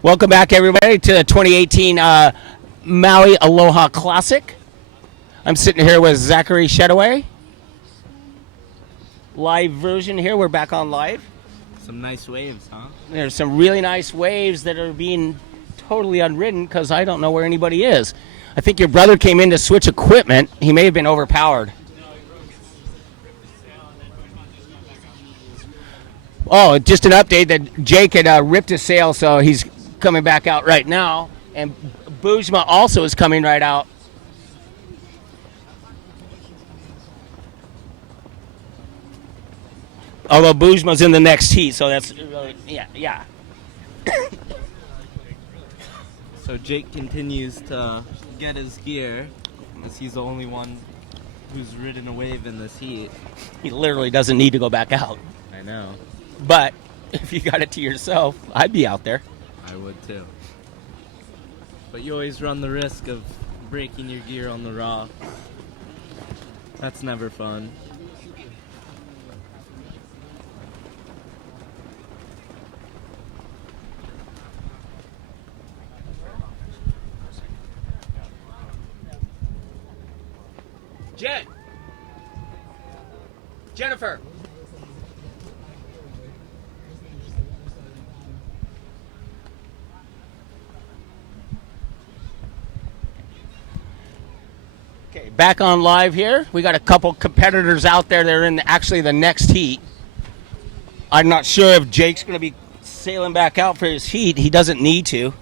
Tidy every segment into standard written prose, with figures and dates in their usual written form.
Welcome back, everybody, to the 2018 Maui Aloha Classic. I'm sitting here with Zachary Shedaway. Live version here. We're back on live. Some nice waves, huh? There's some really nice waves that are being totally unridden because I don't know where anybody is. I think your brother came in to switch equipment. He may have been overpowered. Oh, just an update that Jake had ripped his sail, so he's coming back out right now. And Bujma also is coming right out. Although Bujma's in the next heat, so that's really, yeah. So Jake continues to get his gear, because he's the only one who's ridden a wave in this heat. He literally doesn't need to go back out. I know. But if you got it to yourself, I'd be out there. I would too. But you always run the risk of breaking your gear on the raw. That's never fun. Jennifer. Okay, back on live here. We got a couple competitors out there that are in actually the next heat. I'm not sure if Jake's going to be sailing back out for his heat. He doesn't need to.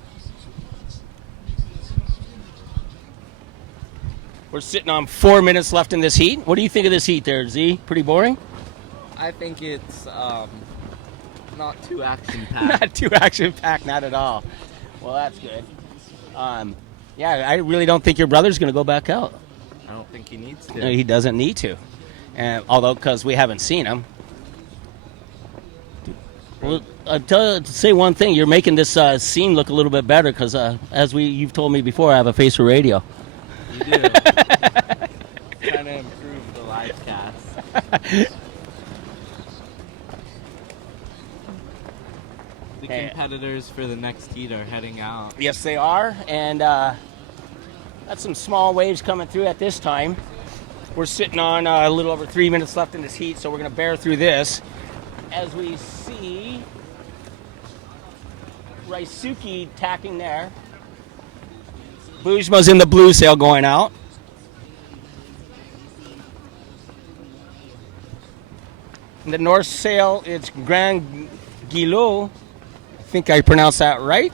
We're sitting on 4 minutes left in this heat. What do you think of this heat there, Z? Pretty boring? I think it's not too action-packed. Not too action-packed, not at all. Well, that's good. Yeah, I really don't think your brother's going to go back out. I don't think he needs to. No, he doesn't need to. Although, because we haven't seen him. Well, to say one thing, you're making this scene look a little bit better because, as you've told me before, I have a face for radio. You do. Trying to improve the live cast. The competitors for the next heat are heading out. Yes, they are, and that's some small waves coming through at this time. We're sitting on a little over 3 minutes left in this heat, so we're going to bear through this. As we see Raisuke tacking there. Bujma's in the blue sail going out. In the north sail, it's Grand Guilou. I think I pronounced that right.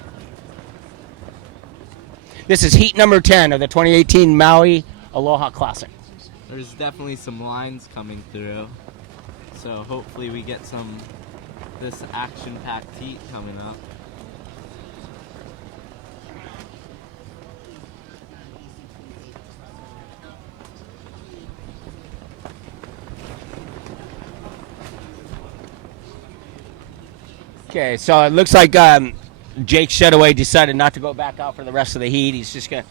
This is heat number 10 of the 2018 Maui Aloha Classic. There's definitely some lines coming through. So hopefully we get this action-packed heat coming up. Okay, so it looks like Jake Shedaway decided not to go back out for the rest of the heat. He's just going to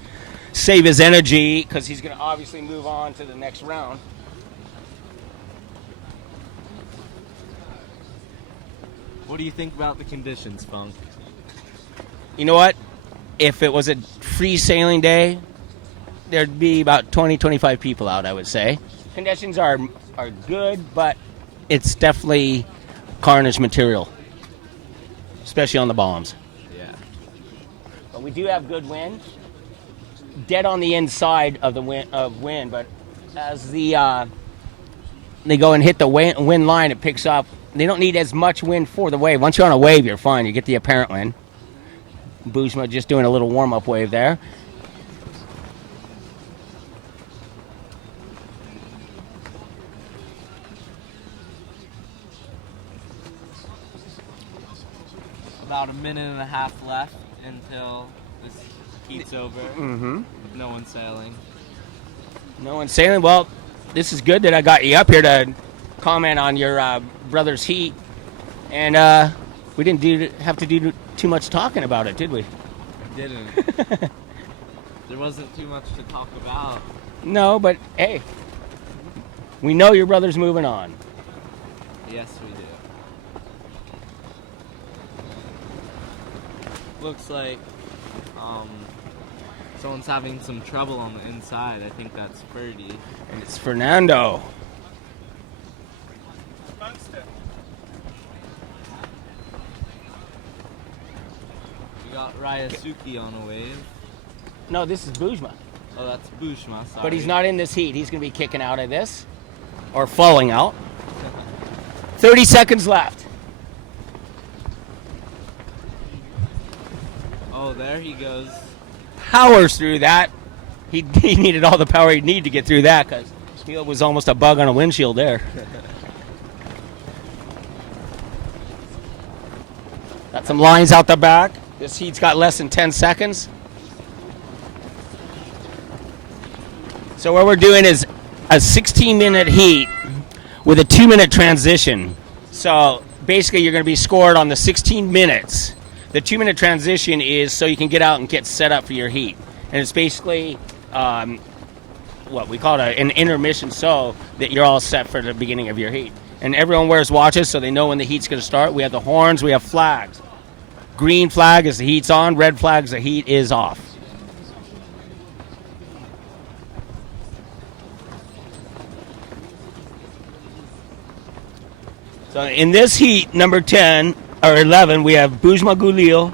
save his energy because he's going to obviously move on to the next round. What do you think about the conditions, Funk? You know what? If it was a free sailing day, there'd be about 20, 25 people out, I would say. Conditions are good, but it's definitely carnage material, especially on the bombs. Yeah. But we do have good wind. Dead on the inside of the wind, but as they go and hit the wind line, it picks up. They don't need as much wind for the wave. Once you're on a wave, you're fine. You get the apparent wind. Bujma just doing a little warm-up wave there. About a minute and a half left until this heat's over. Mm-hmm. No one's sailing. No one's sailing. Well, this is good that I got you up here to comment on your brother's heat. And we didn't have to do too much talking about it, did we? Didn't. There wasn't too much to talk about. No, but hey, we know your brother's moving on. Yes, we do. Looks like someone's having some trouble on the inside. I think that's Ferdy. And it's Fernando. We got Ryasuke on a wave. No, this is Bujma. Oh, that's Bushma, sorry. But he's not in this heat. He's going to be kicking out of this. Or falling out. 30 seconds left. Oh, there he goes. Powers through that. He needed all the power he'd need to get through that because he was almost a bug on a windshield there. Got some lines out the back. This heat's got less than 10 seconds. So what we're doing is a 16-minute heat with a 2-minute transition. So basically you're going to be scored on the 16 minutes. The 2-minute transition is so you can get out and get set up for your heat. And it's basically what we call it an intermission so that you're all set for the beginning of your heat. And everyone wears watches so they know when the heat's going to start. We have the horns, we have flags. Green flag is the heat's on, red flag is the heat is off. So in this heat, number 10 or 11, we have Bujma Gulil,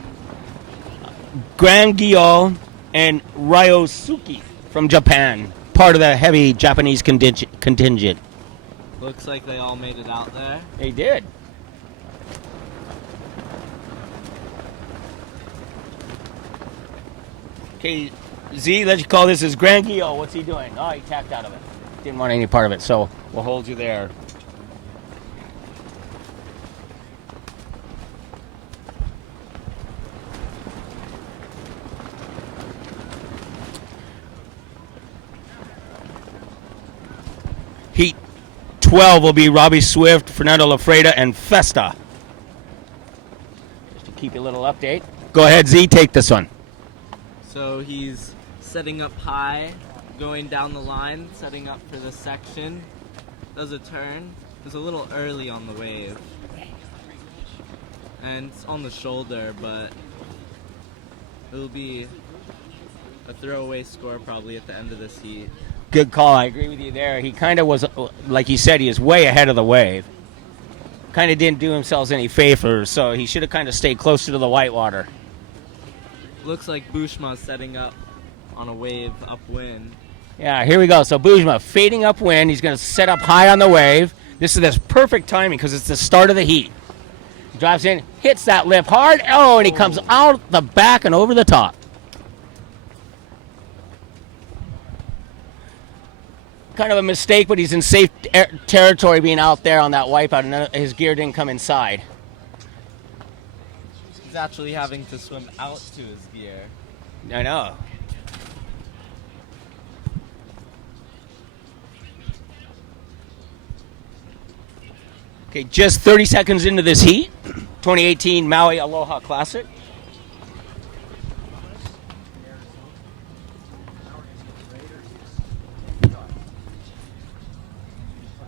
Grand Gyo, and Ryosuke from Japan, part of the heavy Japanese contingent. Looks like they all made it out there. They did. Okay, Z, let's call this as Grand Gyo. What's he doing? Oh, he tacked out of it. Didn't want any part of it, so we'll hold you there. Heat 12 will be Robbie Swift, Fernando Lafreda, and Festa. Just to keep you a little update. Go ahead, Z, take this one. So he's setting up high, going down the line, setting up for this section. Does a turn. It's a little early on the wave. And it's on the shoulder, but it'll be a throwaway score probably at the end of this heat. Good call. I agree with you there. He kind of was, like you said, he is way ahead of the wave. Kind of didn't do himself any favors, so he should have kind of stayed closer to the whitewater. Looks like Bushma's setting up on a wave upwind. Yeah, here we go. So Bujma fading upwind. He's going to set up high on the wave. This is this perfect timing because it's the start of the heat. He drives in, hits that lip hard. Oh, and he comes out the back and over the top. Kind of a mistake, but he's in safe territory being out there on that wipeout, and his gear didn't come inside. He's actually having to swim out to his gear. I know. Okay, just 30 seconds into this heat. 2018 Maui Aloha Classic.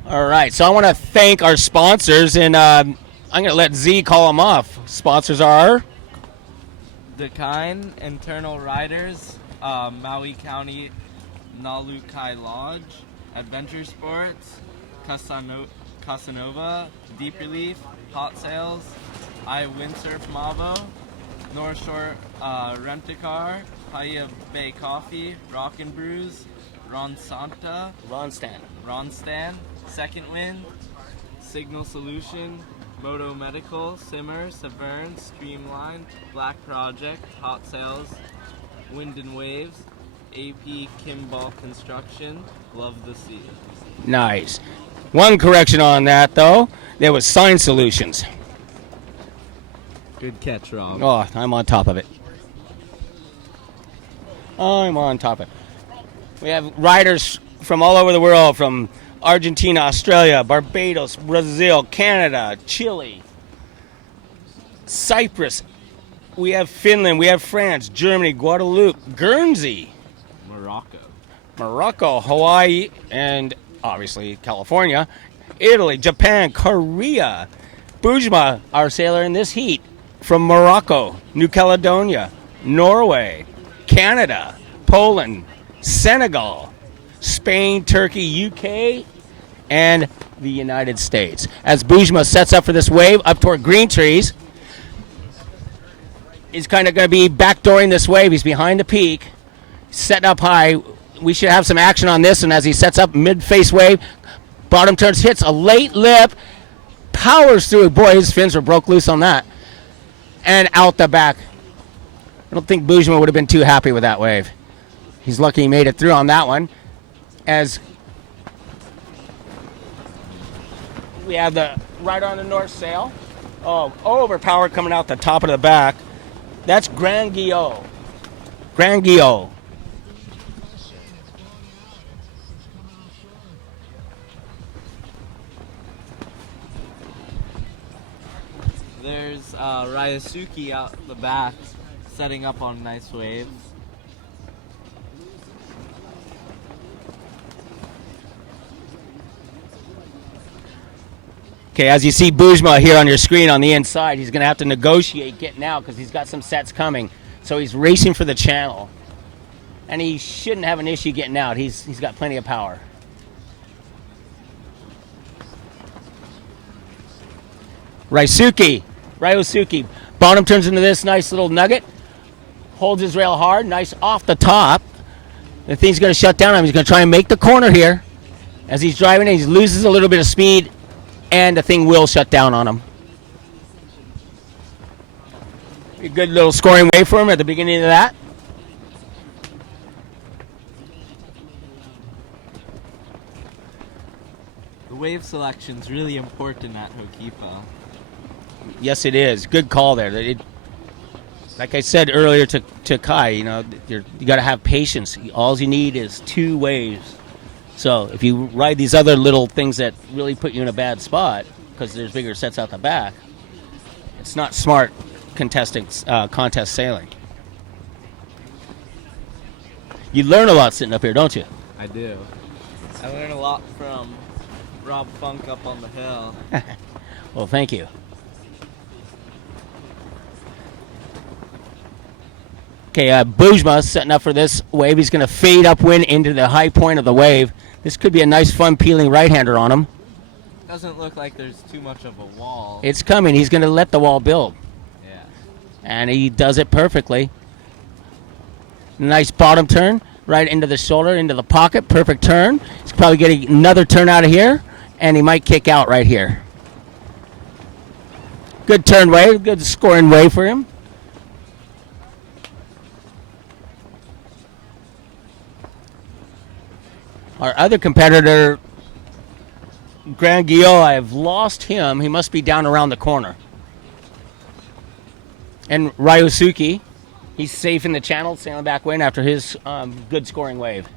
All right, so I want to thank our sponsors, and I'm going to let Z call them off. Sponsors are Dakine, Internal Riders, Maui County Nalukai Lodge, Adventure Sports, Casanova, Deep Relief, Hot Sails, I Windsurf Mavo, North Shore Rent-A-Car, Paia Bay Coffee, Rockin' Brews, Ron Stan, Second Wind, Signal Solution, Moto Medical, Simmer, Severn, Streamline, Black Project, Hot Sails, Wind and Waves, AP Kimball Construction, Love the Sea. nice. One correction on that, though. There was Sign Solutions. Good catch, Rob. Oh, I'm on top of it. I'm on top of it. We have riders from all over the world, from Argentina, Australia, Barbados, Brazil, Canada, Chile, Cyprus. We have Finland, we have France, Germany, Guadeloupe, Guernsey, Morocco, Hawaii, and obviously California, Italy, Japan, Korea. Bujma, our sailor in this heat, from Morocco, New Caledonia, Norway, Canada, Poland, Senegal, Spain, Turkey, UK, and the United States. As Bujma sets up for this wave up toward green trees, he's kind of going to be backdooring this wave. He's behind the peak, setting up high. We should have some action on this, and as he sets up mid-face wave, bottom turns, hits a late lip, powers through. Boy, his fins were broke loose on that. And out the back. I don't think Bujma would have been too happy with that wave. He's lucky he made it through on that one. As we have the right on the north sail. Oh, overpowered coming out the top of the back. That's Grand Guillot. Grand Guillot. There's Ryusuke out the back, setting up on nice waves. Okay, as you see Bujma here on your screen on the inside, he's going to have to negotiate getting out because he's got some sets coming. So he's racing for the channel. And he shouldn't have an issue getting out. He's got plenty of power. Ryusuke, bottom turns into this nice little nugget. Holds his rail hard, nice off the top. The thing's going to shut down on him. He's going to try and make the corner here. As he's driving it, he loses a little bit of speed, and the thing will shut down on him. A good little scoring wave for him at the beginning of that. The wave selection's really important at Hokipa. Yes, it is. Good call there. Like I said earlier to Kai, you got to have patience. All you need is 2 waves. So if you ride these other little things that really put you in a bad spot because there's bigger sets out the back, it's not smart contest sailing. You learn a lot sitting up here, don't you? I do. I learn a lot from Rob Funk up on the hill. Well, thank you. Okay, Bujma setting up for this wave. He's going to fade upwind into the high point of the wave. This could be a nice, fun peeling right-hander on him. Doesn't look like there's too much of a wall. It's coming. He's going to let the wall build. Yeah. And he does it perfectly. Nice bottom turn right into the shoulder, into the pocket. Perfect turn. He's probably getting another turn out of here, and he might kick out right here. Good turn wave. Good scoring wave for him. Our other competitor, Grand Guillot, I've lost him. He must be down around the corner. And Ryusuke, he's safe in the channel, sailing back wind after his good scoring wave.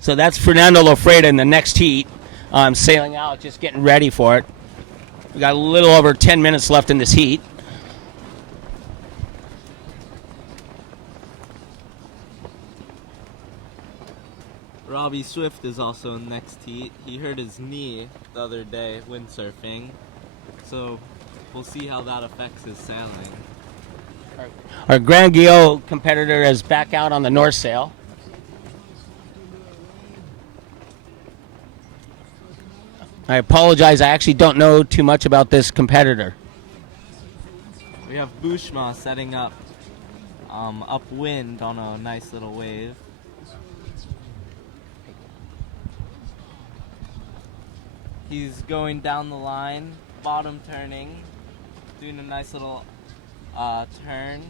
So that's Fernando Lofreda in the next heat, sailing out, just getting ready for it. We got a little over 10 minutes left in this heat. Robbie Swift is also in the next heat. He hurt his knee the other day windsurfing, so we'll see how that affects his sailing. Our Grand Guillot competitor is back out on the north sail. I apologize, I actually don't know too much about this competitor. We have Bushma setting up upwind on a nice little wave. He's going down the line, bottom turning, doing a nice little turn,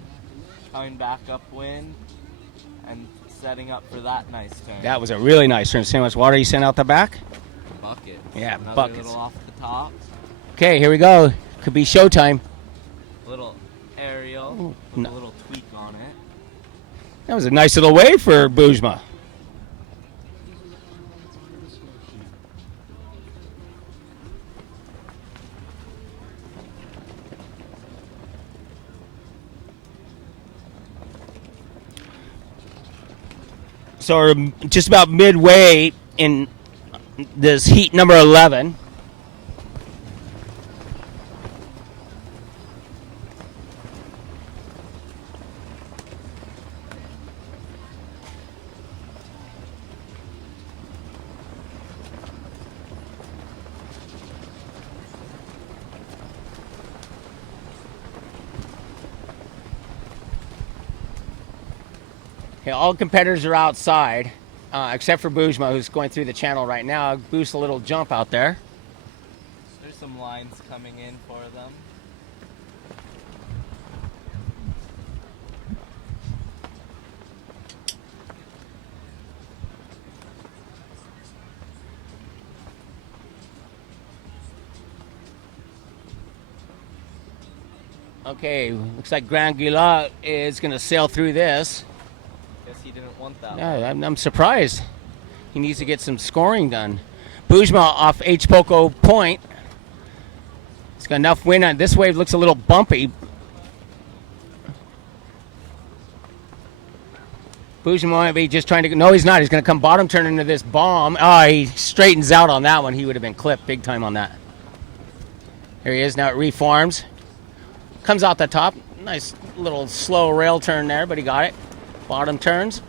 coming back upwind, and setting up for that nice turn. That was a really nice turn. See how much water you sent out the back? Bucket. Yeah, Another buckets. little off the top. Okay, here we go. Could be showtime. Little aerial with no. a little tweak on it. That was a nice little wave for Bujma. So we're just about midway in this heat number 11. Okay, all competitors are outside, except for Bujma, who's going through the channel right now. Boosts a little jump out there. There's some lines coming in for them. Okay, looks like Grand Gila is going to sail through this. Guess he didn't want that. Yeah, I'm surprised. He needs to get some scoring done. Bujma off H. Poco Point. He's got enough wind on this wave. Looks a little bumpy. Bujma might be just trying to. No, he's not. He's going to come bottom turn into this bomb. Oh, he straightens out on that one. He would have been clipped big time on that. Here he is. Now it reforms. Comes out the top. Nice little slow rail turn there, but he got it. Bottom turns.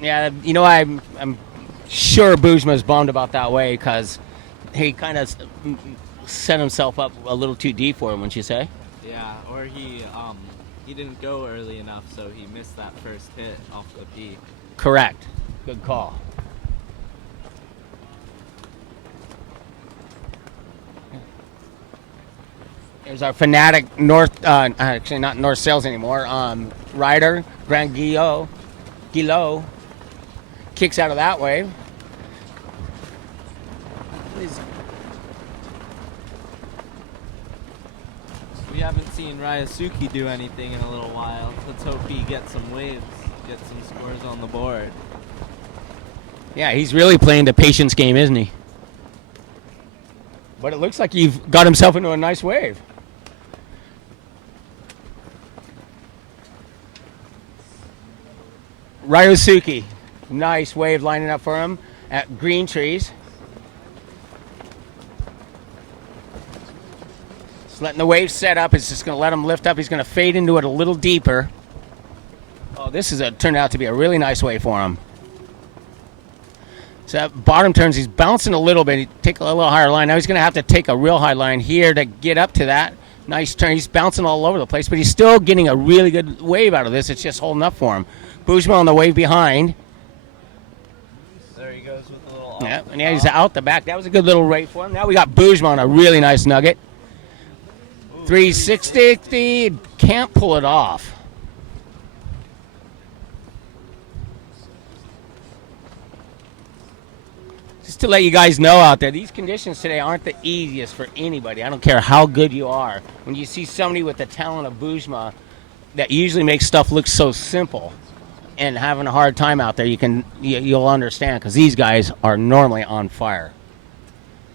Yeah, you know, I'm sure Bujma's bummed about that way because he kind of set himself up a little too deep for him, wouldn't you say? Yeah, or he didn't go early enough, so he missed that first hit off the P. Correct. Good call. There's our fanatic North, actually not North Sails anymore, rider, Grand Guillot, kicks out of that wave. We haven't seen Ryusuke do anything in a little while. Let's hope he gets some waves, get some scores on the board. Yeah, he's really playing the patience game, isn't he? But it looks like he's got himself into a nice wave. Ryusuke, nice wave lining up for him at Green Trees. Just letting the wave set up. It's just going to let him lift up. He's going to fade into it a little deeper. Oh, this is turned out to be a really nice wave for him. So at bottom turns, he's bouncing a little bit. He take a little higher line. Now he's going to have to take a real high line here to get up to that. Nice turn. He's bouncing all over the place, but he's still getting a really good wave out of this. It's just holding up for him. Bujma on the wave behind. There he goes with a little. Yeah, and yeah, he's out the back. That was a good little rate for him. Now we got Bujma on a really nice nugget. 360. Can't pull it off. Just to let you guys know out there, these conditions today aren't the easiest for anybody. I don't care how good you are. When you see somebody with the talent of Bujma that usually makes stuff look so simple and having a hard time out there, you'll understand because these guys are normally on fire.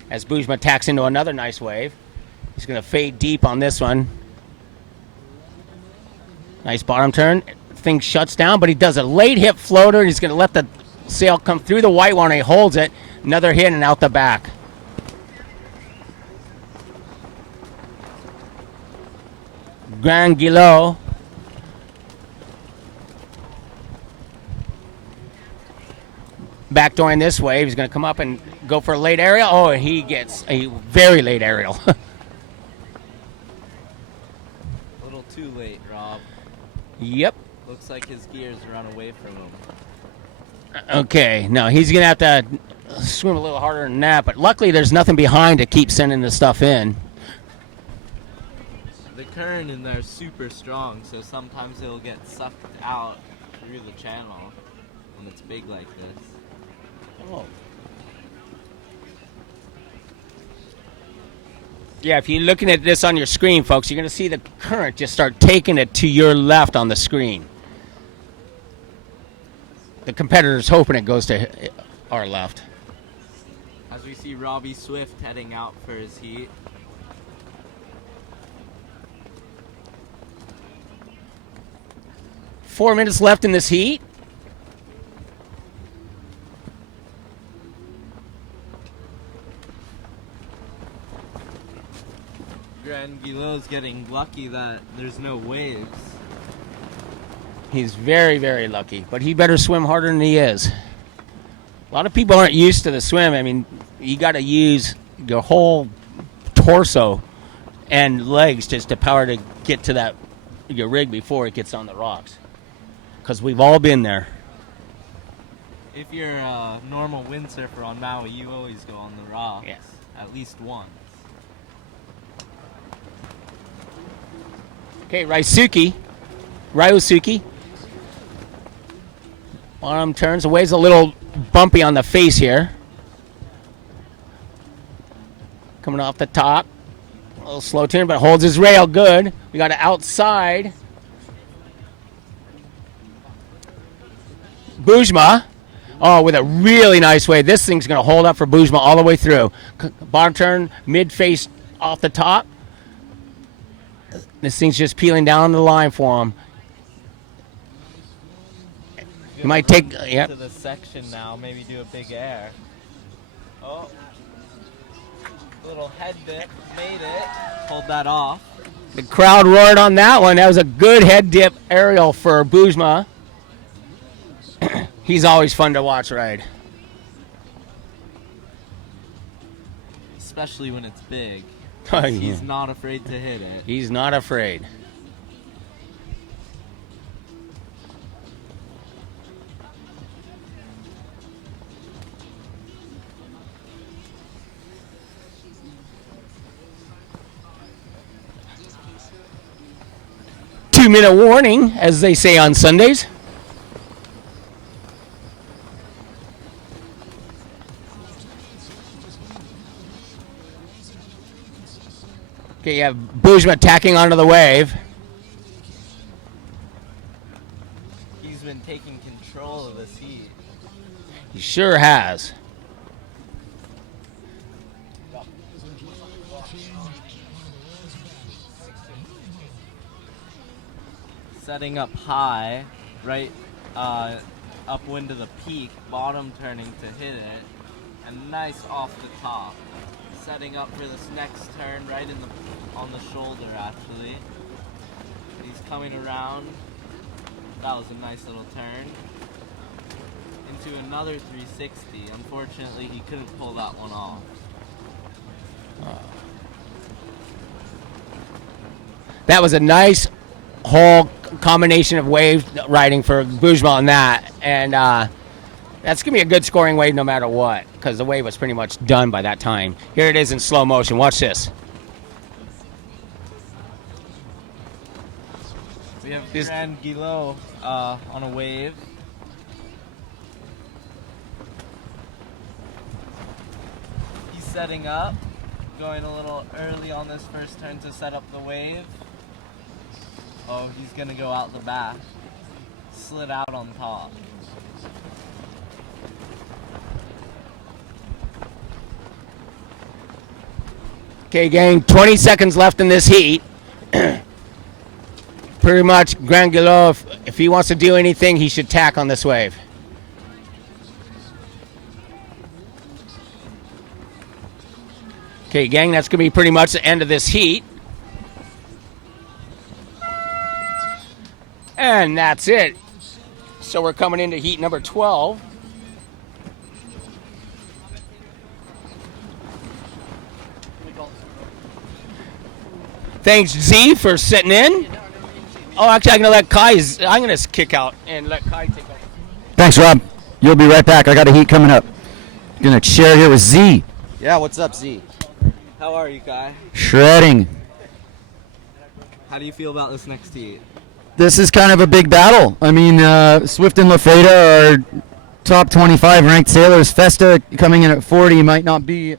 As Bujma tacks into another nice wave, he's going to fade deep on this one. Nice bottom turn. Thing shuts down, but he does a late hip floater. He's going to let the sail come through the white one and he holds it. Another hit and out the back. Grand Guillot. Backdooring this wave. He's going to come up and go for a late aerial. Oh, and he gets a very late aerial. A little too late, Rob. Yep. Looks like his gears run away from him. Okay, no, he's going to have to swim a little harder than that, but luckily there's nothing behind to keep sending the stuff in. The current in there is super strong, so sometimes it'll get sucked out through the channel when it's big like this. Oh. Yeah, if you're looking at this on your screen, folks, you're going to see the current just start taking it to your left on the screen. The competitor's hoping it goes to our left. As we see Robbie Swift heading out for his heat. Four minutes left in this heat. Grand Guillot's getting lucky that there's no waves. He's very, very lucky, but he better swim harder than he is. A lot of people aren't used to the swim. I mean, you got to use your whole torso and legs just to power to get to your rig before it gets on the rocks. Because we've all been there. If you're a normal windsurfer on Maui, you always go on the rocks. Yes. At least once. Okay, Ryosuke. Bottom turns. The wave's a little bumpy on the face here. Coming off the top. A little slow turn, but holds his rail good. We got it outside. Bujma. Oh, with a really nice wave. This thing's going to hold up for Bujma all the way through. Bottom turn, mid-face off the top. This thing's just peeling down the line for him. You might take, to the section now, maybe do a big air. Oh, little head dip, made it. Hold that off. The crowd roared on that one. That was a good head dip aerial for Bujma. He's always fun to watch ride. Especially when it's big. Oh, yeah. He's not afraid to hit it. He's not afraid. Two-minute warning, as they say on Sundays. Okay, you have Bujma tacking onto the wave. He's been taking control of this heat. He sure has. Setting up high, right upwind to the peak, bottom turning to hit it, and nice off the top. Setting up for this next turn right on the shoulder actually. He's coming around. That was a nice little turn. Into another 360. Unfortunately, he couldn't pull that one off. That was a nice whole combination of wave riding for Bujma on that. And that's going to be a good scoring wave no matter what, because the wave was pretty much done by that time. Here it is in slow motion. Watch this. We have Grand Guillot on a wave. He's setting up, going a little early on this first turn to set up the wave. Oh, he's going to go out the back. Slid out on top. Okay, gang, 20 seconds left in this heat. Pretty much, Grand Guillot, if he wants to do anything, he should tack on this wave. Okay, gang, that's going to be pretty much the end of this heat. And that's it. So we're coming into heat number 12. Thanks, Z, for sitting in. Oh, actually, I'm going to kick out and let Kai take over. Thanks, Rob. You'll be right back. I got a heat coming up. Going to share here with Z. Yeah, what's up, Z? How are you, Kai? Shredding. How do you feel about this next heat? This is kind of a big battle. I mean, Swift and Lafreda are top 25 ranked sailors. Festa coming in at 40 might not be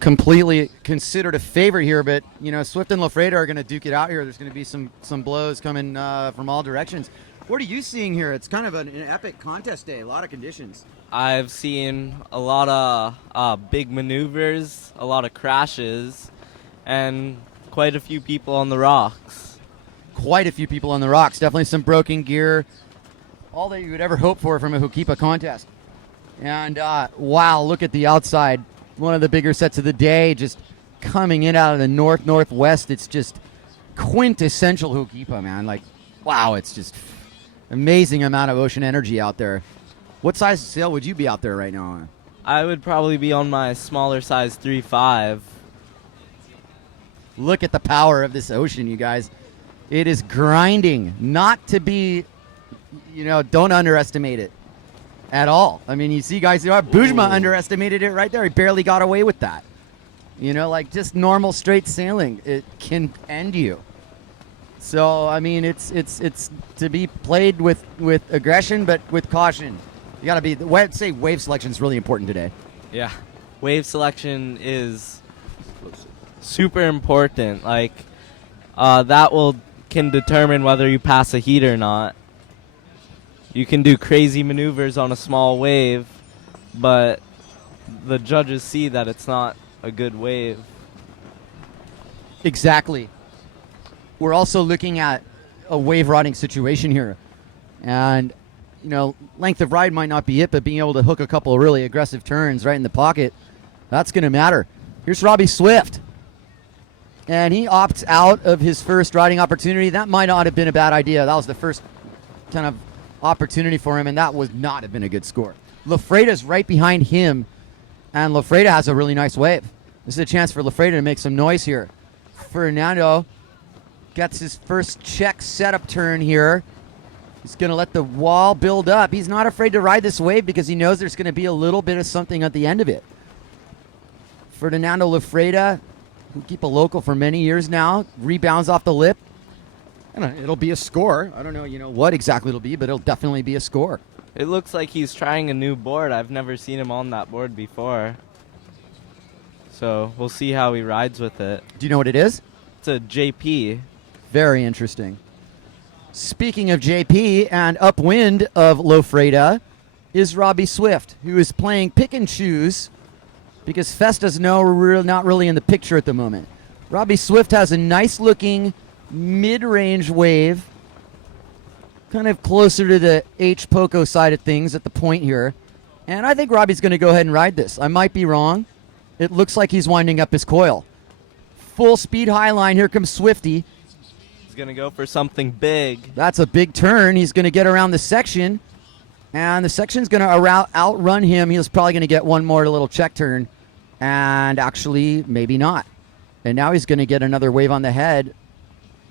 completely considered a favorite here, but you know, Swift and Lafreda are going to duke it out here. There's going to be some blows coming from all directions. What are you seeing here? It's kind of an epic contest day. A lot of conditions. I've seen a lot of big maneuvers, a lot of crashes, and quite a few people on the rocks. Quite a few people on the rocks. Definitely some broken gear. All that you would ever hope for from a Hokipa contest. And wow, look at the outside. One of the bigger sets of the day. Just coming in out of the northwest. It's just quintessential Hokipa, man. Like, wow, it's just amazing amount of ocean energy out there. What size sail would you be out there right now on? I would probably be on my smaller size 3.5. Look at the power of this ocean, you guys. It is grinding. Not to be, don't underestimate it at all. I mean, you see guys, Bujma underestimated it right there. He barely got away with that. Like just normal straight sailing, it can end you. So, I mean, it's to be played with aggression, but with caution. You got to be, I'd say wave selection is really important today. Yeah. Wave selection is super important. Like, that can determine whether you pass a heat or not. You can do crazy maneuvers on a small wave, but the judges see that it's not a good wave. Exactly. We're also looking at a wave riding situation here. And, length of ride might not be it, but being able to hook a couple of really aggressive turns right in the pocket, that's going to matter. Here's Robbie Swift. And he opts out of his first riding opportunity. That might not have been a bad idea. That was the first kind of opportunity for him, and that would not have been a good score. Lafreda's right behind him, and Lafreda has a really nice wave. This is a chance for Lafreda to make some noise here. Fernando gets his first check setup turn here. He's going to let the wall build up. He's not afraid to ride this wave because he knows there's going to be a little bit of something at the end of it. Fernando Lafreda, who keep a local for many years now, rebounds off the lip. And it'll be a score. I don't know, what exactly it'll be, but it'll definitely be a score. It looks like he's trying a new board. I've never seen him on that board before. So we'll see how he rides with it. Do you know what it is? It's a JP. Very interesting. Speaking of JP and upwind of Lofreda is Robbie Swift, who is playing pick and choose because Festa's not really in the picture at the moment. Robbie Swift has a nice looking mid-range wave, kind of closer to the H Poco side of things at the point here. And I think Robbie's going to go ahead and ride this. I might be wrong. It looks like he's winding up his coil. Full speed high line. Here comes Swifty. He's going to go for something big. That's a big turn. He's going to get around the section. And the section's going to outrun him. He's probably going to get one more little check turn. And actually, maybe not. And now he's going to get another wave on the head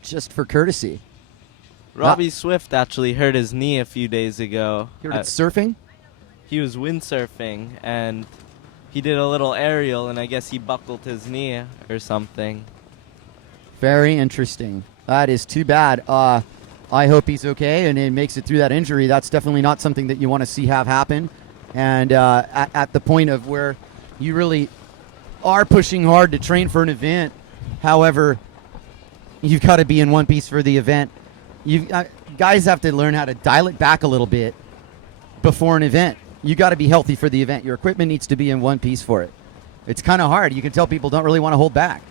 just for courtesy. Robbie Swift actually hurt his knee a few days ago. Here at surfing? He was windsurfing, and he did a little aerial, and I guess he buckled his knee or something. Very interesting. That is too bad. I hope he's okay and he makes it through that injury. That's definitely not something that you want to see have happen. And at the point of where you really are pushing hard to train for an event, however, you've got to be in one piece for the event. Guys have to learn how to dial it back a little bit before an event. You got to be healthy for the event. Your equipment needs to be in one piece for it. It's kind of hard. You can tell people don't really want to hold back.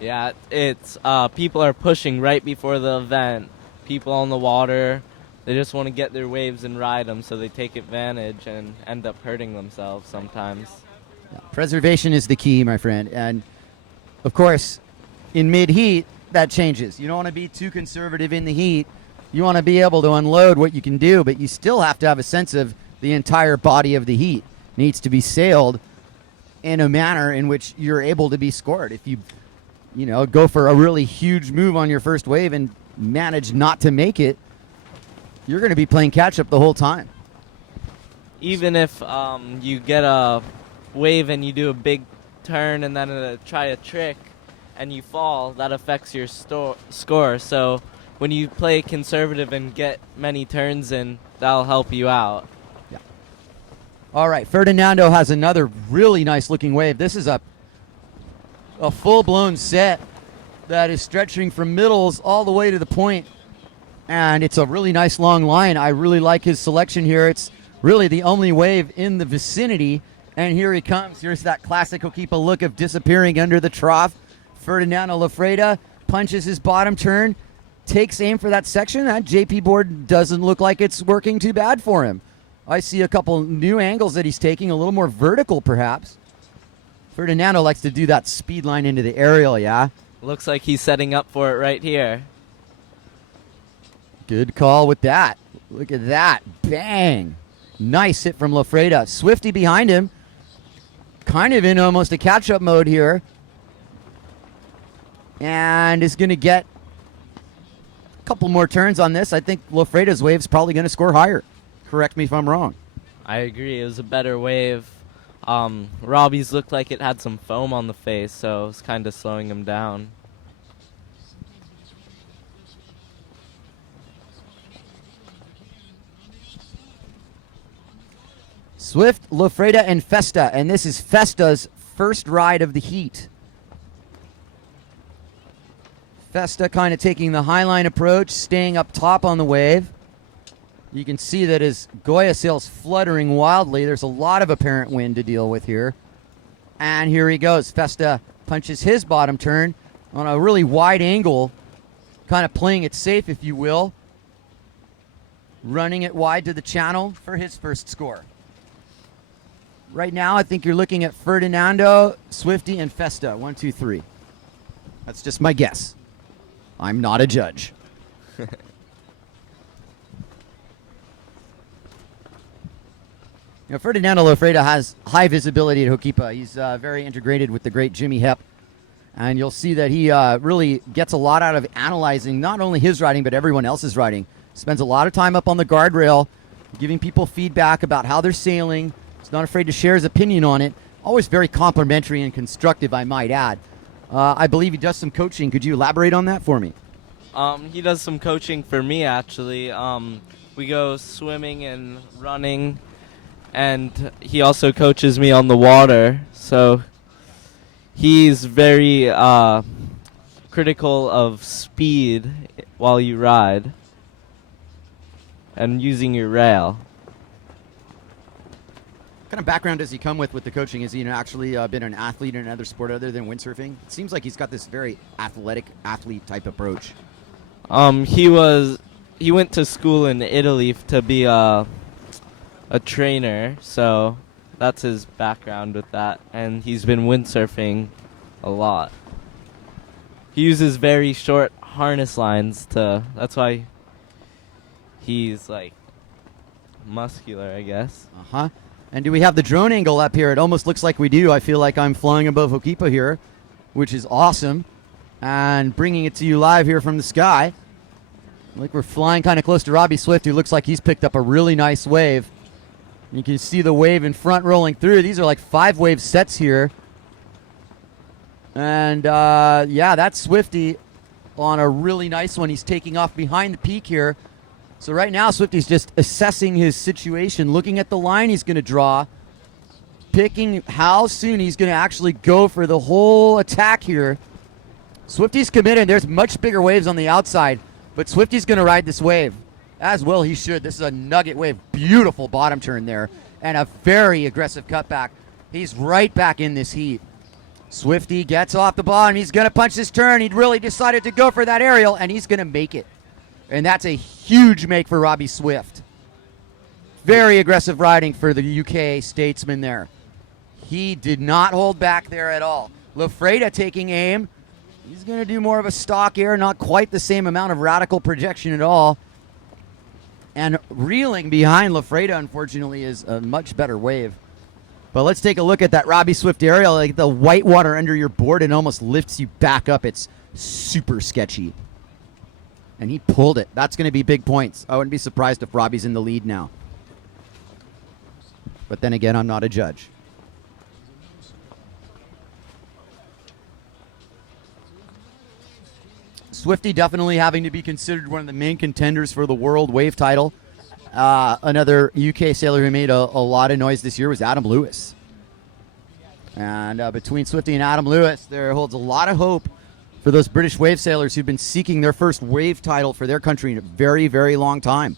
Yeah, it's people are pushing right before the event. People on the water, they just want to get their waves and ride them, so they take advantage and end up hurting themselves sometimes. Yeah, preservation is the key, my friend. And, of course, in mid-heat, that changes. You don't want to be too conservative in the heat. You want to be able to unload what you can do, but you still have to have a sense of the entire body of the heat. It needs to be sailed in a manner in which you're able to be scored. If you go for a really huge move on your first wave and manage not to make it, you're going to be playing catch-up the whole time. Even if you get a wave and you do a big turn and then try a trick and you fall, that affects your score. So when you play conservative and get many turns in, that'll help you out. Yeah. All right, Ferdinando has another really nice-looking wave. This is a full-blown set that is stretching from middles all the way to the point, and it's a really nice long line. I really like his selection here. It's really the only wave in the vicinity, and here he comes. Here's that classic Hokipa look of disappearing under the trough. Ferdinando Lafreda punches his bottom turn, takes aim for that section. That JP board doesn't look like it's working too bad for him. I see a couple new angles that he's taking, a little more vertical perhaps. Ferdinando likes to do that speed line into the aerial, yeah? Looks like he's setting up for it right here. Good call with that. Look at that. Bang. Nice hit from Lafreda. Swifty behind him. Kind of in almost a catch-up mode here. And is going to get a couple more turns on this. I think Lafreda's wave's probably going to score higher. Correct me if I'm wrong. I agree. It was a better wave. Robbie's looked like it had some foam on the face, so it's kind of slowing him down. Swift, Lafreda, and Festa. And this is Festa's first ride of the heat. Festa kind of taking the highline approach, staying up top on the wave. You can see that his Goya sail's fluttering wildly. There's a lot of apparent wind to deal with here. And here he goes. Festa punches his bottom turn on a really wide angle, kind of playing it safe, if you will. Running it wide to the channel for his first score. Right now, I think you're looking at Ferdinando, Swifty, and Festa. 1, 2, 3. That's just my guess. I'm not a judge. Ferdinando Lafreda has high visibility at Hokipa. He's very integrated with the great Jimmy Hep. And you'll see that he really gets a lot out of analyzing not only his riding, but everyone else's riding. Spends a lot of time up on the guardrail, giving people feedback about how they're sailing. He's not afraid to share his opinion on it. Always very complimentary and constructive, I might add. I believe he does some coaching. Could you elaborate on that for me? He does some coaching for me, actually. We go swimming and running, and he also coaches me on the water. So he's very critical of speed while you ride and using your rail. What kind of background does he come with the coaching? Has he actually been an athlete in another sport other than windsurfing? It seems like he's got this very athletic, athlete type approach. He went to school in Italy to be a trainer, so that's his background with that. And he's been windsurfing a lot. He uses very short harness lines that's why he's like muscular, I guess. Uh-huh. And do we have the drone angle up here? It almost looks like we do. I feel like I'm flying above Hokipa here, which is awesome. And bringing it to you live here from the sky. Like we're flying kind of close to Robbie Swift, who looks like he's picked up a really nice wave. You can see the wave in front rolling through. These are like 5-wave sets here. And, yeah, that's Swifty on a really nice one. He's taking off behind the peak here. So right now, Swifty's just assessing his situation, looking at the line he's going to draw, picking how soon he's going to actually go for the whole attack here. Swifty's committed. There's much bigger waves on the outside, but Swifty's going to ride this wave, as well he should. This is a nugget wave. Beautiful bottom turn there, and a very aggressive cutback. He's right back in this heat. Swifty gets off the bottom. He's going to punch this turn. He really decided to go for that aerial, and he's going to make it. And that's a huge make for Robbie Swift. Very aggressive riding for the UK statesman there. He did not hold back there at all. Lafreda taking aim. He's going to do more of a stock air, not quite the same amount of radical projection at all. And reeling behind Lafreda, unfortunately, is a much better wave. But let's take a look at that Robbie Swift aerial. Like the white water under your board, it almost lifts you back up. It's super sketchy. And he pulled it. That's going to be big points. I wouldn't be surprised if Robbie's in the lead now. But then again, I'm not a judge. Swifty definitely having to be considered one of the main contenders for the world wave title. Another UK sailor who made a lot of noise this year was Adam Lewis. And between Swifty and Adam Lewis, there holds a lot of hope for those British wave sailors who've been seeking their first wave title for their country in a very, very long time.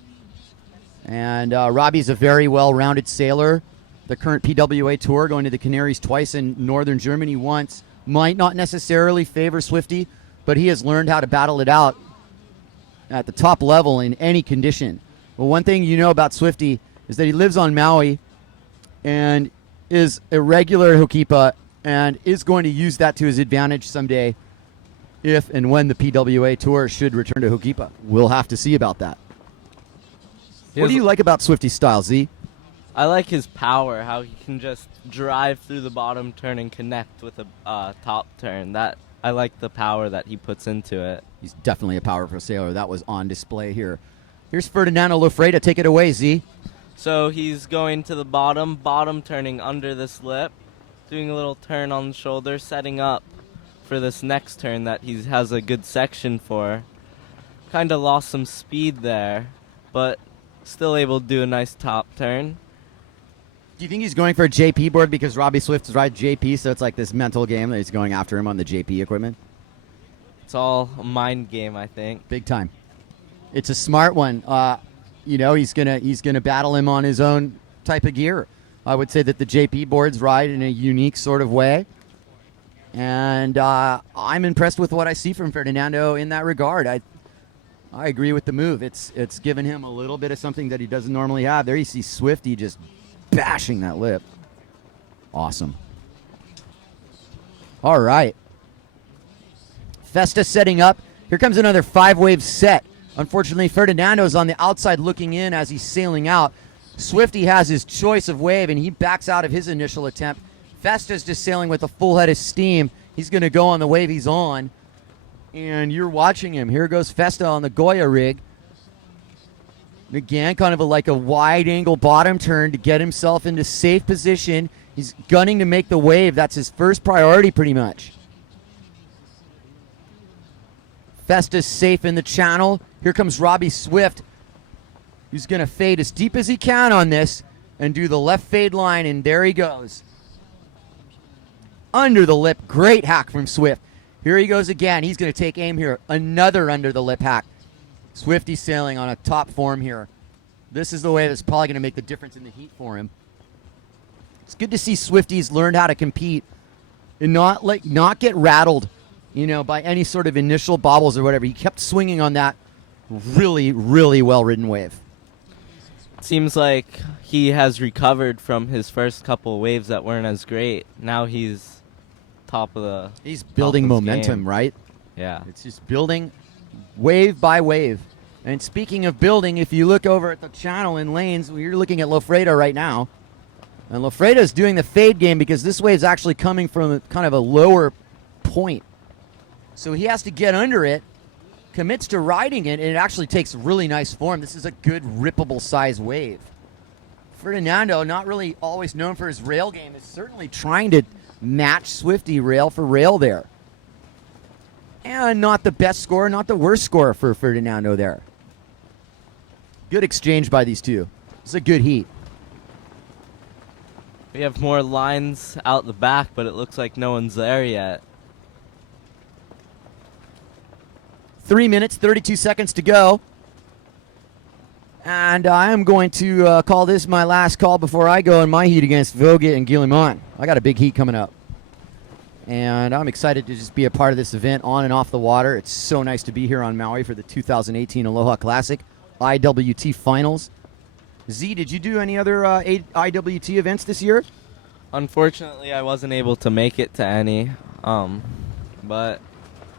And Robbie's a very well-rounded sailor. The current PWA tour, going to the Canaries twice and northern Germany once, might not necessarily favor Swifty, but he has learned how to battle it out at the top level in any condition. Well, one thing you know about Swifty is that he lives on Maui and is a regular Hokipa and is going to use that to his advantage someday if and when the PWA Tour should return to Hokipa. We'll have to see about that. What do you like about Swifty's style, Z? I like his power, how he can just drive through the bottom turn and connect with a top turn. I like the power that he puts into it. He's definitely a powerful sailor. That was on display here. Here's Ferdinando Lofreda. Take it away, Z. So he's going to the bottom turning under this lip, doing a little turn on the shoulder, setting up for this next turn that he has a good section for. Kind of lost some speed there, but still able to do a nice top turn. Do you think he's going for a JP board because Robbie Swift's right JP, so it's like this mental game that he's going after him on the JP equipment? It's all a mind game, I think. Big time. It's a smart one. He's gonna battle him on his own type of gear. I would say that the JP boards ride in a unique sort of way, and I'm impressed with what I see from Ferdinando in that regard. I agree with the move. It's given him a little bit of something that he doesn't normally have. There you see Swifty just bashing that lip. Awesome. All right. Festa setting up. Here comes another 5-wave set. Unfortunately, Ferdinando's on the outside looking in as he's sailing out. Swifty has his choice of wave, and he backs out of his initial attempt. Festa's just sailing with a full head of steam. He's going to go on the wave he's on. And you're watching him. Here goes Festa on the Goya rig. Again, kind of like a wide-angle bottom turn to get himself into safe position. He's gunning to make the wave. That's his first priority, pretty much. Festa's safe in the channel. Here comes Robbie Swift, who's going to fade as deep as he can on this and do the left fade line, and there he goes. Under the lip. Great hack from Swift. Here he goes again. He's going to take aim here. Another under the lip hack. Swifty sailing on a top form here. This is the way that's probably going to make the difference in the heat for him. It's good to see Swifties learn how to compete and not get rattled, by any sort of initial bobbles or whatever. He kept swinging on that really, really well-ridden wave. Seems like he has recovered from his first couple waves that weren't as great. Now he's top of the. He's building momentum, game. right? Yeah. It's just building wave by wave. And speaking of building, if you look over at the channel in lanes, you're looking at Lofreda right now. And Lofreda's doing the fade game because this wave's actually coming from kind of a lower point. So he has to get under it, commits to riding it, and it actually takes really nice form. This is a good rippable size wave. Ferdinando, not really always known for his rail game, is certainly trying to match Swifty rail for rail there. And not the best score, not the worst score for Ferdinando there. Good exchange by these two. It's a good heat. We have more lines out the back, but it looks like no one's there yet. 3 minutes, 32 seconds to go. And I am going to call this my last call before I go in my heat against Vogt and Guillemont. I got a big heat coming up. And I'm excited to just be a part of this event on and off the water. It's so nice to be here on Maui for the 2018 Aloha Classic IWT Finals. Z, did you do any other IWT events this year? Unfortunately, I wasn't able to make it to any, but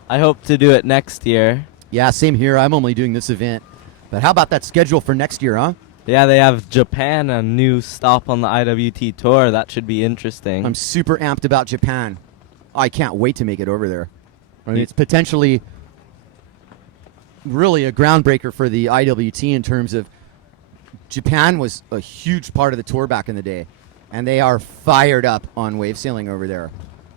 I hope to do it next year. Yeah, same here. I'm only doing this event. But how about that schedule for next year, huh? Yeah, they have Japan, a new stop on the IWT Tour. That should be interesting. I'm super amped about Japan. I can't wait to make it over there. I mean, it's potentially really a groundbreaker for the IWT in terms of Japan was a huge part of the tour back in the day, and they are fired up on wave sailing over there.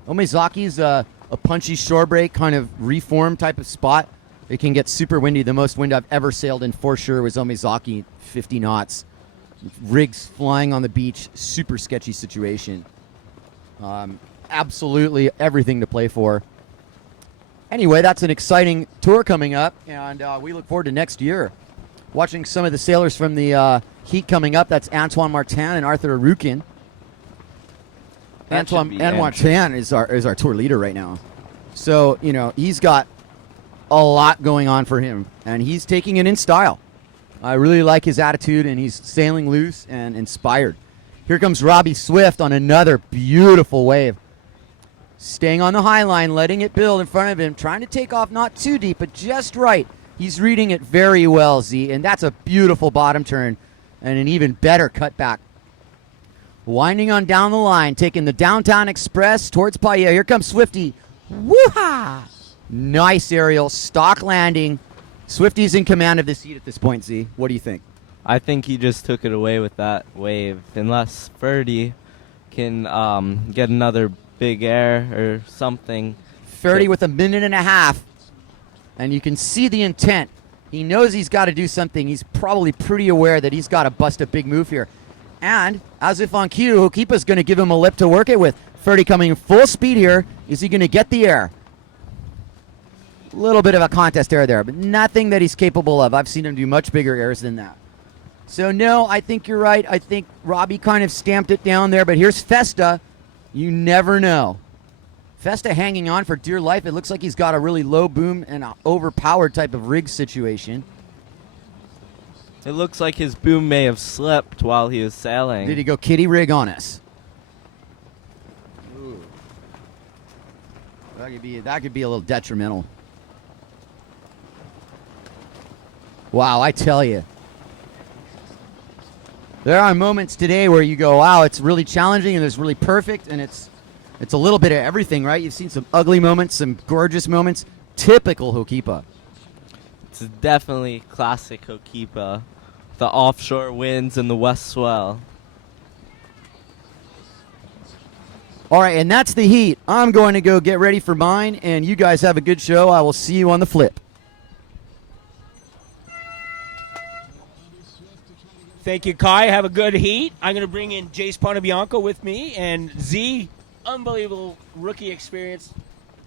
Omizaki's a punchy shore break kind of reform type of spot. It can get super windy. The most wind I've ever sailed in for sure was Omizaki, 50 knots. Rigs flying on the beach, super sketchy situation. Absolutely everything to play for. Anyway, that's an exciting tour coming up, and we look forward to next year. Watching some of the sailors from the heat coming up. That's Antoine Martin and Arthur Arukin. Antoine Martin is our tour leader right now. So, he's got a lot going on for him, and he's taking it in style. I really like his attitude, and he's sailing loose and inspired. Here comes Robbie Swift on another beautiful wave. Staying on the high line, letting it build in front of him, trying to take off not too deep, but just right. He's reading it very well, Z, and that's a beautiful bottom turn and an even better cutback. Winding on down the line, taking the Downtown Express towards Paia. Here comes Swifty. Woo-ha! Nice aerial, stock landing. Swifty's in command of this heat at this point, Z. What do you think? I think he just took it away with that wave. Unless Ferdy can get another big air or something. 30 with a minute and a half. And you can see the intent. He knows he's got to do something. He's probably pretty aware that he's got to bust a big move here. And, as if on cue, Hokipa's going to give him a lip to work it with. Ferdy coming full speed here. Is he going to get the air? A little bit of a contest error there, but nothing that he's capable of. I've seen him do much bigger errors than that. So, no, I think you're right. I think Robbie kind of stamped it down there, but here's Festa. You never know. Festa hanging on for dear life. It looks like he's got a really low boom and an overpowered type of rig situation. It looks like his boom may have slipped while he was sailing. Did he go kitty rig on us? Ooh. That could be a little detrimental. Wow, I tell you. There are moments today where you go, wow, it's really challenging and it's really perfect and it's a little bit of everything, right? You've seen some ugly moments, some gorgeous moments. Typical Hokipa. It's definitely classic Hokipa. The offshore winds and the west swell. All right, and that's the heat. I'm going to go get ready for mine, and you guys have a good show. I will see you on the flip. Thank you, Kai. Have a good heat. I'm going to bring in Jace Ponabianco with me, and Z, unbelievable rookie experience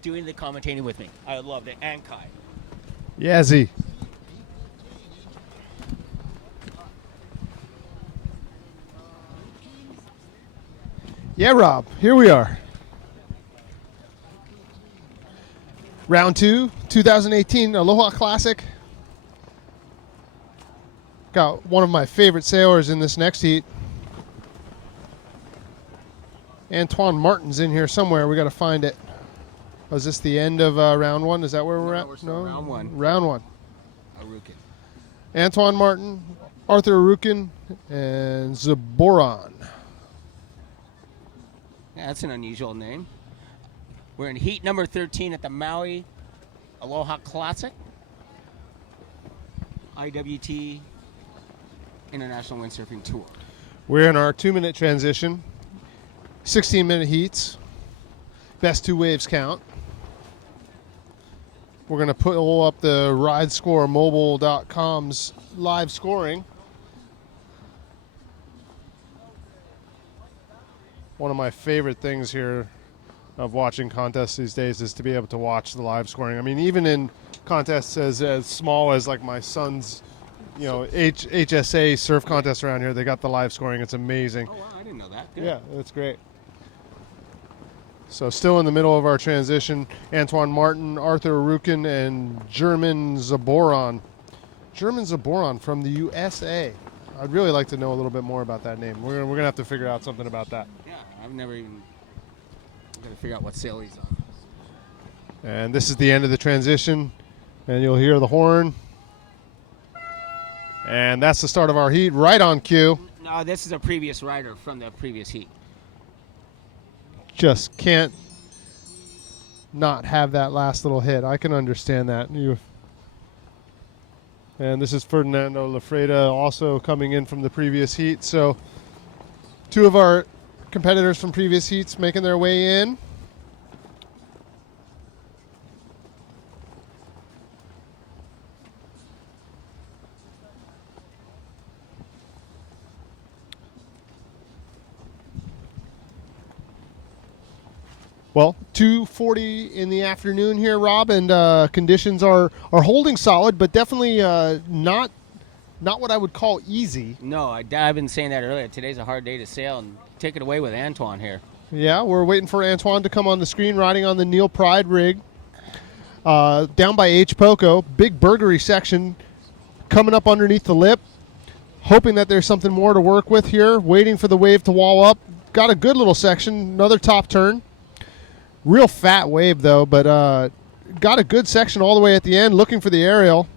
doing the commentating with me. I loved it, and Kai. Yeah, Z. Yeah, Rob, here we are. Round 2, 2018 Aloha Classic. Got one of my favorite sailors in this next heat. Antoine Martin's in here somewhere. We got to find it. Was this the end of round 1? Is that where we're at? No, round 1. Round 1. Arukin. Antoine Martin, Arthur Arukin, and Zaboran. Yeah, that's an unusual name. We're in heat number 13 at the Maui Aloha Classic. IWT International Windsurfing Tour. We're in our 2-minute transition. 16-minute heats. Best 2 waves count. We're going to pull up the ridescoremobile.com's live scoring. One of my favorite things here of watching contests these days is to be able to watch the live scoring. I mean, even in contests as small as like my son's, HSA surf contest around here, they got the live scoring. It's amazing. Oh, wow, I didn't know that. Good. Yeah, that's great. So still in the middle of our transition, Antoine Martin, Arthur Arukin, and German Zaboran. German Zaboran from the USA. I'd really like to know a little bit more about that name. We're gonna have to figure out something about that. Yeah, I've never even got to figure out what sail he's on. And this is the end of the transition, and you'll hear the horn. And that's the start of our heat, right on cue. No, this is a previous rider from the previous heat. Just can't not have that last little hit. I can understand that. And this is Ferdinando Lafreda also coming in from the previous heat. So 2 of our competitors from previous heats making their way in. Well, 2:40 in the afternoon here, Rob, and conditions are holding solid, but definitely not what I would call easy. No, I've been saying that earlier. Today's a hard day to sail, and take it away with Antoine here. Yeah, we're waiting for Antoine to come on the screen, riding on the Neil Pride rig. Down by H. Poco, big burgery section coming up underneath the lip. Hoping that there's something more to work with here, waiting for the wave to wall up. Got a good little section, another top turn. Real fat wave, though, but got a good section all the way at the end, looking for the aerial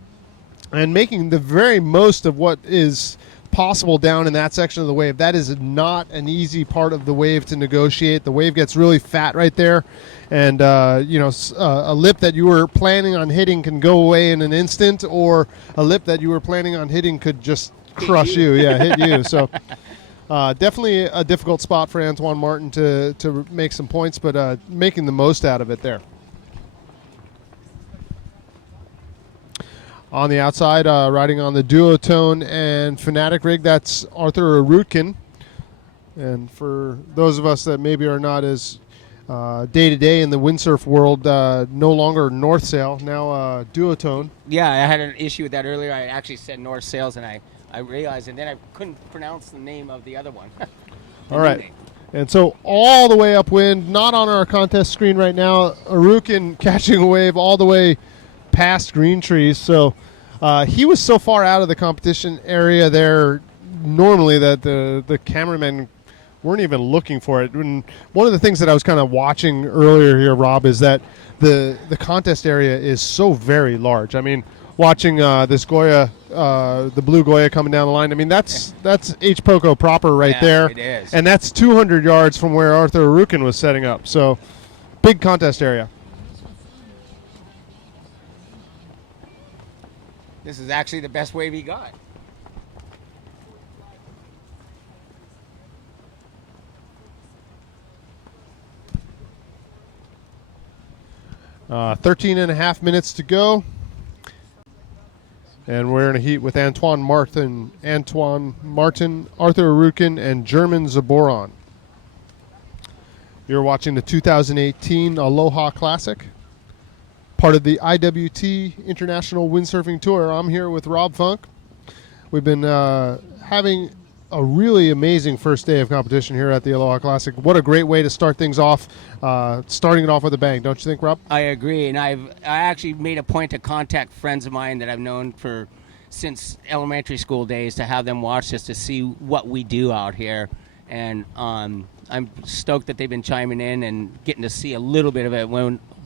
and making the very most of what is possible down in that section of the wave. That is not an easy part of the wave to negotiate. The wave gets really fat right there, and a lip that you were planning on hitting can go away in an instant, or a lip that you were planning on hitting could just crush you. Yeah, hit you. So definitely a difficult spot for Antoine Martin to make some points, but making the most out of it there. On the outside, riding on the Duotone and Fanatic rig, that's Arthur Arutkin. And for those of us that maybe are not as day-to-day in the windsurf world, no longer North Sail, now Duotone. Yeah, I had an issue with that earlier. I actually said North Sails, and I realized, and then I couldn't pronounce the name of the other one. All right. And so all the way upwind, not on our contest screen right now, Arutkin catching a wave all the way past Green Trees. So he was so far out of the competition area there normally that the cameramen weren't even looking for it. And one of the things that I was kind of watching earlier here, Rob, is that the contest area is so very large. I mean, watching this Goya, the blue Goya coming down the line, I mean, that's H. Poco proper right there. It is. And that's 200 yards from where Arthur Arutkin was setting up. So big contest area. This is actually the best wave he got. 13 and a half minutes to go. And we're in a heat with Antoine Martin, Arthur Arutkin, and German Zaboron. You're watching the 2018 Aloha Classic, part of the IWT International Windsurfing Tour. I'm here with Rob Funk. We've been having a really amazing first day of competition here at the Aloha Classic. What a great way to start things off, starting it off with a bang, don't you think, Rob? I agree, and I actually made a point to contact friends of mine that I've known since elementary school days to have them watch this to see what we do out here. And I'm stoked that they've been chiming in and getting to see a little bit of it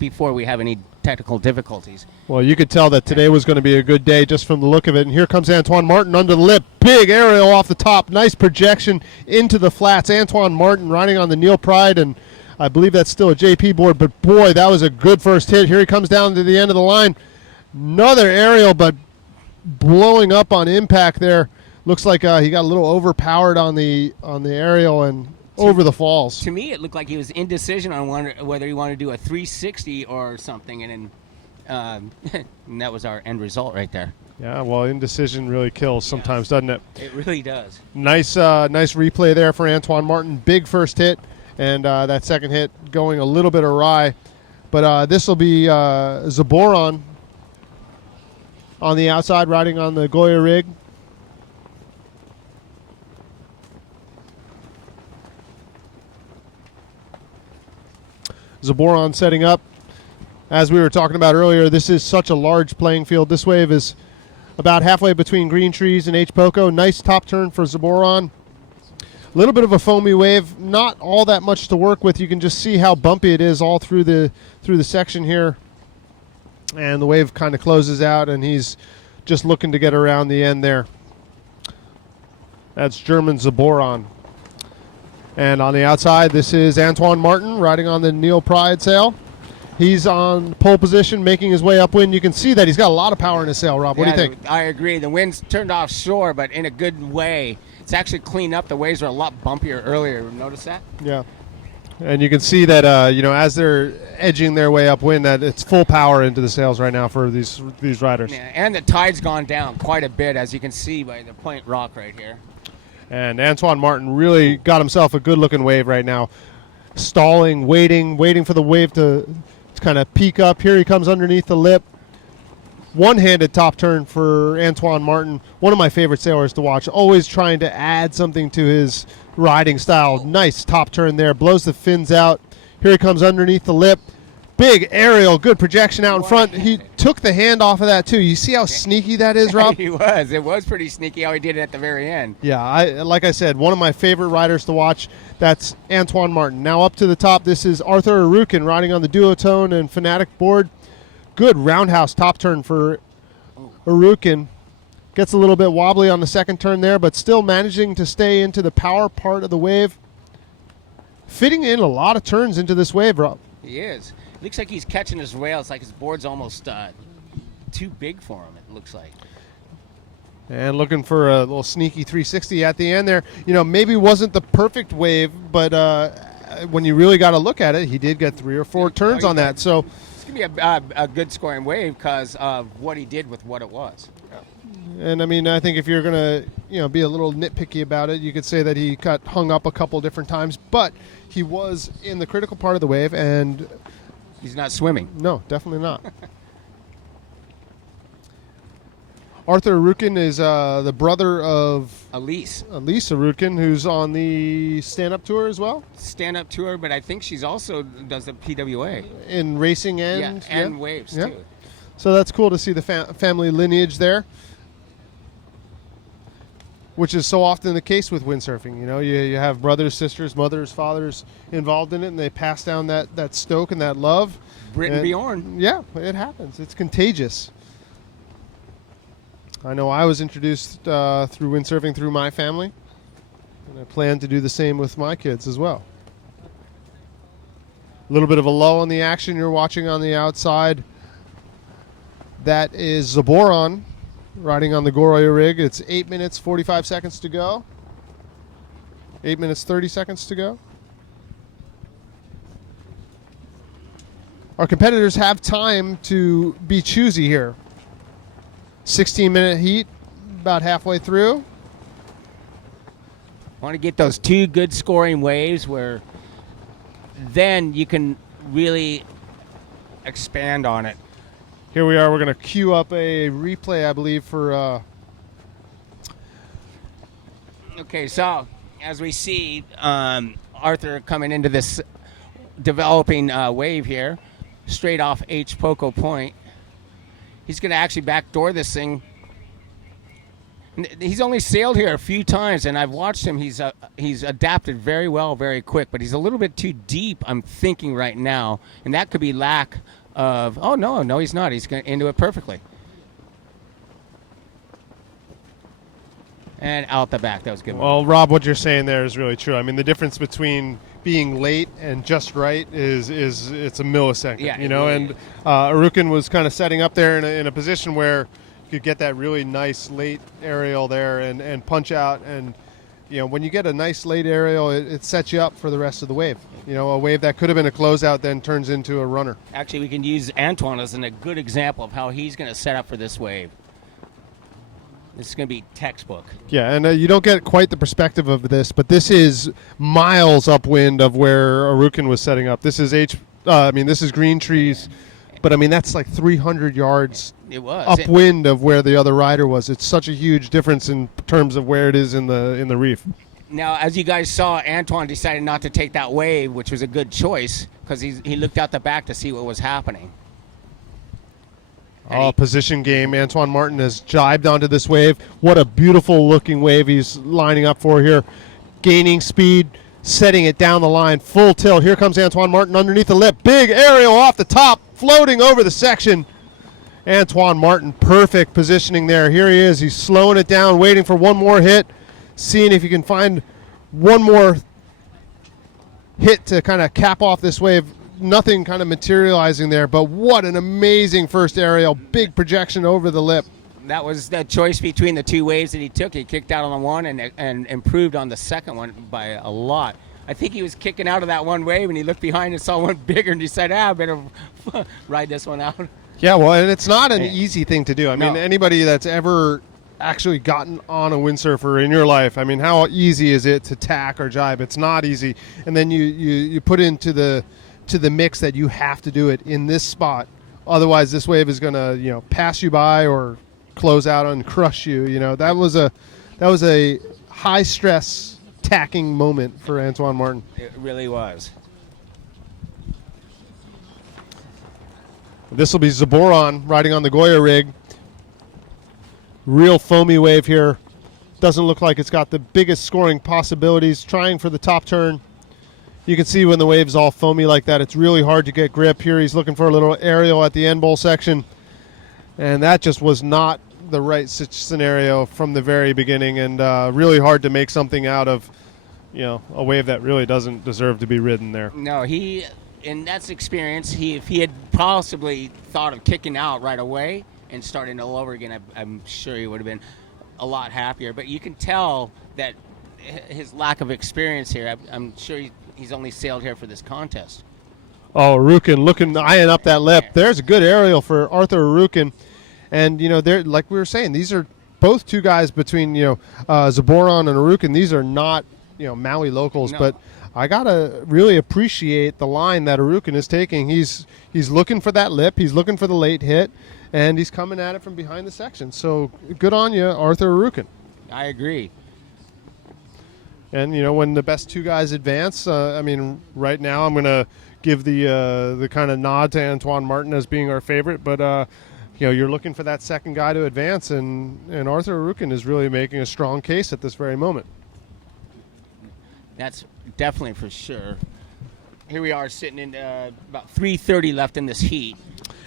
before we have any technical difficulties. Well, you could tell that today was going to be a good day just from the look of it. And here comes Antoine Martin under the lip. Big aerial off the top. Nice projection into the flats. Antoine Martin riding on the Neil Pride, and I believe that's still a JP board. But, boy, that was a good first hit. Here he comes down to the end of the line. Another aerial, but blowing up on impact there. Looks like he got a little overpowered on the aerial and over the falls. To me, it looked like he was indecision on whether he wanted to do a 360 or something, and then and that was our end result right there. Yeah, well, indecision really kills sometimes, doesn't it? It really does. Nice replay there for Antoine Martin. Big first hit, and that second hit going a little bit awry. But this will be Zaboron on the outside riding on the Goya rig. Zaboron setting up. As we were talking about earlier, this is such a large playing field. This wave is about halfway between Green Trees and H. Poco. Nice top turn for Zaboron. A little bit of a foamy wave. Not all that much to work with. You can just see how bumpy it is all through the section here. And the wave kind of closes out, and he's just looking to get around the end there. That's German Zaboron. And on the outside, this is Antoine Martin riding on the Neil Pride sail. He's on pole position, making his way upwind. You can see that he's got a lot of power in his sail, Rob. What do you think? I agree. The wind's turned offshore, but in a good way. It's actually cleaned up. The waves were a lot bumpier earlier. Notice that? Yeah. And you can see that, as they're edging their way upwind, that it's full power into the sails right now for these riders. Yeah, and the tide's gone down quite a bit, as you can see by the point rock right here. And Antoine Martin really got himself a good-looking wave right now. Stalling, waiting for the wave to kind of peak up. Here he comes underneath the lip. One-handed top turn for Antoine Martin. One of my favorite sailors to watch. Always trying to add something to his riding style. Nice top turn there. Blows the fins out. Here he comes underneath the lip. Big aerial, good projection out in front. He took the hand off of that too. You see how sneaky that is, Rob? He was. It was pretty sneaky how he did it at the very end. Yeah, like I said, one of my favorite riders to watch. That's Antoine Martin. Now up to the top, this is Arthur Arukin riding on the Duotone and Fanatic board. Good roundhouse top turn for Arukin. Gets a little bit wobbly on the second turn there, but still managing to stay into the power part of the wave. Fitting in a lot of turns into this wave, Rob. He is. Looks like he's catching his rail. It's like his board's almost too big for him, it looks like. And looking for a little sneaky 360 at the end there. You know, maybe wasn't the perfect wave, but when you really got to look at it, he did get 3 or 4 turns on that. So it's going to be a good scoring wave because of what he did with what it was. And I mean, I think if you're going to, be a little nitpicky about it, you could say that he got hung up a couple different times, but he was in the critical part of the wave, and he's not swimming. No, definitely not. Arthur Arukin is the brother of Elise Arukin, who's on the stand-up tour as well. Stand-up tour, but I think she's also does the PWA in racing and waves yeah. too. So that's cool to see the family lineage there, which is so often the case with windsurfing. You have brothers, sisters, mothers, fathers involved in it, and they pass down that stoke and that love. Britt and Bjorn. Yeah, it happens. It's contagious. I know I was introduced through windsurfing through my family, and I plan to do the same with my kids as well. A little bit of a lull in the action you're watching on the outside. That is Zaboron riding on the Goroya rig. It's 8 minutes, 45 seconds to go. 8 minutes, 30 seconds to go. Our competitors have time to be choosy here. 16-minute heat, about halfway through. Want to get those 2 good scoring waves where then you can really expand on it. Here we are. We're going to queue up a replay, I believe, for... Okay, so as we see Arthur coming into this developing wave here, straight off H. Poco Point. He's going to actually backdoor this thing. He's only sailed here a few times, and I've watched him. He's adapted very well, very quick, but he's a little bit too deep, I'm thinking right now, and that could be lack of... Oh, no, he's not. He's into it perfectly. And out the back. That was good. Well, Rob, what you're saying there is really true. I mean, the difference between being late and just right is it's a millisecond, yeah, and Arukin was kind of setting up there in a position where you could get that really nice late aerial there and punch out. And, when you get a nice late aerial, it sets you up for the rest of the wave. A wave that could have been a closeout then turns into a runner. Actually, we can use Antoine as a good example of how he's going to set up for this wave. This is going to be textbook. Yeah, and you don't get quite the perspective of this, but this is miles upwind of where Arukin was setting up. This is this is Green Trees, but that's like 300 yards it was upwind of where the other rider was. It's such a huge difference in terms of where it is in the reef. Now, as you guys saw, Antoine decided not to take that wave, which was a good choice because he looked out the back to see what was happening. Position game. Antoine Martin has jibed onto this wave. What a beautiful looking wave he's lining up for here. Gaining speed, setting it down the line, full tilt. Here comes Antoine Martin underneath the lip. Big aerial off the top, floating over the section. Antoine Martin, perfect positioning there. Here he is. He's slowing it down, waiting for one more hit, seeing if he can find one more hit to kind of cap off this wave. Nothing kind of materializing there, but what an amazing first aerial. Big projection over the lip. That was the choice between the 2 waves that he took. He kicked out on the one and improved on the second one by a lot. I think he was kicking out of that one wave, and he looked behind and saw one bigger, and he said, I better ride this one out. Yeah, well, and it's not an easy thing to do. I mean, No. anybody that's ever actually gotten on a windsurfer in your life, how easy is it to tack or jibe? It's not easy. And then you put into the mix that you have to do it in this spot. Otherwise, this wave is going to, pass you by or close out and crush you. That was a high stress tacking moment for Antoine Martin. It really was. This will be Zaboron riding on the Goya rig. Real foamy wave here. Doesn't look like it's got the biggest scoring possibilities. Trying for the top turn. You can see when the wave's all foamy like that, it's really hard to get grip. Here he's looking for a little aerial at the end bowl section. And that just was not the right scenario from the very beginning, and really hard to make something out of, a wave that really doesn't deserve to be ridden there. No, in that's experience, if he had possibly thought of kicking out right away and starting all over again, I'm sure he would have been a lot happier. But you can tell that his lack of experience here. I'm sure he's only sailed here for this contest. Oh, Arukin eyeing up that lip. There's a good aerial for Arthur Arukin. And, they're, like we were saying, these are both two guys between, Zaboron and Arukin. These are not, Maui locals, no. But I got to really appreciate the line that Arukin is taking. He's looking for that lip. He's looking for the late hit, and he's coming at it from behind the section. So good on you, Arthur Arukin. I agree. And, when the best two guys advance, right now I'm going to give the kind of nod to Antoine Martin as being our favorite, but you're looking for that second guy to advance, and Arthur Arukin is really making a strong case at this very moment. That's definitely for sure. Here we are sitting in about 3:30 left in this heat.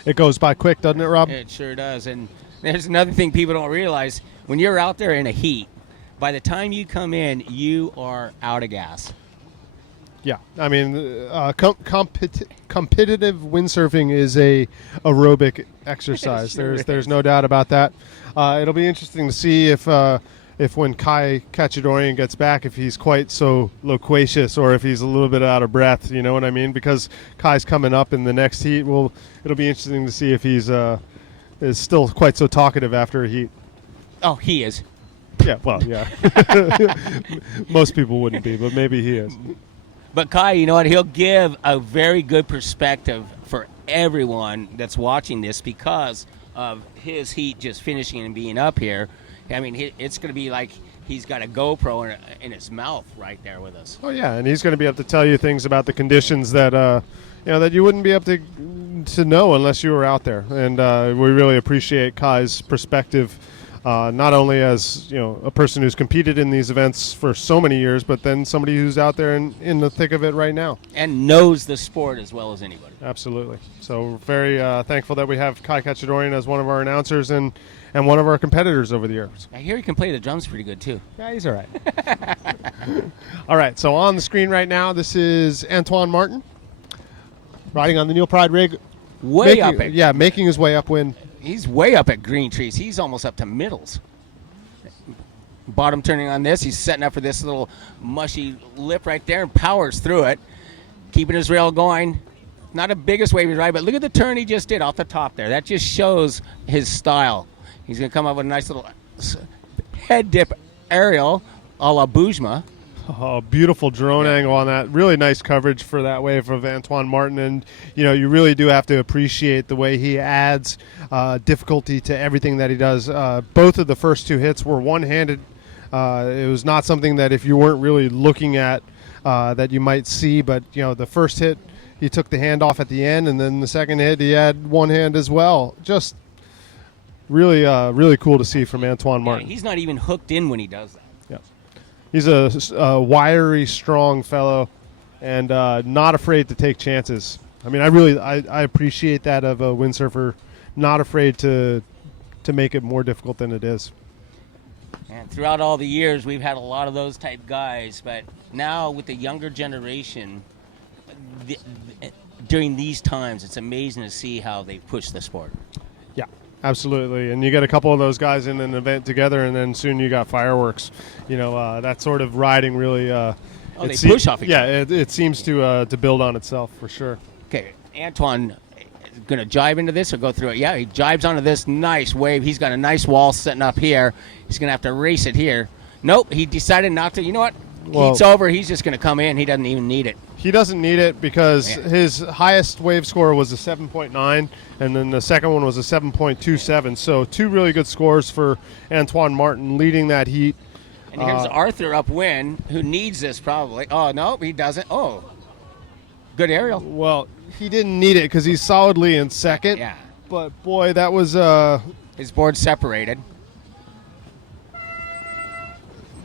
It goes by quick, doesn't it, Rob? It sure does. And there's another thing people don't realize. When you're out there in a heat, by the time you come in, you are out of gas. Yeah, competitive windsurfing is a aerobic exercise. Sure There's no doubt about that. It'll be interesting to see if when Kai Cachadorian gets back, if he's quite so loquacious or if he's a little bit out of breath. You know what I mean? Because Kai's coming up in the next heat. Well, it'll be interesting to see if he's is still quite so talkative after a heat. Oh, he is. Yeah, well, yeah. Most people wouldn't be, but maybe he is. But Kai, you know what? He'll give a very good perspective for everyone that's watching this because of his heat just finishing and being up here. It's going to be like he's got a GoPro in his mouth right there with us. Oh, yeah, and he's going to be able to tell you things about the conditions that that you wouldn't be able to know unless you were out there. And we really appreciate Kai's perspective. Not only as a person who's competed in these events for so many years, but then somebody who's out there in the thick of it right now. And knows the sport as well as anybody. Absolutely. So very thankful that we have Kai Cachadorian as one of our announcers and one of our competitors over the years. I hear he can play the drums pretty good, too. Yeah, he's all right. All right, so on the screen right now, this is Antoine Martin riding on the Neil Pride rig. Making his way upwind. He's way up at green trees. He's almost up to middles. Bottom turning on this. He's setting up for this little mushy lip right there and powers through it. Keeping his rail going. Not the biggest wave he's ride, but look at the turn he just did off the top there. That just shows his style. He's going to come up with a nice little head dip aerial a la Boujma. Oh, beautiful drone angle on that. Really nice coverage for that wave of Antoine Martin. And, you really do have to appreciate the way he adds difficulty to everything that he does. Both of the first two hits were one-handed. It was not something that if you weren't really looking at that you might see. But, the first hit, he took the hand off at the end. And then the second hit, he had one hand as well. Just really, really cool to see from Antoine Martin. Yeah, he's not even hooked in when he does that. He's a wiry, strong fellow, and not afraid to take chances. I appreciate that of a windsurfer, not afraid to make it more difficult than it is. And throughout all the years, we've had a lot of those type guys, but now with the younger generation, during these times, it's amazing to see how they push the sport. Yeah. Absolutely, and you get a couple of those guys in an event together, and then soon you got fireworks. That sort of riding really. They push off each other. Yeah, it seems to build on itself for sure. Okay, Antoine is going to jibe into this or go through it. Yeah, he jibes onto this nice wave. He's got a nice wall setting up here. He's going to have to race it here. Nope, he decided not to. You know what? Heat's over. He's just going to come in. He doesn't even need it. He doesn't need it because his highest wave score was a 7.9, and then the second one was a 7.27. So two really good scores for Antoine Martin leading that heat. And here's Arthur upwind, who needs this probably. Oh, no, he doesn't. Oh, Good aerial. Well, he didn't need it because he's solidly in second. Yeah. But boy, that was His board separated.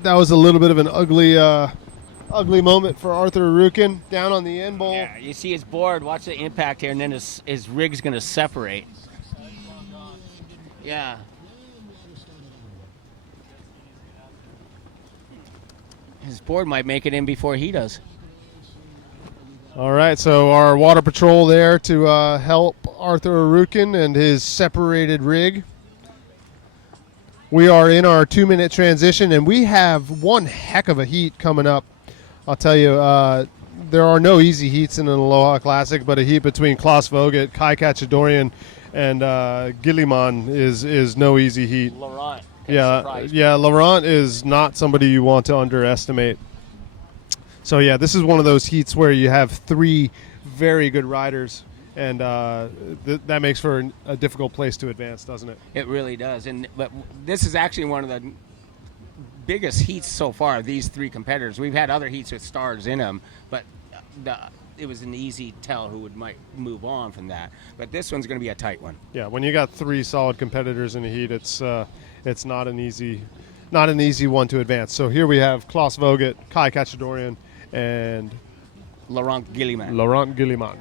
that was a little bit of an ugly moment for Arthur Arukin down on the end bowl. Yeah, you see his board. Watch the impact here, and then his rig's going to separate. Yeah. His board might make it in before he does. All right, so our water patrol there to help Arthur Arukin and his separated rig. We are in our 2-minute transition, and we have one heck of a heat coming up. I'll tell you, there are no easy heats in an Aloha Classic, but a heat between Klaus Vogt, Kai Kachadorian, and Gilliman is no easy heat. Laurent. Yeah, Laurent is not somebody you want to underestimate. So, yeah, this is one of those heats where you have 3 very good riders, and that makes for a difficult place to advance, doesn't it? It really does. But this is actually one of the biggest heats so far, these 3 competitors. We've had other heats with stars in them, but it was an easy tell who might move on from that. But this one's going to be a tight one. Yeah, when you got 3 solid competitors in a heat, it's not an easy one to advance. So here we have Klaus Vogt, Kai Kachadorian, and Laurent Gilliman. Laurent Gilliman.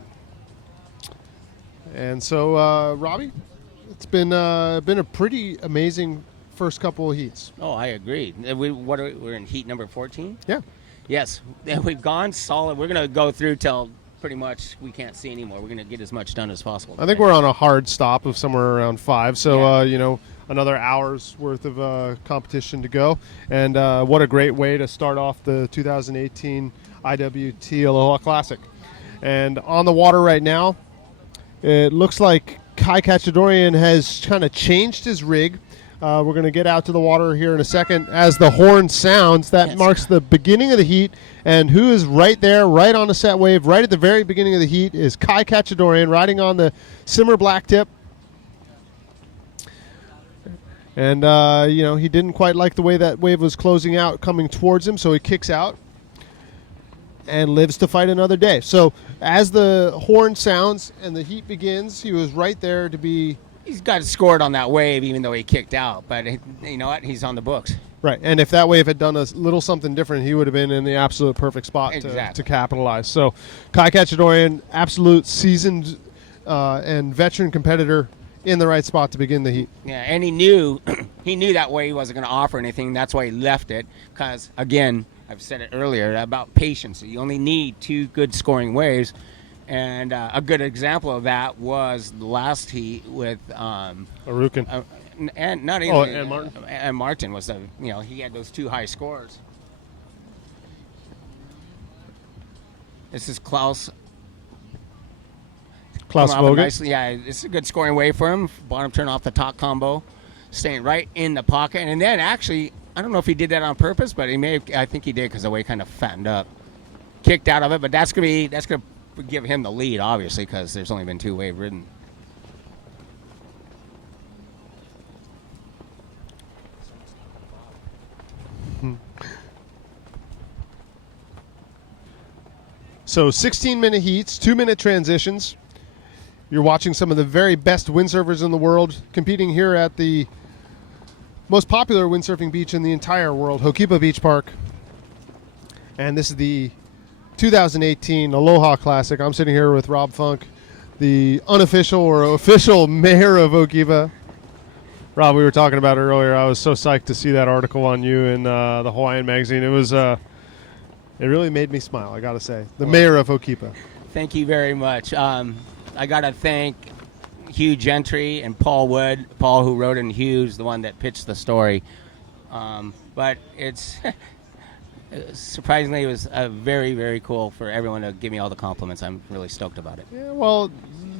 And so, Robbie, it's been a pretty amazing first couple of heats. Oh, I agree. We're in heat number 14? Yeah. Yes. We've gone solid. We're going to go through till pretty much we can't see anymore. We're going to get as much done as possible. I think we're on a hard stop of somewhere around 5. So, Yeah. Another hour's worth of competition to go. And what a great way to start off the 2018 IWT Aloha Classic. And on the water right now, it looks like Kai Kachadorian has kind of changed his rig. We're going to get out to the water here in a second. As the horn sounds, that marks the beginning of the heat. And who is right there, right on the set wave, right at the very beginning of the heat, is Kai Kachadorian riding on the Simmer Black Tip. And, he didn't quite like the way that wave was closing out, coming towards him, so he kicks out and lives to fight another day. So as the horn sounds and the heat begins, he was right there to be... He's got scored on that wave even though he kicked out. But you know what? He's on the books. Right, and if that wave had done a little something different, he would have been in the absolute perfect spot to capitalize. So Kai Kachadorian, absolute seasoned and veteran competitor, in the right spot to begin the heat. Yeah, and he knew that way he wasn't going to offer anything. That's why he left it. Because, again, I've said it earlier about patience. You only need 2 good scoring waves. And a good example of that was the last heat with Arukin. And not even and Martin. And Martin was he had those 2 high scores. This is Klaus Vogt. Yeah, it's a good scoring wave for him. Bottom turn off the top combo, staying right in the pocket. And then actually, I don't know if he did that on purpose, but I think he did because the way kind of fattened up. Kicked out of it, but that's going to give him the lead, obviously, because there's only been 2 wave ridden. So 16-minute heats, 2-minute transitions. You're watching some of the very best windsurfers in the world competing here at the most popular windsurfing beach in the entire world, Hokipa Beach Park. And this is the 2018 Aloha Classic. I'm sitting here with Rob Funk, the unofficial or official mayor of Hokipa. Rob, we were talking about it earlier. I was so psyched to see that article on you in the Hawaiian magazine. It really made me smile, I got to say. The mayor of Hokipa. Thank you very much. I got to thank Hugh Gentry and Paul Wood. Paul, who wrote in Hugh's, the one that pitched the story. But it's surprisingly, it was very, very cool for everyone to give me all the compliments. I'm really stoked about it. Yeah, well,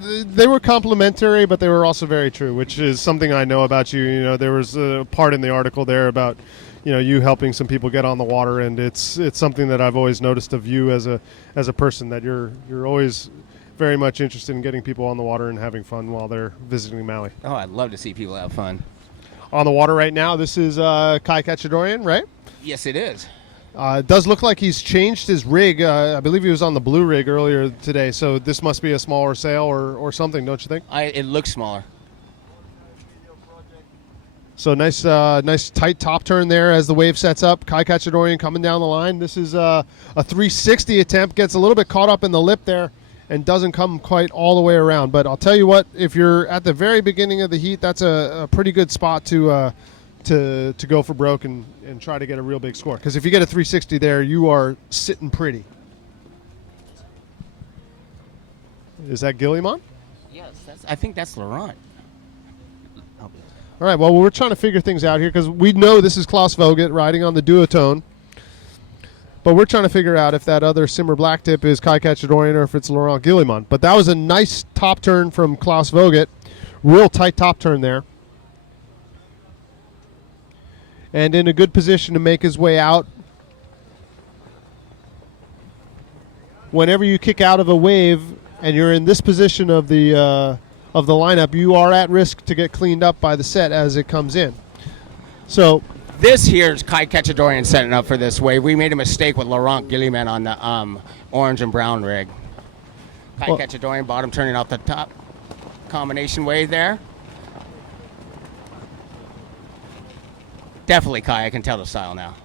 they were complimentary, but they were also very true, which is something I know about you. There was a part in the article there about you helping some people get on the water, and it's something that I've always noticed of you as a person, that you're always very much interested in getting people on the water and having fun while they're visiting Maui. Oh, I'd love to see people have fun. On the water right now, this is Kai Kachadorian, right? Yes, it is. It does look like he's changed his rig. I believe he was on the blue rig earlier today, so this must be a smaller sail or something, don't you think? It looks smaller. So nice tight top turn there as the wave sets up. Kai Cachadorian coming down the line. This is a 360 attempt. Gets a little bit caught up in the lip there and doesn't come quite all the way around. But I'll tell you what, if you're at the very beginning of the heat, that's a pretty good spot to go for broke and try to get a real big score. Because if you get a 360 there, you are sitting pretty. Is that Guillemot? Yes, I think that's Laurent. All right, well, we're trying to figure things out here because we know this is Klaus Vogt riding on the duotone. But we're trying to figure out if that other Simmer black tip is Kai Cachadorian or if it's Laurent Guillemot. But that was a nice top turn from Klaus Vogt. Real tight top turn there. And in a good position to make his way out. Whenever you kick out of a wave and you're in this position of the lineup, you are at risk to get cleaned up by the set as it comes in. So this here's Kai Cachadorian setting up for this wave. We made a mistake with Laurent Guillemot on the orange and brown rig. Kai Cachadorian bottom turning off the top. Combination wave there. Definitely Kai, I can tell the style now.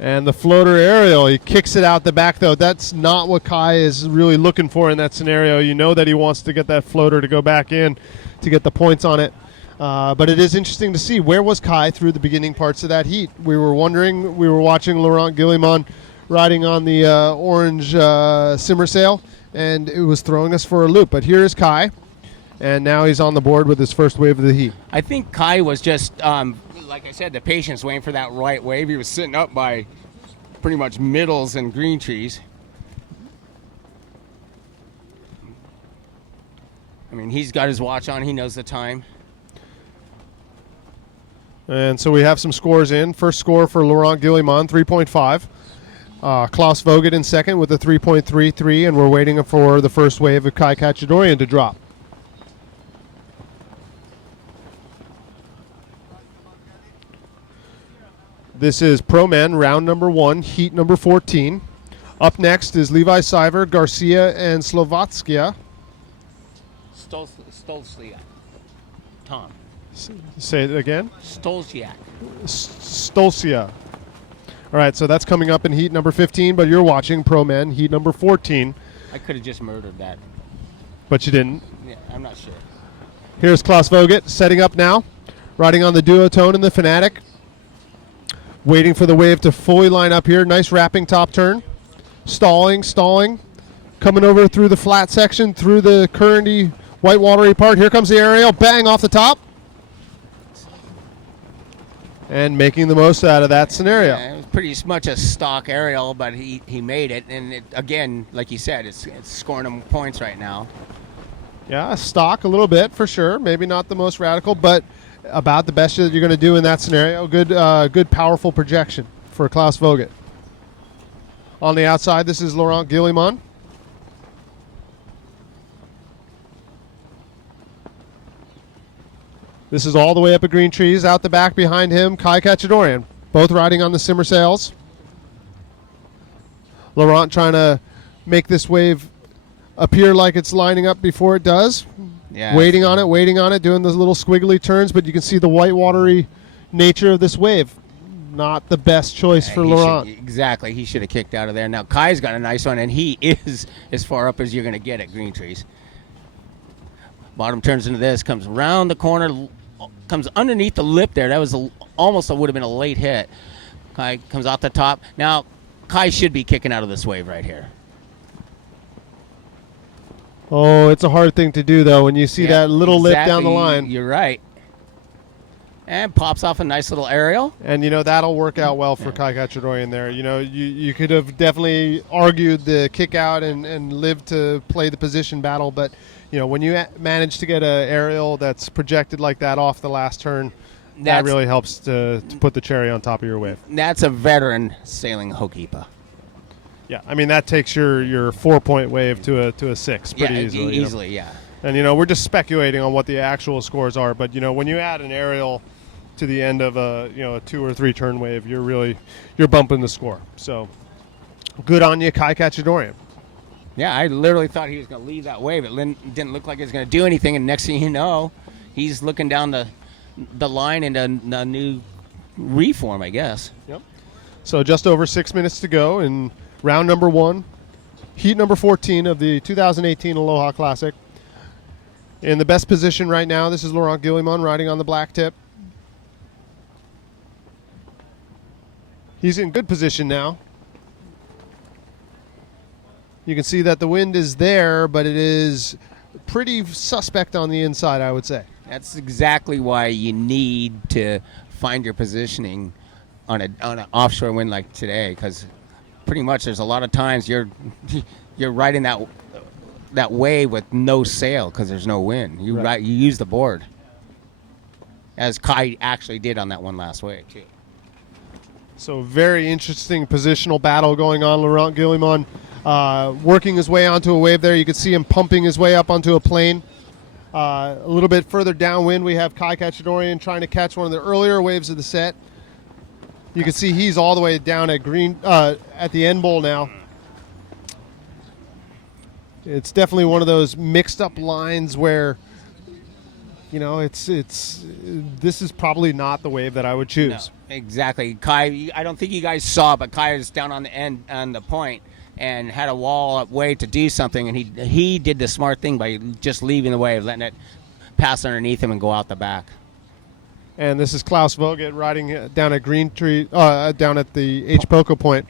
And the floater aerial, he kicks it out the back, though. That's not what Kai is really looking for in that scenario. You know that he wants to get that floater to go back in to get the points on it. But it is interesting to see, where was Kai through the beginning parts of that heat? We were wondering, we were watching Laurent Guillemot riding on the orange simmer sail, and it was throwing us for a loop. But here is Kai, and now he's on the board with his first wave of the heat. I think Kai was just, like I said, the patience waiting for that right wave. He was sitting up by pretty much middles and green trees. I mean, he's got his watch on. He knows the time. And so we have some scores in. First score for Laurent Guillemot, 3.5. Klaus Vogt in second with a 3.33, and we're waiting for the first wave of Kai Cachadorian to drop. This is Pro Men, round number 1, heat number 14. Up next is Levi Siver, Garcia, and Slovatskia. Stolziak. Tom. Say it again. Stolziak. Stolcia. All right, so that's coming up in heat number 15, but you're watching Pro Men, heat number 14. I could have just murdered that. But you didn't. Yeah, I'm not sure. Here's Klaus Vogt setting up now, riding on the duotone in the Fanatic. Waiting for the wave to fully line up here. Nice wrapping top turn. Stalling. Coming over through the flat section, through the currenty, white watery part. Here comes the aerial. Bang off the top. And making the most out of that scenario. Yeah, it was pretty much a stock aerial, but he made it. And it, again, like you said, it's scoring him points right now. Yeah, stock a little bit for sure. Maybe not the most radical, but about the best that you're going to do in that scenario. Good powerful projection for Klaus Vogt. On the outside, this is Laurent Guillemot. This is all the way up at Green Trees. Out the back behind him, Kai Cachadorian. Both riding on the simmer sails. Laurent trying to make this wave appear like it's lining up before it does. Yeah, waiting on it, doing those little squiggly turns, but you can see the white watery nature of this wave. Not the best choice for Laurent. Exactly. He should have kicked out of there. Now, Kai's got a nice one, and he is as far up as you're going to get at Green Trees. Bottom turns into this, comes around the corner, comes underneath the lip there. That was almost would have been a late hit. Kai comes off the top. Now, Kai should be kicking out of this wave right here. Oh, it's a hard thing to do, though, when you see that little lip down the line. You're right. And pops off a nice little aerial. And, that'll work out well for Kai Cachadorian there. You could have definitely argued the kick out and lived to play the position battle. But, when you manage to get an aerial that's projected like that off the last turn, that really helps to put the cherry on top of your wave. That's a veteran sailing Hokipa. Yeah, I mean, that takes your 4-point wave to a 6 pretty easily. Easily, yeah. And we're just speculating on what the actual scores are. But when you add an aerial to the end of a 2 or 3 turn wave, you're bumping the score. So good on you, Kai Kachadorian. Yeah, I literally thought he was going to leave that wave. It didn't look like it was going to do anything, and next thing you know, he's looking down the line into a new reform, I guess. Yep. So just over 6 minutes to go in round number 1, heat number 14 of the 2018 Aloha Classic. In the best position right now, this is Laurent Guillemon riding on the black tip. He's in good position now. You can see that the wind is there, but it is pretty suspect on the inside, I would say. That's exactly why you need to find your positioning on an offshore wind like today, because pretty much there's a lot of times you're riding that wave with no sail because there's no wind. You use the board, as Kai actually did on that one last wave too. So very interesting positional battle going on. Laurent Guillemon working his way onto a wave there. You can see him pumping his way up onto a plane. A little bit further downwind, we have Kai Kachadorian trying to catch one of the earlier waves of the set. You can see he's all the way down at at the end bowl now. It's definitely one of those mixed up lines where, this is probably not the wave that I would choose. No, exactly. Kai, I don't think you guys saw, but Kai was down on the end on the point and had a wall up way to do something, and he did the smart thing by just leaving the wave, letting it pass underneath him and go out the back. And this is Klaus Vogt riding down at Green Tree, down at the H. Poco point,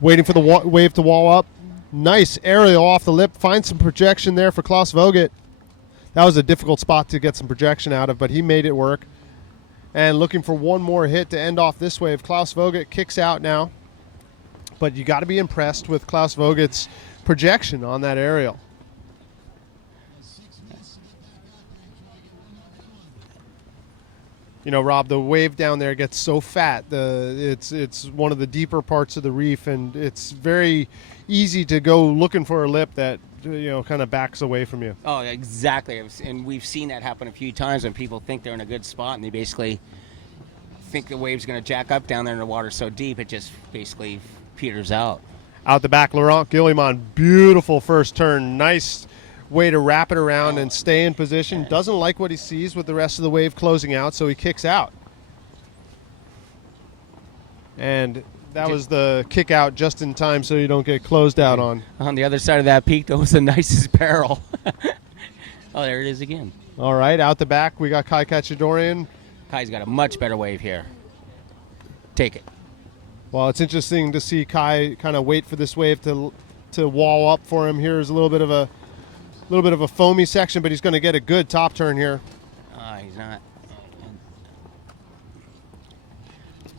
waiting for the wave to wall up. Nice aerial off the lip. Find some projection there for Klaus Vogt. That was a difficult spot to get some projection out of, but he made it work. And looking for one more hit to end off this wave. Klaus Vogt kicks out now. But you got to be impressed with Klaus Vogt's projection on that aerial. Rob, the wave down there gets so fat. It's one of the deeper parts of the reef, and it's very easy to go looking for a lip that kind of backs away from you. Oh, exactly. And we've seen that happen a few times when people think they're in a good spot, and they basically think the wave's going to jack up down there, and the water's so deep it just basically peters out. Out the back, Laurent Guillemon, beautiful first turn. Nice way to wrap it around and stay in position. Doesn't like what he sees with the rest of the wave closing out, so he kicks out. And that was the kick out just in time so you don't get closed out on. On the other side of that peak, that was the nicest barrel. Oh, there it is again. All right, out the back, we got Kai Kachadorian. Kai's got a much better wave here. Take it. Well, it's interesting to see Kai kind of wait for this wave to wall up for him. Here's a little bit of a foamy section, but he's going to get a good top turn here. He's not.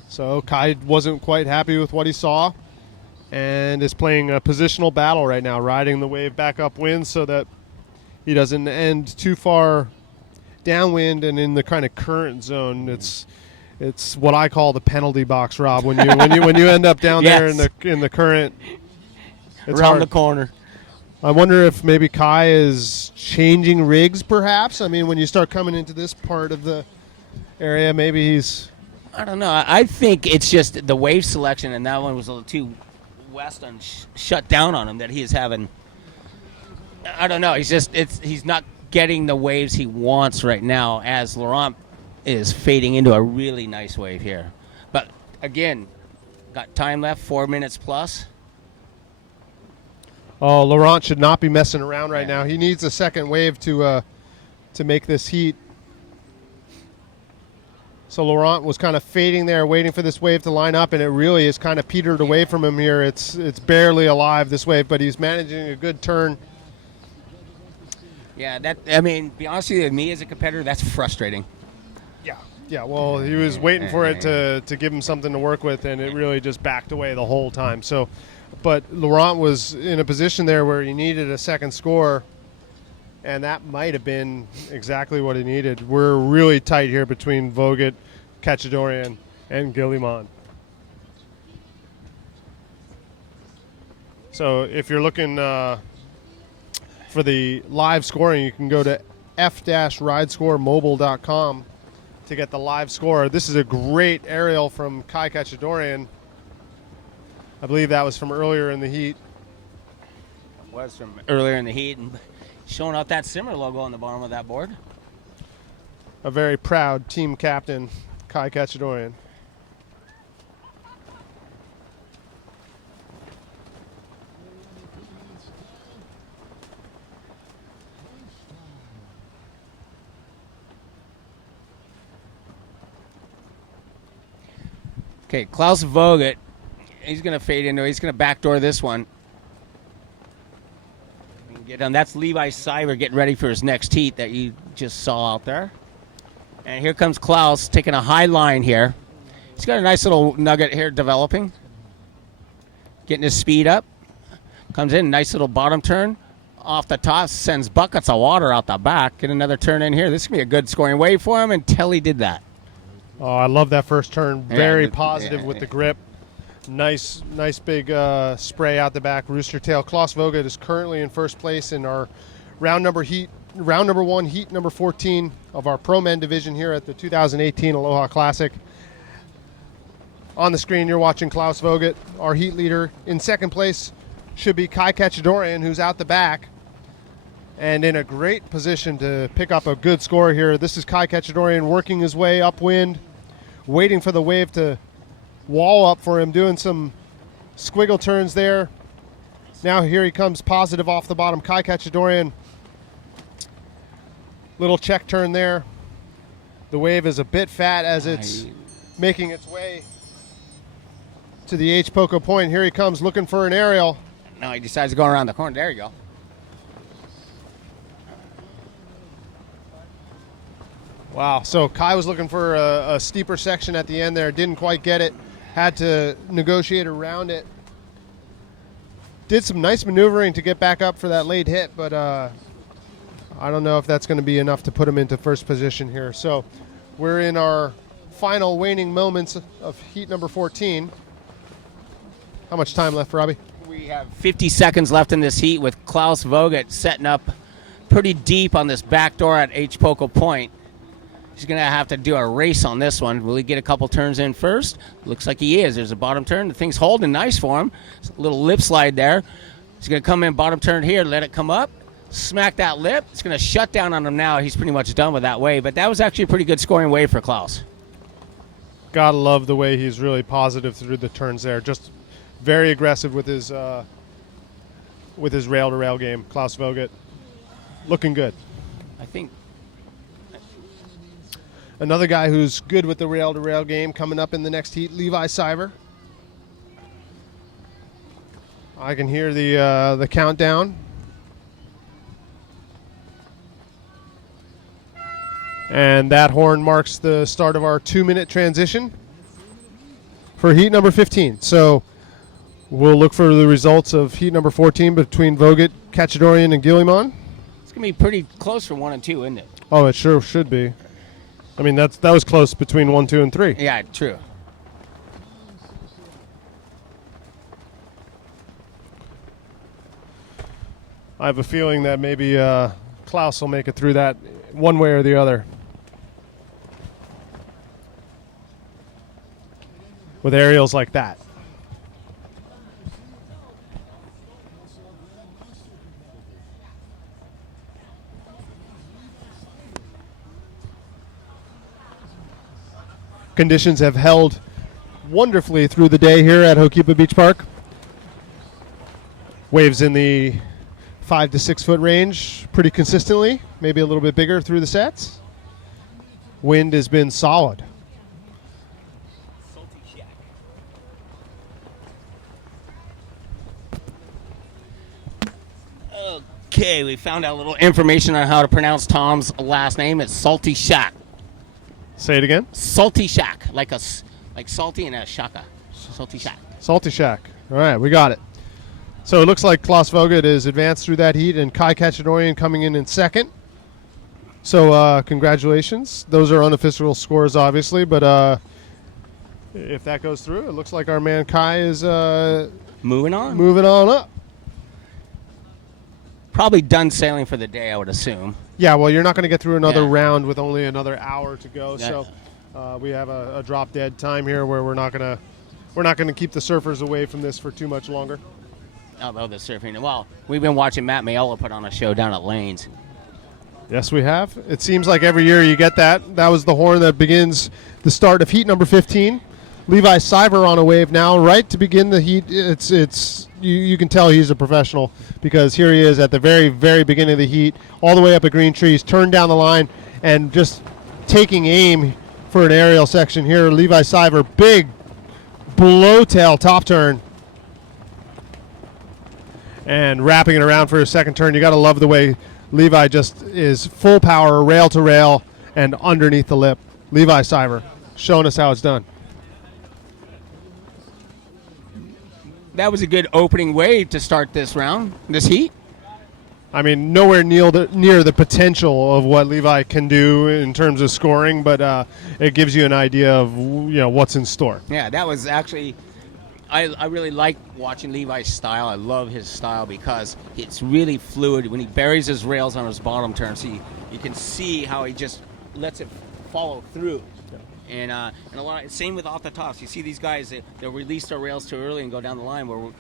So Kai wasn't quite happy with what he saw and is playing a positional battle right now, riding the wave back upwind so that he doesn't end too far downwind and in the kind of current zone. It's what I call the penalty box, Rob. When you end up down there in the current, it's around hard. The corner. I wonder if maybe Kai is changing rigs, perhaps. I mean, when you start coming into this part of the area, maybe he's. I don't know. I think it's just the wave selection, and that one was a little too west and shut down on him that he is having. I don't know. He's not getting the waves he wants right now, as Laurent is fading into a really nice wave here. But again, got time left, 4 minutes plus. Oh, Laurent should not be messing around right now. He needs a second wave to make this heat. So Laurent was kind of fading there, waiting for this wave to line up, and it really is kind of petered away from him here. It's barely alive, this wave, but he's managing a good turn. Yeah, be honest with you, me as a competitor, that's frustrating. Yeah, well, he was waiting for it to give him something to work with, and it really just backed away the whole time. So, but Laurent was in a position there where he needed a second score, and that might have been exactly what he needed. We're really tight here between Vogt, Kachadorian, and Guillemon. So if you're looking for the live scoring, you can go to f-ridescoremobile.com to get the live score. This is a great aerial from Kai Kachadorian. I believe that was from earlier in the heat. Was from earlier in the heat, and showing off that Simmer logo on the bottom of that board. A very proud team captain, Kai Kachadorian. Okay, Klaus Vogt, he's going to fade into it. He's going to backdoor this one. We can get done. That's Levi Cyber getting ready for his next heat that you just saw out there. And here comes Klaus taking a high line here. He's got a nice little nugget here developing. Getting his speed up. Comes in, nice little bottom turn. Off the top, sends buckets of water out the back. Get another turn in here. This is going to be a good scoring wave for him until he did that. Oh, I love that first turn. Very Yeah, positive with the grip. Nice big spray out the back. Rooster tail. Klaus Vogt is currently in first place in our round number one, heat number 14 of our Pro Men division here at the 2018 Aloha Classic. On the screen, you're watching Klaus Vogt, our heat leader. In second place should be Kai Kachadorian, who's out the back and in a great position to pick up a good score here. This is Kai Kachadorian working his way upwind, waiting for the wave to wall up for him, doing some squiggle turns there. Now here he comes positive off the bottom. Kai Kachadorian, little check turn there. The wave is a bit fat as it's making its way to the H Poco point. Here he comes looking for an aerial. No, he decides to go around the corner. There you go. Wow. So Kai was looking for a steeper section at the end there. Didn't quite get it. Had to negotiate around it. Did some nice maneuvering to get back up for that late hit, but I don't know if that's going to be enough to put him into first position here. So we're in our final waning moments of heat number 14. How much time left, Robbie? We have 50 seconds left in this heat with Klaus Vogt setting up pretty deep on this back door at H Poco Point. He's going to have to do a race on this one. Will he get a couple turns in first? Looks like he is. There's a bottom turn. The thing's holding nice for him. A little lip slide there. He's going to come in bottom turn here, let it come up, smack that lip. It's going to shut down on him now. He's pretty much done with that wave, but that was actually a pretty good scoring wave for Klaus. Gotta love the way he's really positive through the turns there. Just very aggressive with his rail-to-rail game. Klaus Vogt looking good. I think another guy who's good with the rail-to-rail game coming up in the next heat, Levi Cyber. I can hear the countdown. And that horn marks the start of our 2-minute transition for heat number 15. So we'll look for the results of heat number 14 between Vogt, Kachadorian, and Guillemon. it's going to be pretty close for 1 and 2, isn't it? Oh, it sure should be. I mean, that was close between 1, 2, and 3. Yeah, true. I have a feeling that maybe Klaus will make it through that one way or the other. With aerials like that. Conditions have held wonderfully through the day here at Hokipa Beach Park. Waves in the 5 to 6 foot range pretty consistently, maybe a little bit bigger through the sets. Wind has been solid. Okay, we found out a little information on how to pronounce Tom's last name. It's Salty Shack. Say it again. Salty Shack, like salty and a shaka. Salty Shack. Salty Shack. All right, we got it. So it looks like Klaus Vogt is advanced through that heat, and Kai Kachadorian coming in second. So congratulations. Those are unofficial scores, obviously, but if that goes through, it looks like our man Kai is Moving on. moving on up. probably done sailing for the day, I would assume. Yeah, well, you're not going to get through another Yeah. round with only another hour to go. Yeah. So we have a drop dead time here where we're not going to keep the surfers away from this for too much longer. Although the surfing, well, we've been watching Matt Mayola put on a show down at Lanes. Yes, we have. It seems like every year you get that. That was the horn that begins the start of heat number 15. Levi Siver on a wave now, right to begin the heat. It's you can tell he's a professional because here he is at the very, very beginning of the heat, all the way up at Green Trees, turned down the line and just taking aim for an aerial section here. Levi Siver, big blowtail top turn. And wrapping it around for a second turn. You got to love the way Levi just is full power, rail to rail, and underneath the lip. Levi Siver showing us how it's done. That was a good opening wave to start this round, this heat. I mean, nowhere near the potential of what Levi can do in terms of scoring, but it gives you an idea of what's in store. Yeah, that was actually, I really like watching Levi's style. I love his style because it's really fluid. When he buries his rails on his bottom turn, so you can see how he just lets it follow through. And a lot. Same with off the tops. You see these guys, they'll release their rails too early and go down the line. Where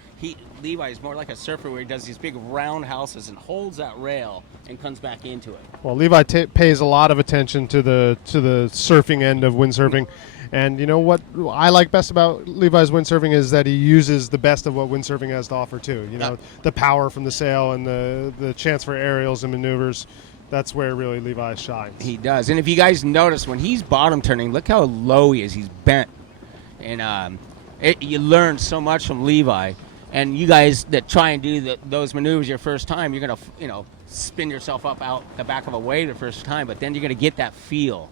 Levi is more like a surfer, where he does these big roundhouses and holds that rail and comes back into it. Well, Levi pays a lot of attention to the surfing end of windsurfing, and you know what I like best about Levi's windsurfing is that he uses the best of what windsurfing has to offer too. The power from the sail and the chance for aerials and maneuvers. That's where really Levi shines. He does. And if you guys notice, when he's bottom turning, look how low he is. He's bent. And you learn so much from Levi. And you guys that try and do those maneuvers your first time, you're going to, spin yourself up out the back of a wave the first time. But then you're going to get that feel.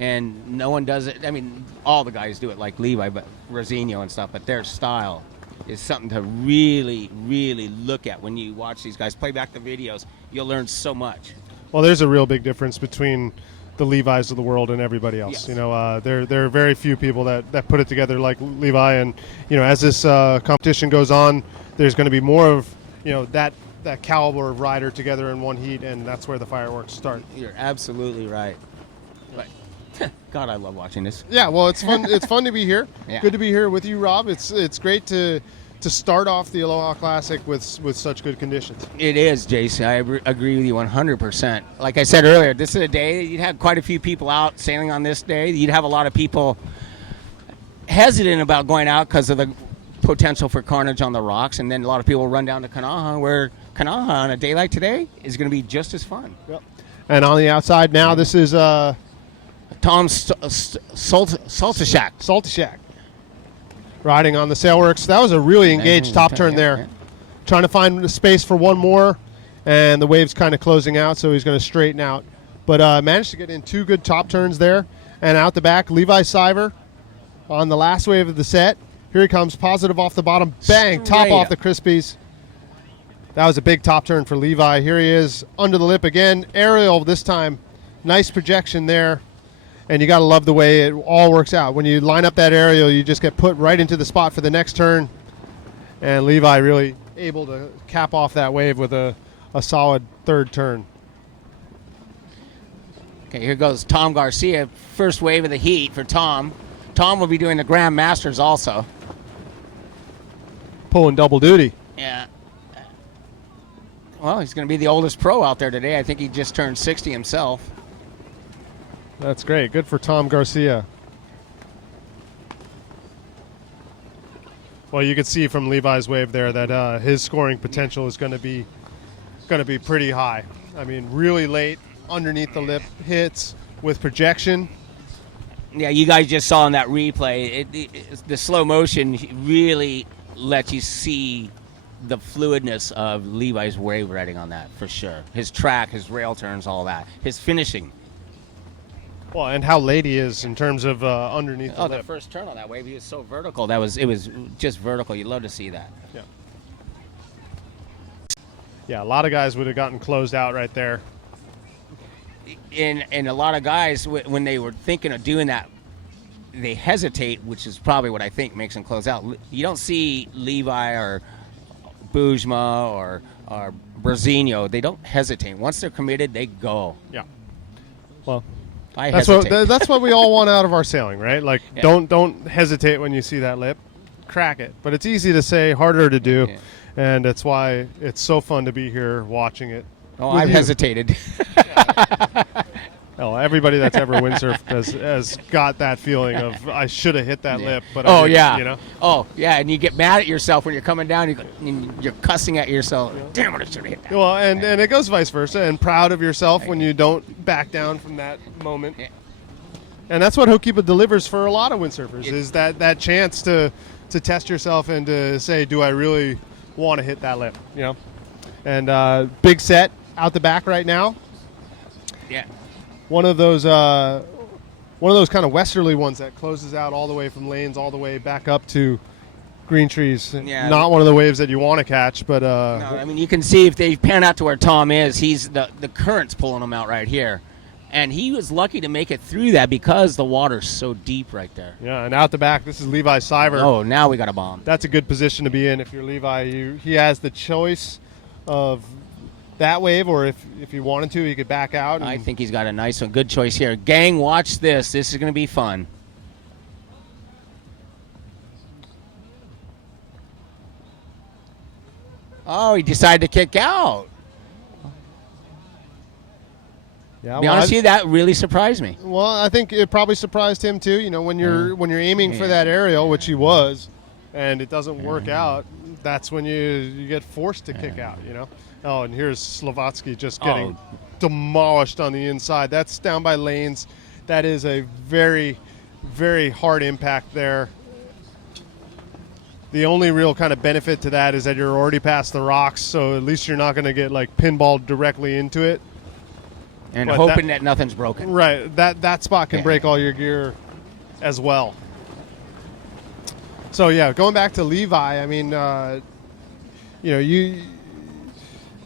And no one does it. I mean, all the guys do it like Levi, but Rosino and stuff. But their style is something to really, really look at when you watch these guys. Play back the videos. You'll learn so much. Well, there's a real big difference between the Levi's of the world and everybody else. Yes. There are very few people that put it together like Levi. And as this competition goes on, there's going to be more of that caliber of rider together in one heat, and that's where the fireworks start. You're absolutely right. But God, I love watching this. Yeah, well, it's fun. It's fun to be here. Yeah. Good to be here with you, Rob. It's great to start off the Aloha Classic with such good conditions. It is, Jason. I agree with you 100%. Like I said earlier, this is a day you'd have quite a few people out sailing on this day. You'd have a lot of people hesitant about going out because of the potential for carnage on the rocks, and then a lot of people run down to Kanaha, where Kanaha on a day like today is going to be just as fun. Yep. And on the outside now, this is Tom Saltishak. Salty Shack riding on the Sailworks. That was a really engaged top turn there. Yeah. Trying to find a space for one more, and the wave's kind of closing out, so he's going to straighten out. But managed to get in two good top turns there. And out the back, Levi Siver on the last wave of the set. Here he comes, positive off the bottom. Bang, top Straight off up. the Crispies. That was a big top turn for Levi. Here he is, under the lip again. Aerial this time. Nice projection there. And you got to love the way it all works out. When you line up that aerial, you just get put right into the spot for the next turn. And Levi really able to cap off that wave with a solid third turn. Okay, here goes Tom Garcia. First wave of the heat for Tom. Tom will be doing the Grand Masters also. Pulling double duty. Yeah. Well, he's going to be the oldest pro out there today. I think he just turned 60 himself. That's great. Good for Tom Garcia. Well, you could see from Levi's wave there that his scoring potential is going to be pretty high. I mean, really late underneath the lip hits with projection. Yeah, you guys just saw in that replay, the slow motion really lets you see the fluidness of Levi's wave riding on that, for sure. His track, his rail turns, all that. His finishing. Well, and how late he is in terms of underneath the Oh, lip. the first turn on that wave, he was so vertical. It was just vertical. You'd love to see that. Yeah. Yeah, a lot of guys would have gotten closed out right there. And a lot of guys, when they were thinking of doing that, they hesitate, which is probably what I think makes them close out. You don't see Levi or Bujma or or Brazino, they don't hesitate. Once they're committed, they go. Yeah. Well, I that's hesitate. that's what we all want out of our sailing, right? Like, Yeah. don't hesitate when you see that lip, crack it. But it's easy to say, harder to do, Yeah. and that's why it's so fun to be here watching it. Oh, with I've you. hesitated. Oh, everybody that's ever windsurfed has got that feeling of I should have hit that lip, but Oh I didn't, yeah. you know. Oh yeah, and you get mad at yourself when you're coming down. You're cussing at yourself. Damn it! I should have hit that. Well, and it goes vice versa, and proud of yourself when you don't back down from that moment. Yeah. And that's what Hokipa delivers for a lot of windsurfers, Yeah. is that chance to test yourself and to say, do I really want to hit that lip? You know. And big set out the back right now. Yeah. One of those kind of westerly ones that closes out all the way from lanes all the way back up to green trees. Yeah. Not one of the waves that you want to catch, but No, I mean, you can see if they pan out to where Tom is, he's the current's pulling him out right here. And he was lucky to make it through that because the water's so deep right there. yeah. And out the back, this is Levi Siver. Oh, now we got a bomb. That's a good position to be in if you're Levi. He has the choice of that wave, or if he wanted to, he could back out. I think he's got a nice one. Good choice here. Gang, watch this. This is going to be fun. Oh, he decided to kick out. Yeah, To be honest with you, that really surprised me. well, I think it probably surprised him too. You know, when you're aiming for that aerial, which he was, and it doesn't work out, that's when you get forced to kick out. You know. Oh, and here's Slovatsky just getting demolished on the inside. That's down by lanes. That is a very, very hard impact there. The only real kind of benefit to that is that you're already past the rocks, so at least you're not going to get like pinballed directly into it. And But hoping that nothing's broken. Right, that spot can Yeah. break all your gear as well. So yeah, going back to Levi, I mean, it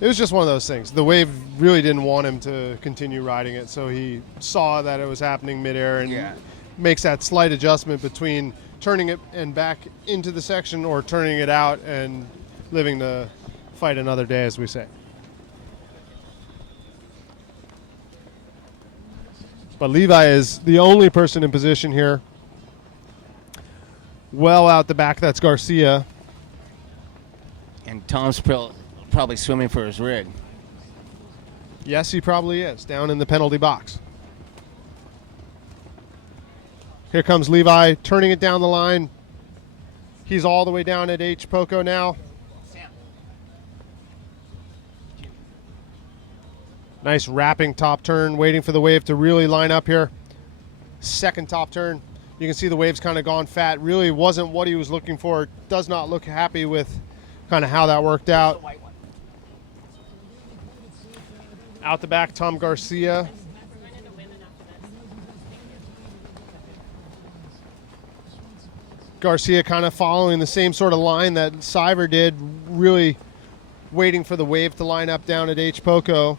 was just one of those things. The wave really didn't want him to continue riding it, so he saw that it was happening midair and Yeah. makes that slight adjustment between turning it and back into the section or turning it out and living to fight another day, as we say. But Levi is the only person in position here. Well out the back, that's Garcia. And Tom's probably swimming for his rig. Yes, he probably is, down in the penalty box. Here comes Levi, turning it down the line. He's all the way down at H. Poco now. Nice wrapping top turn, waiting for the wave to really line up here. Second top turn. You can see the wave's kind of gone fat. Really wasn't what he was looking for. Does not look happy with kind of how that worked out. Out the back, Tom Garcia. Garcia kind of following the same sort of line that Siver did, really waiting for the wave to line up down at H. Poco.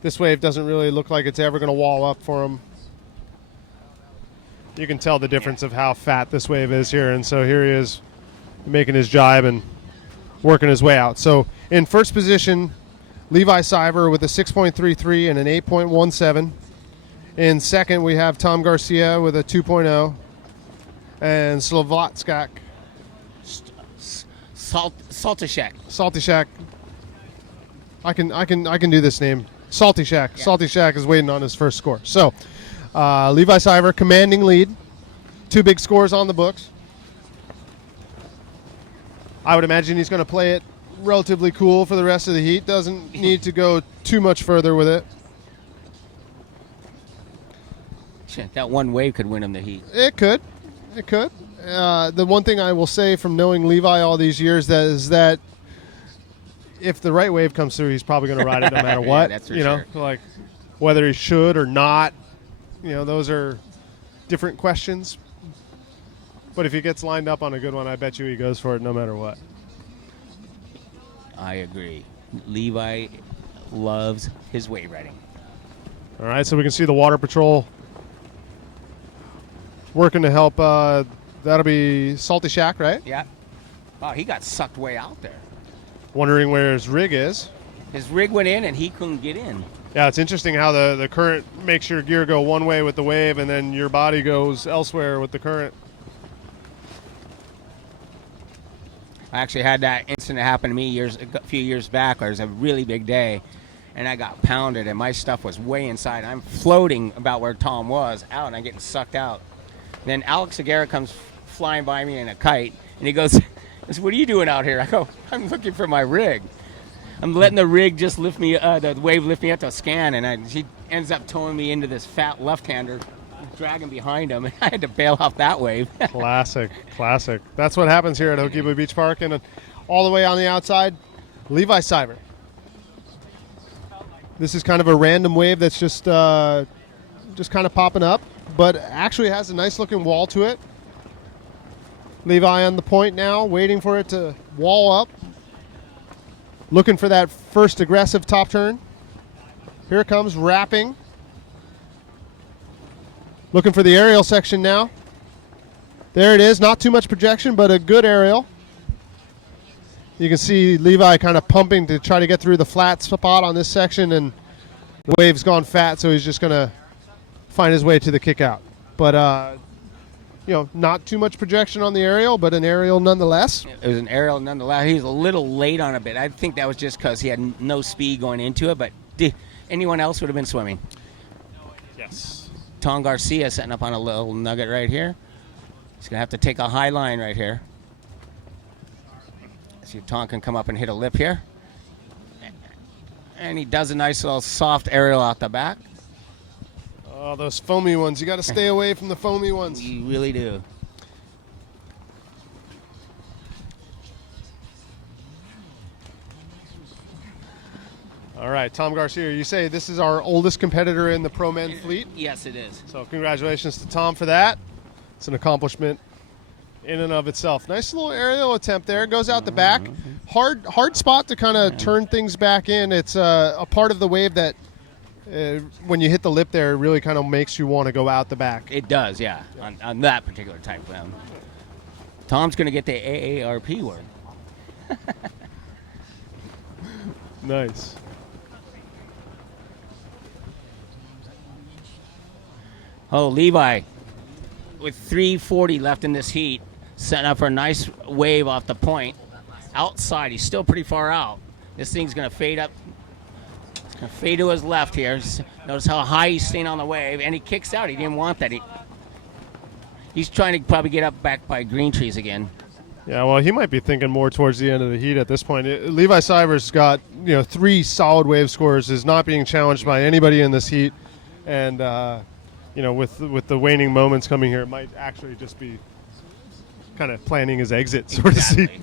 This wave doesn't really look like it's ever going to wall up for him. You can tell the difference of how fat this wave is here, and so here he is making his jibe and working his way out. So in first position, Levi Siver with a 6.33 and an 8.17. In second, we have Tom Garcia with a 2.0, and Slovatskak, Salty Shack. Salty Shack. I can do this name. Salty Shack. Yeah. Salty Shack is waiting on his first score. So Levi Siver commanding lead. 2 big scores on the books. I would imagine he's going to play it relatively cool for the rest of the heat. Doesn't need to go too much further with it. Shit, that one wave could win him the heat. It could. The one thing I will say from knowing Levi all these years is that if the right wave comes through, he's probably going to ride it no matter Yeah, what. that's for you know, sure. like whether he should or not. You know, those are different questions. But if he gets lined up on a good one, I bet you he goes for it no matter what. I agree. Levi loves his wave riding. All right, so we can see the water patrol working to help. That'll be Salty Shack, right? Yeah. Oh, he got sucked way out there. wondering where his rig is. His rig went in and he couldn't get in. Yeah, it's interesting how the current makes your gear go one way with the wave, and then your body goes elsewhere with the current. I actually had that incident happen to me a few years back. Where it was a really big day, and I got pounded, and my stuff was way inside. I'm floating about where Tom was, out, and I'm getting sucked out. Then Alex Aguirre comes flying by me in a kite, and he goes, "What are you doing out here?" I go, "I'm looking for my rig. I'm letting the rig just lift me, the wave lift me up to scan," and he ends up towing me into this fat left-hander, dragging behind him, and I had to bail off that wave. Classic. That's what happens here at Hokiba Beach Park, and all the way on the outside, Levi Cyber. This is kind of a random wave that's just kind of popping up, but actually has a nice looking wall to it. Levi on the point now, waiting for it to wall up. Looking for that first aggressive top turn. Here it comes, wrapping. Looking for the aerial section now. There it is, not too much projection, but a good aerial. You can see Levi kind of pumping to try to get through the flat spot on this section, and the wave's gone fat, so he's just going to find his way to the kick out. But, not too much projection on the aerial, but an aerial nonetheless. It was an aerial nonetheless. He was a little late on a bit. I think that was just because he had no speed going into it, but anyone else would have been swimming. Yes. Tom Garcia setting up on a little nugget right here. He's going to have to take a high line right here. See if Tom can come up and hit a lip here. And he does a nice little soft aerial out the back. Oh, those foamy ones. You got to stay away from the foamy ones. You really do. All right, Tom Garcia, you say this is our oldest competitor in the Pro Men fleet? Yes, it is. So congratulations to Tom for that. It's an accomplishment in and of itself. Nice little aerial attempt there. Goes out the back. Hard spot to kind of turn things back in. It's a part of the wave that when you hit the lip there, it really kind of makes you want to go out the back. It does, yeah. On that particular type of them. Tom's going to get the AARP word. Nice. Oh, Levi, with 3:40 left in this heat, setting up for a nice wave off the point. Outside, he's still pretty far out. This thing's going to fade up. It's going to fade to his left here. Notice how high he's staying on the wave, and he kicks out. He didn't want that. He's trying to probably get up back by green trees again. Yeah, well, he might be thinking more towards the end of the heat at this point. Levi Cyber's got 3 solid wave scores, is not being challenged by anybody in this heat, and with the waning moments coming here, it might actually just be kind of planning his exit, so to speak.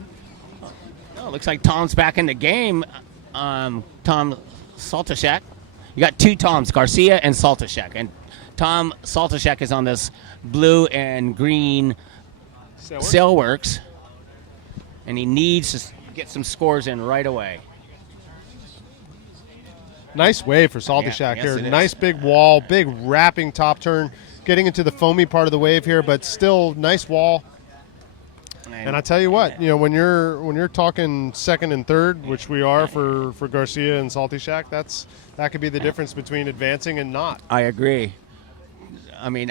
Oh, looks like Tom's back in the game. Tom Saltashek. You got 2 Toms, Garcia and Saltashek, and Tom Saltashek is on this blue and green Sailworks, and he needs to get some scores in right away. Nice wave for Salty Yeah, Shack yes, here. it is. Nice big wall, big wrapping top turn, getting into the foamy part of the wave here, but still nice wall. And I tell you what, when you're talking second and third, which we are for Garcia and Salty Shack, that could be the difference between advancing and not. I agree. I mean,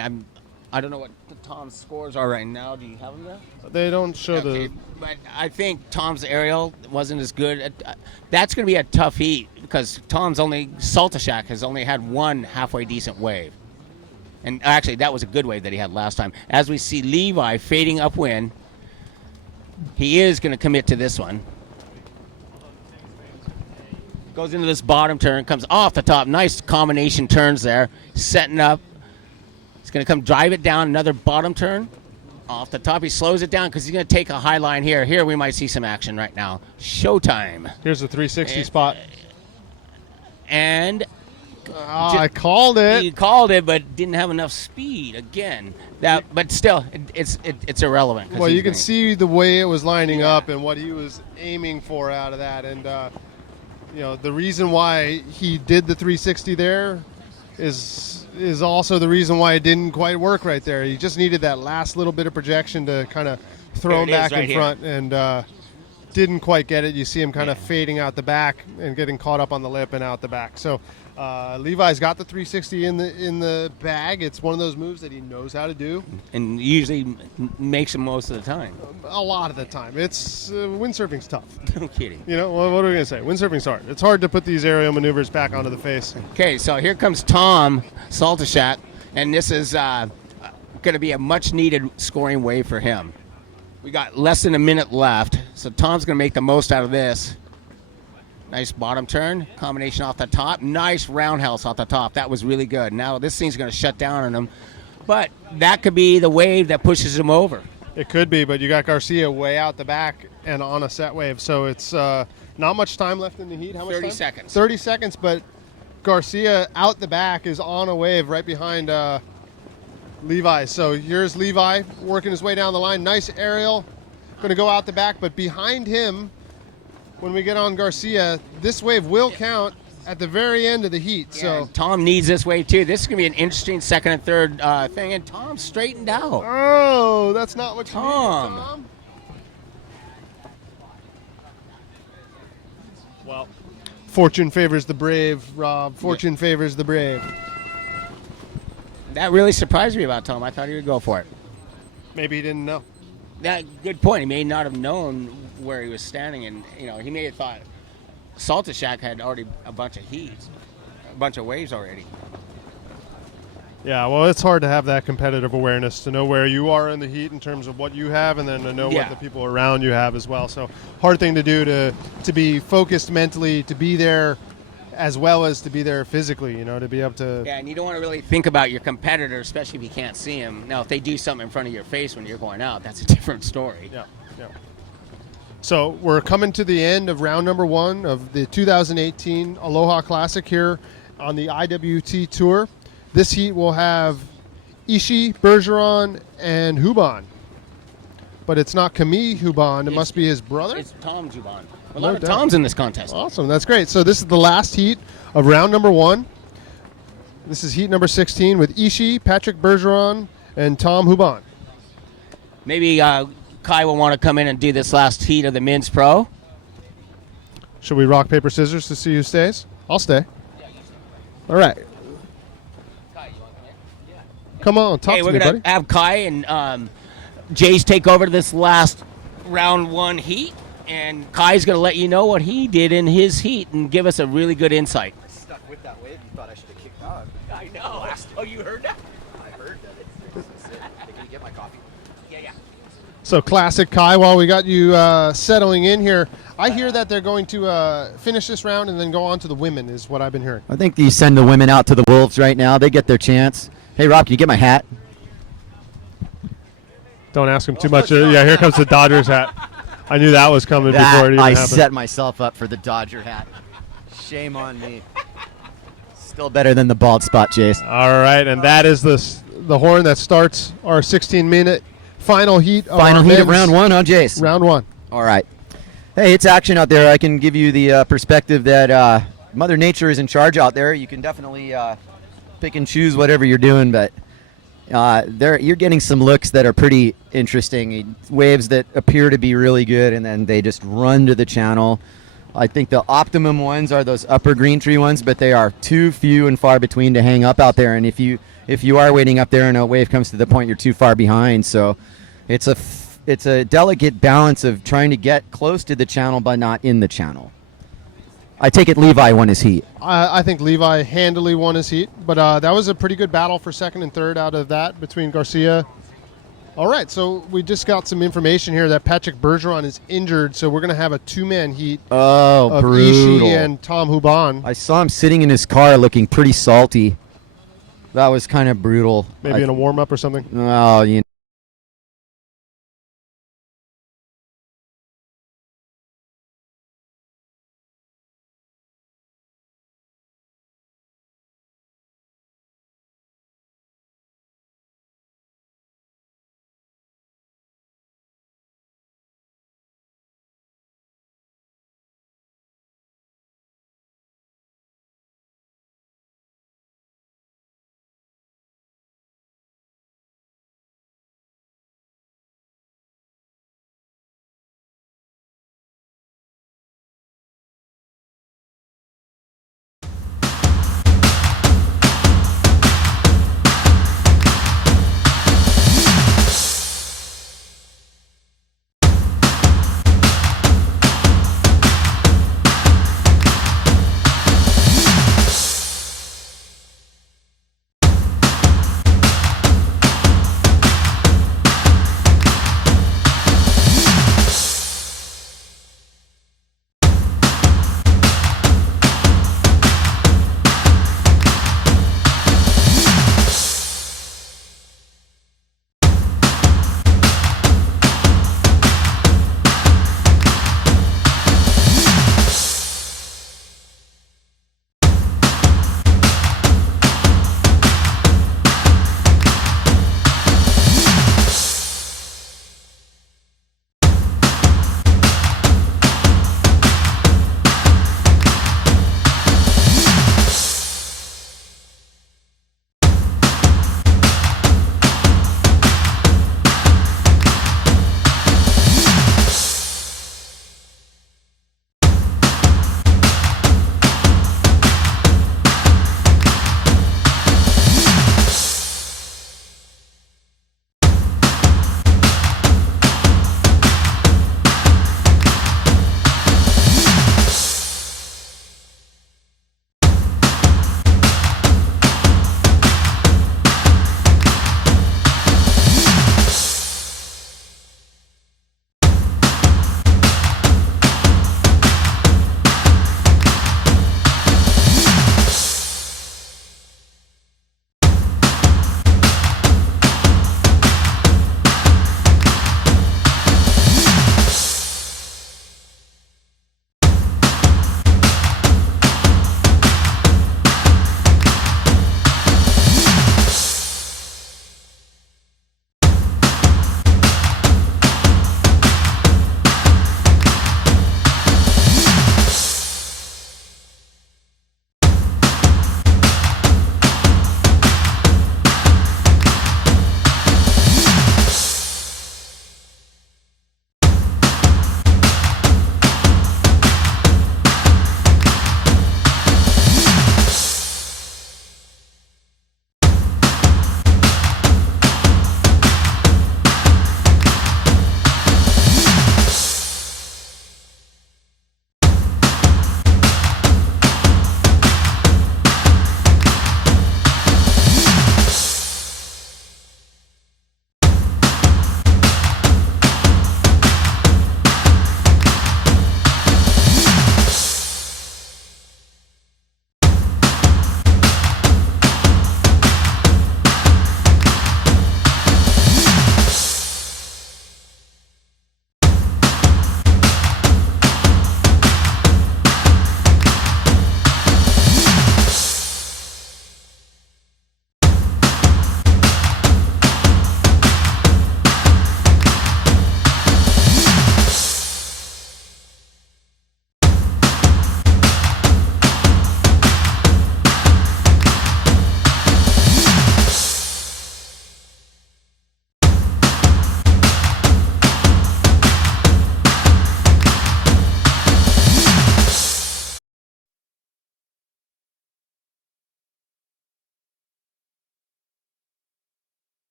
I don't know what the Tom's scores are right now. Do you have them there? They don't show Okay, but I think Tom's aerial wasn't as good. That's going to be a tough heat because Saltashak has only had one halfway decent wave. And actually, that was a good wave that he had last time. As we see Levi fading upwind, he is going to commit to this one. Goes into this bottom turn, comes off the top. Nice combination turns there. Setting up. He's going to come drive it down, another bottom turn. Off the top, he slows it down because he's going to take a high line here. Here we might see some action right now. Showtime. Here's the 360 spot. And I called it. he called it, but didn't have enough speed again. But still, it's irrelevant. Well, you can see the way it was lining up and what he was aiming for out of that. And, the reason why he did the 360 there is also the reason why it didn't quite work right there. He just needed that last little bit of projection to kind of throw him back in front. And didn't quite get it. You see him kind of fading out the back and getting caught up on the lip and out the back. So Levi's got the 360 in the bag. It's one of those moves that he knows how to do. And usually makes them most of the time. A lot of the time. It's windsurfing's tough. No kidding. You know, what are we going to say? Windsurfing's hard. It's hard to put these aerial maneuvers back onto the face. Okay, so here comes Tom Saltashak, and this is going to be a much-needed scoring wave for him. We got less than a minute left, so Tom's going to make the most out of this. Nice bottom turn, combination off the top. Nice roundhouse off the top. That was really good. Now this thing's going to shut down on him, but that could be the wave that pushes him over. It could be, but you got Garcia way out the back and on a set wave, so it's not much time left in the heat. How much 30 time? seconds. 30 seconds, but Garcia out the back is on a wave right behind Levi. So here's Levi working his way down the line. Nice aerial. Going to go out the back, but behind him, when we get on Garcia, this wave will count at the very end of the heat. So And Tom needs this wave too. This is going to be an interesting second and third thing, and Tom straightened out. oh, that's not what you Tom. need, Tom. Well, fortune favors the brave, Rob. Fortune favors the brave. That really surprised me about Tom. I thought he would go for it. Maybe he didn't know. That good point. He may not have known where he was standing, and he may have thought Saltashak had already a bunch of heats, a bunch of waves already. Yeah, well, it's hard to have that competitive awareness, to know where you are in the heat in terms of what you have, and then to know what the people around you have as well. So hard thing to do to be focused mentally, to be there as well as to be there physically, to be able to... Yeah, and you don't want to really think about your competitor, especially if you can't see him. Now, if they do something in front of your face when you're going out, that's a different story. Yeah. So we're coming to the end of round number 1 of the 2018 Aloha Classic here on the IWT Tour. This heat will have Ishii, Bergeron, and Huban. But it's not Camille Huban. It must be his brother? It's Tom Juban. A lot of Toms in this contest. Awesome. That's great. So this is the last heat of round number 1. This is heat number 16 with Ishii, Patrick Bergeron, and Tom Huban. Maybe Kai will want to come in and do this last heat of the men's pro. Should we rock, paper, scissors to see who stays? I'll stay. All right. Kai, you want to come in? Yeah. Come on, talk Hey, to we're me, going buddy. to have Kai and Jace take over this last round 1 heat. And Kai's going to let you know what he did in his heat and give us a really good insight. I stuck with that wave. You thought I should have kicked out. I know. Oh, you heard that? I heard that. Hey, can you get my coffee? Yeah. So classic Kai, while we got you settling in here, I hear that they're going to finish this round and then go on to the women, is what I've been hearing. I think you send the women out to the Wolves right now. They get their chance. Hey, Rob, can you get my hat? Don't ask him too much. Yeah, here comes the Dodgers hat. I knew that was coming before it even I happened. set myself up for the Dodger hat. Shame on me. Still better than the bald spot, Jace. All right, and that is the horn that starts our 16-minute final heat of Final our heat of men's round 1, huh, Jace? Round 1. All right. Hey, it's action out there. I can give you the perspective that Mother Nature is in charge out there. You can definitely pick and choose whatever you're doing, but you're getting some looks that are pretty interesting. Waves that appear to be really good, and then they just run to the channel. I think the optimum ones are those upper green tree ones, but they are too few and far between to hang up out there. And if you are waiting up there and a wave comes to the point, you're too far behind. So it's a delicate balance of trying to get close to the channel but not in the channel. I take it Levi won his heat. I think Levi handily won his heat, but that was a pretty good battle for second and third out of that between Garcia. All right, so we just got some information here that Patrick Bergeron is injured, so we're going to have a 2-man heat of brutal. Ishii and Tom Huban. I saw him sitting in his car looking pretty salty. That was kind of brutal. Maybe in a warm-up or something. Oh, you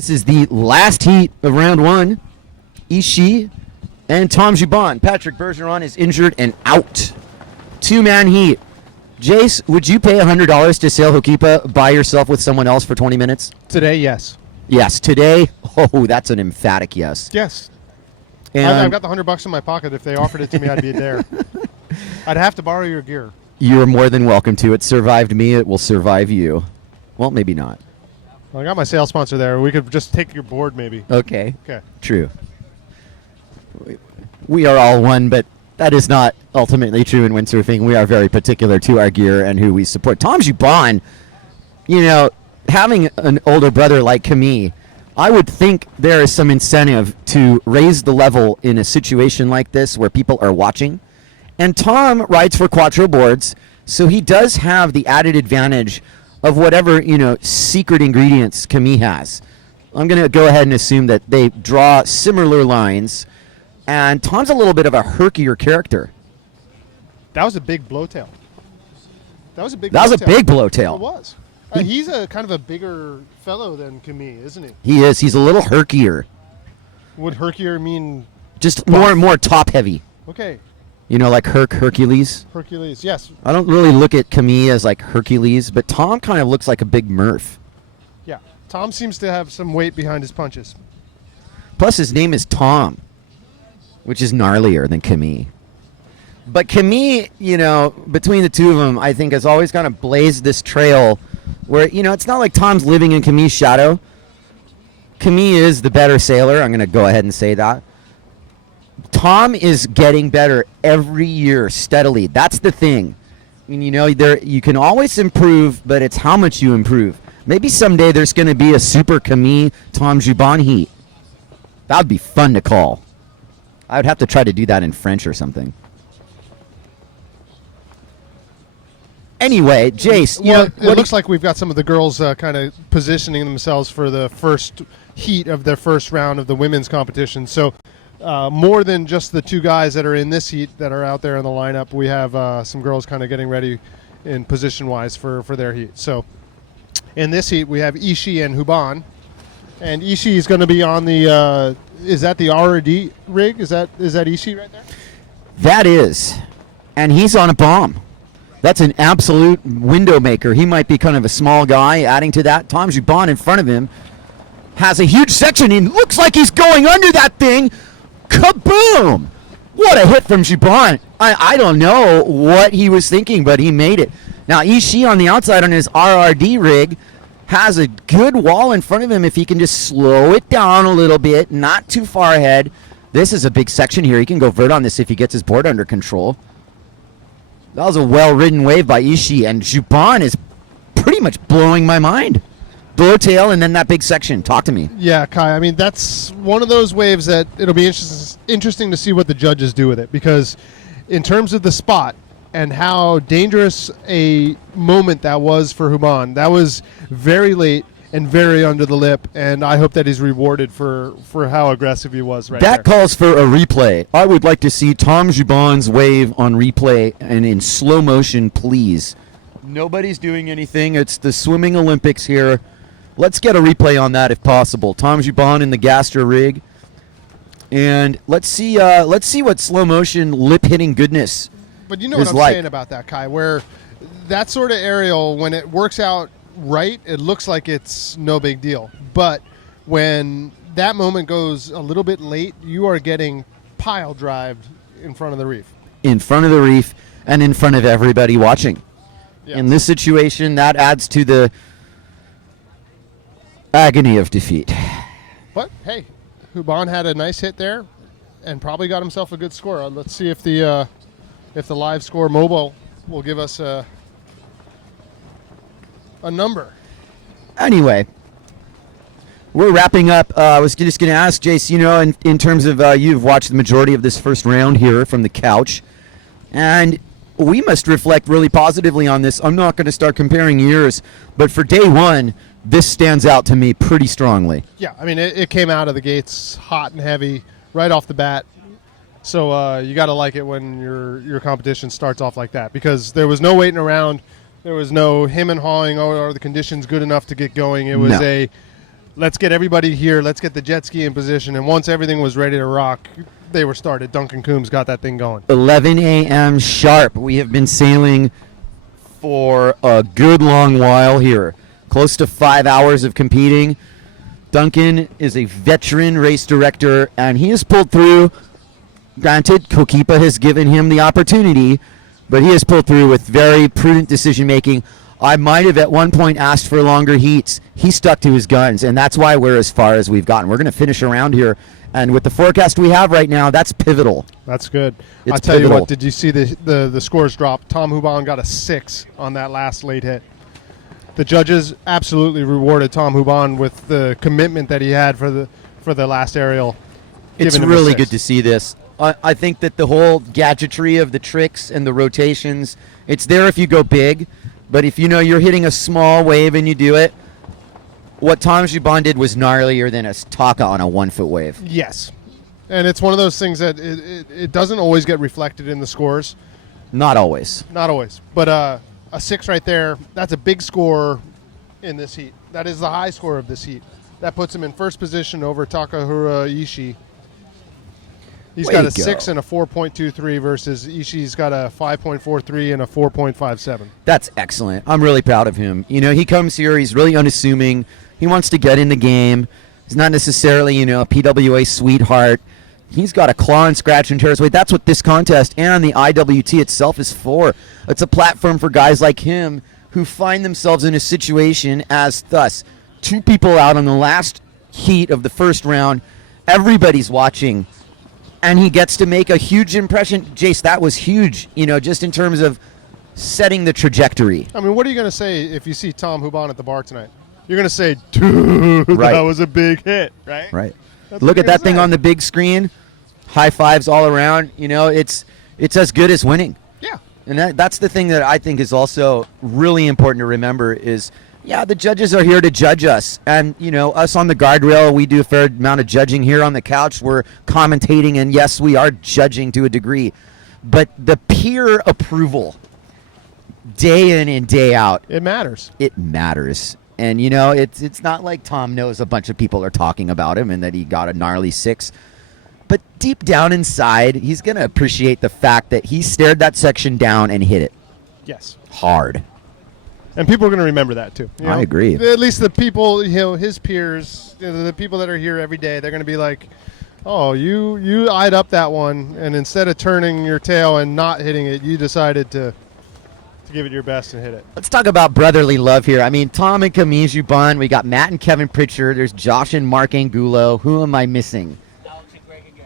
This is the last heat of round one. Ishii and Tom Juban. Patrick Bergeron is injured and out. Two-man heat. Jace, would you pay $100 to sail Hokipa by yourself with someone else for 20 minutes? Today, yes. Yes. Today, oh, that's an emphatic yes. Yes. And I've got the $100 in my pocket. If they offered it to me, I'd be there. I'd have to borrow your gear. you're more than welcome to. It survived me. It will survive you. Well, maybe not. Well, I got my sales sponsor there. We could just take your board, maybe. Okay. Okay. True. We are all one, but that is not ultimately true in windsurfing. We are very particular to our gear and who we support. Tom Juban, you know, having an older brother like Camille, I would think there is some incentive to raise the level in a situation like this where people are watching. And Tom rides for Quattro boards, so he does have the added advantage of whatever, you know, secret ingredients Camille has. I'm going to go ahead and assume that they draw similar lines. And Tom's a little bit of a herkier character. That was a big blowtail. That was a big blowtail. It was. He's a kind of a bigger fellow than Camille, isn't he? He is. He's a little herkier. Would herkier mean... Just more top heavy. Okay. You know, like Hercules. Hercules, yes. I don't really look at Camille as like Hercules, but Tom kind of looks like a big Murph. Yeah. Tom seems to have some weight behind his punches. Plus his name is Tom, which is gnarlier than Camille. But Camille, you know, between the two of them, I think has always kind of blazed this trail where, you know, it's not like Tom's living in Camille's shadow. Camille is the better sailor. I'm going to go ahead and say that. Tom is getting better every year steadily. That's the thing. I mean, you know, you can always improve, but it's how much you improve. Maybe someday there's going to be a super Camille Tom Juban heat. That would be fun to call. I would have to try to do that in French or something. Anyway, Jace, you know, it looks like we've got some of the girls kind of positioning themselves for the first heat of their first round of the women's competition. So more than just the two guys that are in this heat that are out there in the lineup, we have some girls kind of getting ready in position-wise for their heat. So in this heat, we have Ishii and Huban. And Ishii is going to be on the, is that the R&D rig? Is that Ishii right there? That is. And he's on a bomb. That's an absolute window maker. He might be kind of a small guy. Adding to that, Tom Juban in front of him has a huge section. He looks like he's going under that thing. Kaboom! What a hit from Juban. I don't know what he was thinking, but he made it. Now, Ishii on the outside on his RRD rig has a good wall in front of him if he can just slow it down a little bit, not too far ahead. This is a big section here. He can go vert on this if he gets his board under control. That was a well-ridden wave by Ishii, and Juban is pretty much blowing my mind. Blowtail and then that big section. Talk to me. Yeah, Kai, I mean, that's one of those waves that it'll be interesting to see what the judges do with it, because in terms of the spot and how dangerous a moment that was for Huban, that was very late and very under the lip, and I hope that he's rewarded for how aggressive he was right there. That calls for a replay. I would like to see Tom Juban's wave on replay and in slow motion, please. Nobody's doing anything. It's the swimming Olympics here. Let's get a replay on that if possible. Tom Juban in the Gastra rig. And let's see what slow motion lip hitting goodness. But you know what I'm saying about that, Kai, where that sort of aerial, when it works out right, it looks like it's no big deal. But when that moment goes a little bit late, you are getting pile drived in front of the reef. In front of the reef and in front of everybody watching. Yes. In this situation, that adds to the agony of defeat. But, hey, Huban had a nice hit there and probably got himself a good score. Let's see if the live score mobile will give us a number. Anyway, we're wrapping up. I was just going to ask, Jace, you know, in terms of you've watched the majority of this first round here from the couch, and we must reflect really positively on this. I'm not going to start comparing years, but for day one, this stands out to me pretty strongly. Yeah, I mean, it came out of the gates hot and heavy right off the bat. So you got to like it when your competition starts off like that, because there was no waiting around. There was no him and hawing, or are the conditions good enough to get going? It was let's get everybody here. Let's get the jet ski in position. And once everything was ready to rock, they were started. Duncan Coombs got that thing going. 11 a.m. sharp. We have been sailing for a good long while here. Close to 5 hours of competing. Duncan is a veteran race director, and he has pulled through. Granted, Coquipa has given him the opportunity, but he has pulled through with very prudent decision making. I might have at one point asked for longer heats. He stuck to his guns, and that's why we're as far as we've gotten. We're going to finish around here, and with the forecast we have right now, that's pivotal. That's good. It's I'll tell pivotal. you what, did you see the scores drop? Tom Huban got a 6 on that last late hit. The judges absolutely rewarded Tom Huban with the commitment that he had for the last aerial. It's giving him a really 6. good to see this. I think that the whole gadgetry of the tricks and the rotations, it's there if you go big, but if you know you're hitting a small wave and you do it, what Tom Huban did was gnarlier than a Taka on a 1-foot wave. Yes. And it's one of those things that it doesn't always get reflected in the scores. Not always. Not always. But a 6 right there, that's a big score in this heat. That is the high score of this heat. That puts him in first position over Takahura Ishii. He's Way got a to go. 6 and a 4.23 versus Ishii's got a 5.43 and a 4.57. That's excellent. I'm really proud of him. You know, he comes here, he's really unassuming. He wants to get in the game. He's not necessarily, you know, a PWA sweetheart. He's got a claw and scratch and tear his way. That's what this contest and the IWT itself is for. It's a platform for guys like him who find themselves in a situation as thus. 2 people out on the last heat of the first round. Everybody's watching. And he gets to make a huge impression. Jace, that was huge, you know, just in terms of setting the trajectory. I mean, what are you going to say if you see Tom Huban at the bar tonight? You're going to say, dude, Right. that was a big hit, right? Right. That's Look what at you're that thing gonna say. on the big screen. High fives all around. You know, it's as good as winning. Yeah. And that's the thing that I think is also really important to remember is, yeah, the judges are here to judge us. And, you know, us on the guardrail, we do a fair amount of judging here on the couch. We're commentating, and yes, we are judging to a degree. But the peer approval, day in and day out, It matters. it matters. And, you know, it's not like Tom knows a bunch of people are talking about him and that he got a gnarly 6. But deep down inside, he's going to appreciate the fact that he stared that section down and hit it Yes. hard. And people are going to remember that, too. You know? I agree. At least the people, you know, his peers, you know, the people that are here every day, they're going to be like, oh, you eyed up that one, and instead of turning your tail and not hitting it, you decided to give it your best and hit it. Let's talk about brotherly love here. I mean, Tom and Camille Jubon. We got Matt and Kevin Pritchard. There's Josh and Mark Angulo. Who am I missing?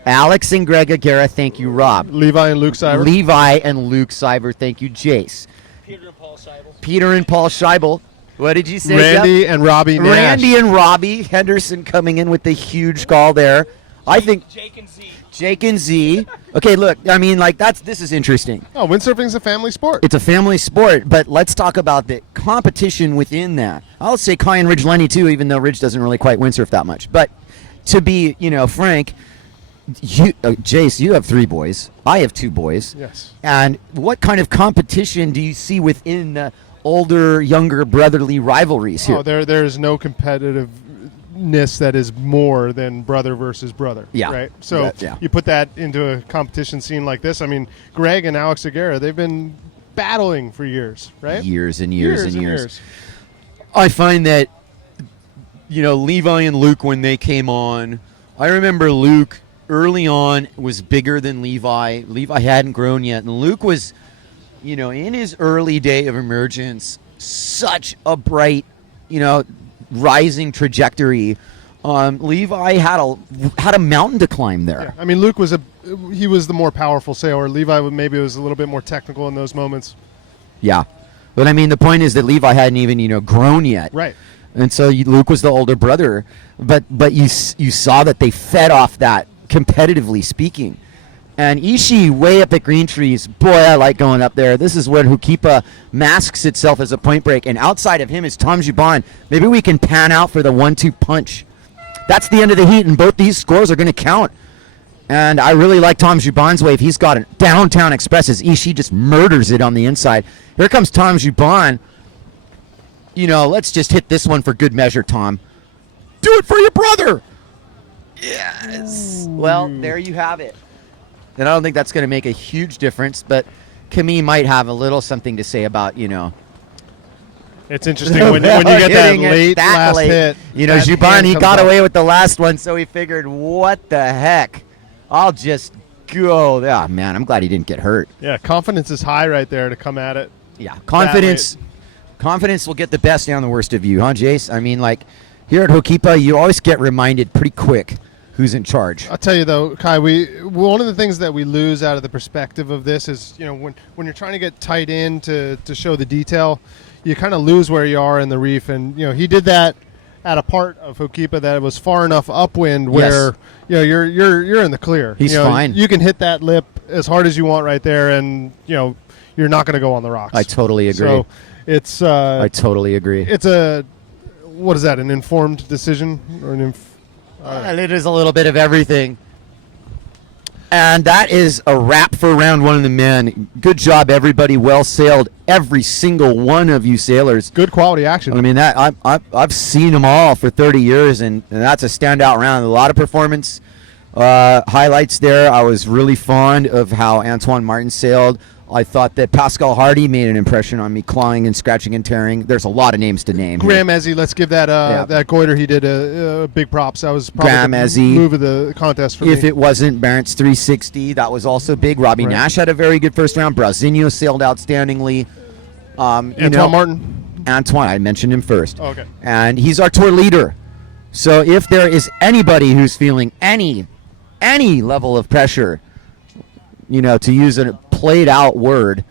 Alex and Greg Aguirre. Thank you, Rob. Levi and Luke Seibert. Levi and Luke Seibert. Thank you, Jace. Peter and Paul Seibel. Peter and Paul Scheibel. What did you say, Randy Jeff? and Robbie Nash. Randy and Robbie Henderson coming in with the huge call there. I think Jake and Z. Jake and Z. Okay, look, I mean, like this is interesting. Oh, windsurfing's a family sport. It's a family sport, but let's talk about the competition within that. I'll say Kai and Ridge Lenny too, even though Ridge doesn't really quite windsurf that much. But to be, you know, frank, Jace, you have 3 boys. I have 2 boys. Yes. And what kind of competition do you see within the older, younger brotherly rivalries here? Oh, there's no competitiveness that is more than brother versus brother. Yeah. Right? So Yeah. you put that into a competition scene like this. I mean, Greg and Alex Aguirre, they've been battling for years, right? Years and years and years. I find that, you know, Levi and Luke, when they came on, I remember Luke early on was bigger than Levi. Levi hadn't grown yet. And Luke was, you know, in his early day of emergence, such a bright, you know, rising trajectory. Levi had a mountain to climb there. Yeah. I mean, Luke was the more powerful sailor. Levi maybe was a little bit more technical in those moments. Yeah. But I mean, the point is that Levi hadn't even, you know, grown yet. Right. And so Luke was the older brother, but you saw that they fed off that, competitively speaking. And Ishii way up at Green Trees, boy, I like going up there. This is where Hukipa masks itself as a point break, and outside of him is Tom Jubon. Maybe we can pan out for the 1-2 punch. That's the end of the heat, and both these scores are going to count. And I really like Tom Jubon's wave. He's got a downtown express as Ishii just murders it on the inside. Here comes Tom Jubon. You know, let's just hit this one for good measure, Tom. Do it for your brother. Yes. Well, there you have it. And I don't think that's going to make a huge difference, but Camille might have a little something to say about, It's interesting when you get that late last hit. Juban, he got away with the last one, so he figured, what the heck? I'll just go. Oh, man, I'm glad he didn't get hurt. Yeah, confidence is high right there to come at it. Yeah, confidence will get the best and the worst of you, huh, Jace? I mean, like, here at Hokipa, you always get reminded pretty quick who's in charge. I'll tell you though, Kai, one of the things that we lose out of the perspective of this is, when you're trying to get tight in to show the detail, you kind of lose where you are in the reef. And he did that at a part of Hokipa that was far enough upwind where you're in the clear. He's fine. You can hit that lip as hard as you want right there, and you're not going to go on the rocks. I totally agree. So it's I totally agree. It's what is that? An informed decision or an And it is a little bit of everything. And that is a wrap for round one of the men. Good job, everybody. Well sailed, every single one of you sailors. Good quality action. I mean, that I've seen them all for 30 years, and that's a standout round. A lot of performance highlights there. I was really fond of how Antoine Martin sailed. I thought that Pascal Hardy made an impression on me, clawing and scratching and tearing. There's a lot of names to name. Graham Ezzy, let's give that that goiter he did big props. That was probably Graham the Ezzy. move of the contest for me. If it wasn't Barrett's 360, that was also big. Robbie Nash had a very good first round. Brazinho sailed outstandingly. Antoine, I mentioned him first. Oh, okay. And he's our tour leader. So if there is anybody who's feeling any level of pressure, to use a played out word.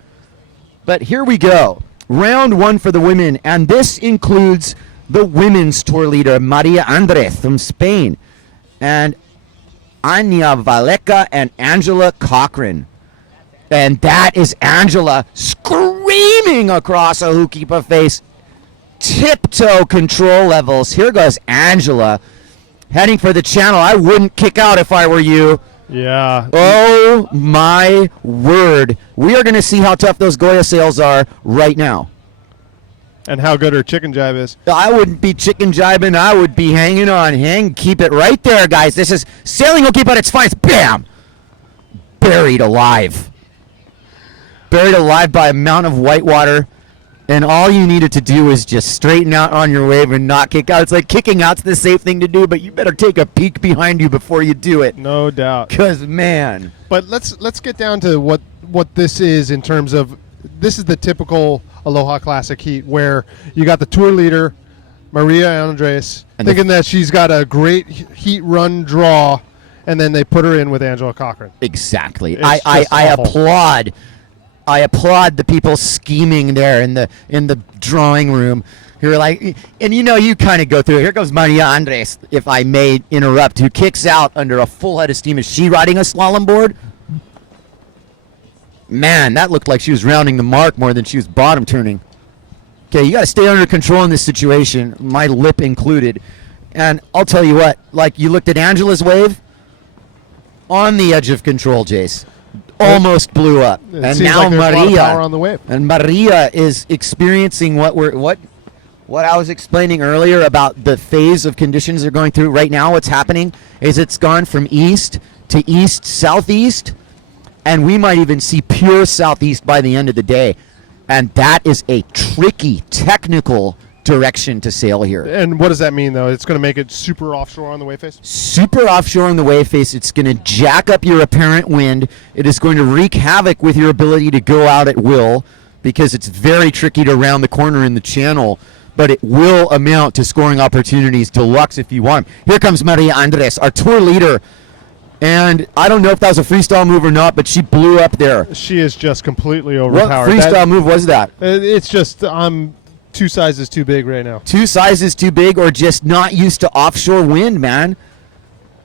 But here we go. Round one for the women, and this includes the women's tour leader, Maria Andres from Spain, and Anya Valeca and Angela Cochran. And that is Angela screaming across a Hokipa face. Tiptoe control levels. Here goes Angela heading for the channel. I wouldn't kick out if I were you. Yeah. Oh, my word. We are going to see how tough those Goya sails are right now. And how good her chicken jibe is. I wouldn't be chicken jibing. I would be hanging on. Keep it right there, guys. This is sailing Hokipa at its finest. Bam! Buried alive. Buried alive by a mountain of white water. And all you needed to do is just straighten out on your wave and not kick out. It's like kicking out's the safe thing to do, but you better take a peek behind you before you do it. No doubt. Because, man. But let's get down to what this is in terms of, this is the typical Aloha Classic heat where you got the tour leader, Maria Andres, and thinking that she's got a great heat run draw, and then they put her in with Angela Cochran. Exactly. It's I applaud the people scheming there in the drawing room. You're like, and you kind of go through it. Here goes Maria Andres, if I may interrupt, who kicks out under a full head of steam. Is she riding a slalom board? Man, that looked like she was rounding the mark more than she was bottom turning. Okay, you got to stay under control in this situation, my lip included. And I'll tell you what, like you looked at Angela's wave, on the edge of control, Jace. Almost blew up. And now like Maria on the wave. And Maria is experiencing what I was explaining earlier about the phase of conditions they're going through right now. What's happening is it's gone from east to east southeast, and we might even see pure southeast by the end of the day. And that is a tricky technical direction to sail here. And what does that mean, though? It's going to make it super offshore on the wave face? Super offshore on the wave face. It's going to jack up your apparent wind. It is going to wreak havoc with your ability to go out at will, because it's very tricky to round the corner in the channel, but it will amount to scoring opportunities deluxe if you want them. Here comes Maria Andres, our tour leader. And I don't know if that was a freestyle move or not, but she blew up there. She is just completely overpowered. What freestyle move was that? It's just, I'm 2 sizes too big right now. 2 sizes too big, or just not used to offshore wind, man.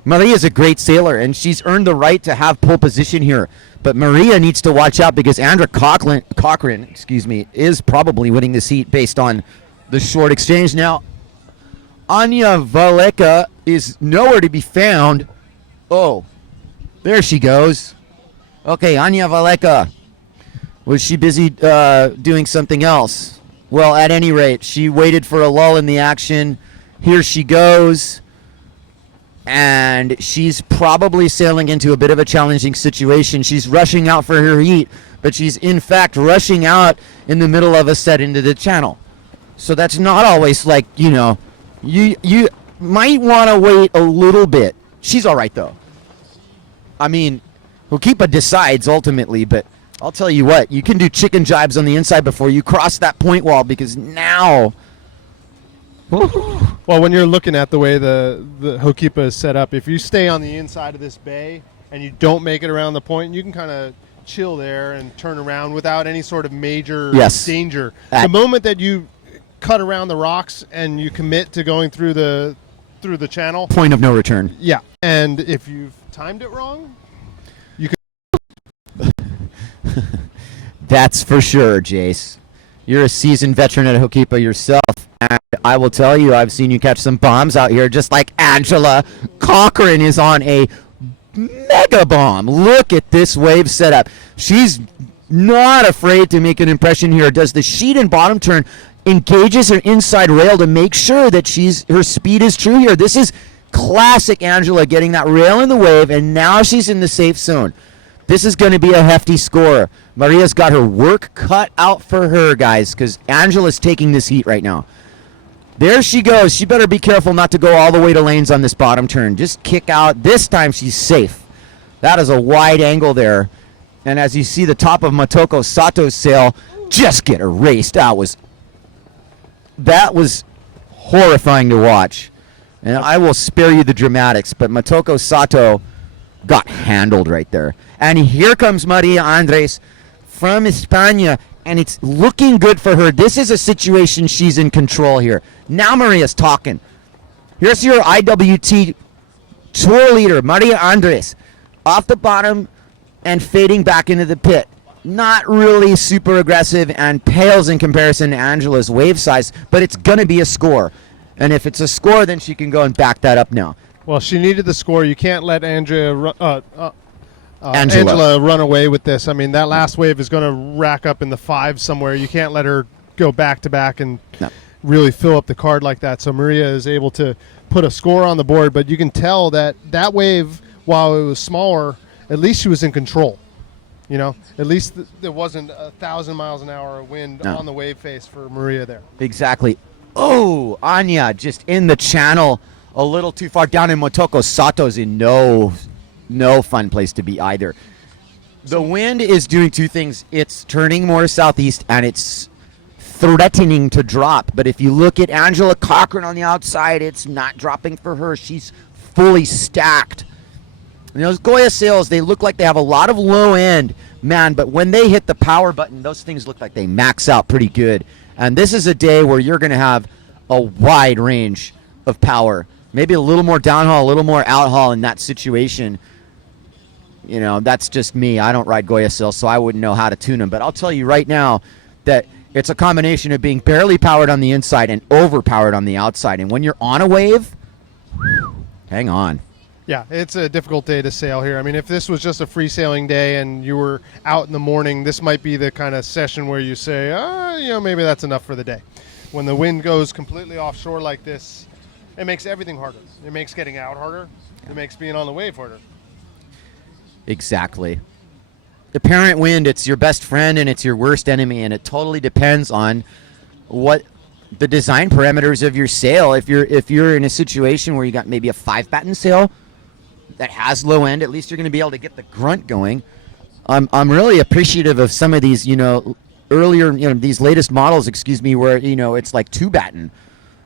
Maria's a great sailor, and she's earned the right to have pole position here. But Maria needs to watch out, because Andra Cochran, is probably winning this heat based on the short exchange. Now, Anya Valeca is nowhere to be found. Oh, there she goes. Okay, Anya Valeca. Was she busy doing something else? Well, at any rate, she waited for a lull in the action Here she goes. And she's probably sailing into a bit of a challenging situation. She's rushing out for her heat, but she's in fact rushing out in the middle of a set into the channel. So that's not always like, you might want to wait a little bit. She's all right, though. I mean, Hokipa decides ultimately, but I'll tell you what, you can do chicken jibes on the inside before you cross that point wall, because now... Well, when you're looking at the way the Hokipa is set up, if you stay on the inside of this bay and you don't make it around the point, you can kind of chill there and turn around without any sort of major danger. The moment that you cut around the rocks and you commit to going through the channel, point of no return. Yeah, and if you've timed it wrong, you can. That's for sure, Jace. You're a seasoned veteran at Hokipa yourself, and I will tell you, I've seen you catch some bombs out here, just like Angela Cochran is on a mega bomb. Look at this wave setup. She's not afraid to make an impression here. Does the sheet and bottom turn, engages her inside rail to make sure that her speed is true here. This is classic Angela, getting that rail in the wave, and now she's in the safe zone. This is going to be a hefty score. Maria's got her work cut out for her, guys, because Angela's taking this heat right now. There she goes. She better be careful not to go all the way to lanes on this bottom turn. Just kick out. This time she's safe. That is a wide angle there. And as you see the top of Motoko Sato's sail just get erased. That was horrifying to watch. And I will spare you the dramatics, but Motoko Sato got handled right there. And here comes Maria Andres from España, and it's looking good for her. This is a situation she's in control here. Now Maria's talking. Here's your IWT tour leader, Maria Andres, off the bottom and fading back into the pit. Not really super aggressive and pales in comparison to Angela's wave size, but it's going to be a score. And if it's a score, then she can go and back that up now. Well, she needed the score. You can't let Angela run away with this. I mean, that last wave is going to rack up in the 5 somewhere. You can't let her go back-to-back and really fill up the card like that. So Maria is able to put a score on the board, but you can tell that wave, while it was smaller, at least she was in control. At least there wasn't 1,000 miles an hour of wind on the wave face for Maria there. Exactly. Oh, Anya just in the channel a little too far down, and Motoko Sato's in no fun place to be either. The wind is doing two things. It's turning more southeast, and it's threatening to drop. But if you look at Angela Cochran on the outside, it's not dropping for her. She's fully stacked. And those Goya sails, they look like they have a lot of low end, man, but when they hit the power button, those things look like they max out pretty good. And this is a day where you're going to have a wide range of power. Maybe a little more downhaul, a little more outhaul in that situation. That's just me. I don't ride Goya sails, so I wouldn't know how to tune them. But I'll tell you right now that it's a combination of being barely powered on the inside and overpowered on the outside. And when you're on a wave, hang on. Yeah, it's a difficult day to sail here. I mean, if this was just a free sailing day and you were out in the morning, this might be the kind of session where you say, maybe that's enough for the day. When the wind goes completely offshore like this, it makes everything harder. It makes getting out harder. It makes being on the wave harder. Exactly. The parent wind, it's your best friend and it's your worst enemy, and it totally depends on what the design parameters of your sail. If you're in a situation where you got maybe a 5-batten sail that has low end, at least you're going to be able to get the grunt going. I'm really appreciative of some of these, these latest models, where, it's like 2-batten.